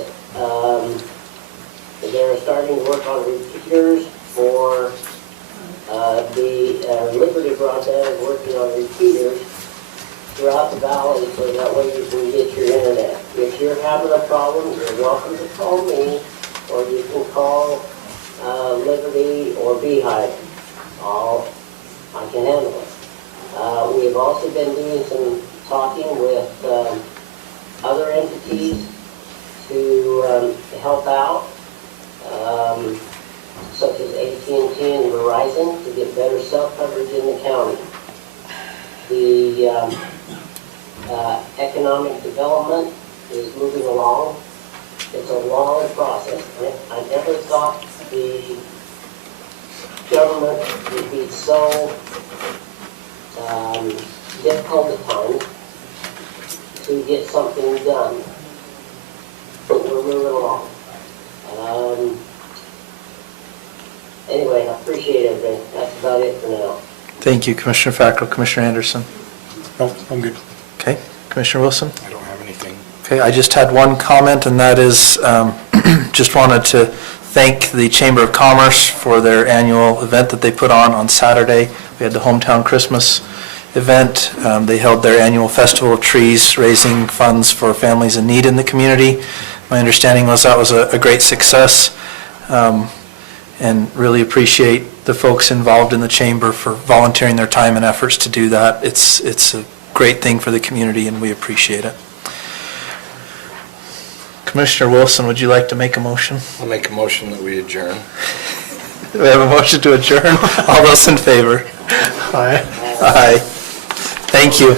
they're starting to work on repeaters for the Liberty Broadband is working on repeaters throughout the valley so that way you can get your internet. If you're having a problem, you're welcome to call me or you can call Liberty or Beehive. I can handle it. We have also been doing some talking with other entities to help out, such as AT&T and Verizon, to get better cell coverage in the county. The economic development is moving along. It's a long process. I never thought the government would be so difficult at times to get something done. But we're moving along. Anyway, I appreciate everything. That's about it for now. Thank you, Commissioner Fackrell. Commissioner Anderson? No, I'm good. Okay. Commissioner Wilson? I don't have anything. Okay, I just had one comment, and that is, just wanted to thank the Chamber of Commerce for their annual event that they put on Saturday. We had the Hometown Christmas event. They held their annual Festival of Trees, raising funds for families in need in the community. My understanding was that was a great success, and really appreciate the folks involved in the Chamber for volunteering their time and efforts to do that. It's a great thing for the community, and we appreciate it. Commissioner Wilson, would you like to make a motion? I'll make a motion that we adjourn. We have a motion to adjourn. All those in favor? Aye. Aye. Thank you.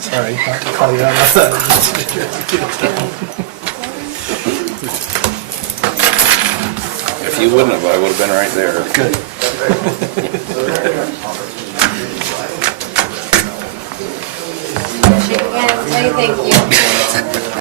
Sorry, not to call you out on that. If you wouldn't have, I would have been right there. Good. Shake hands, say thank you.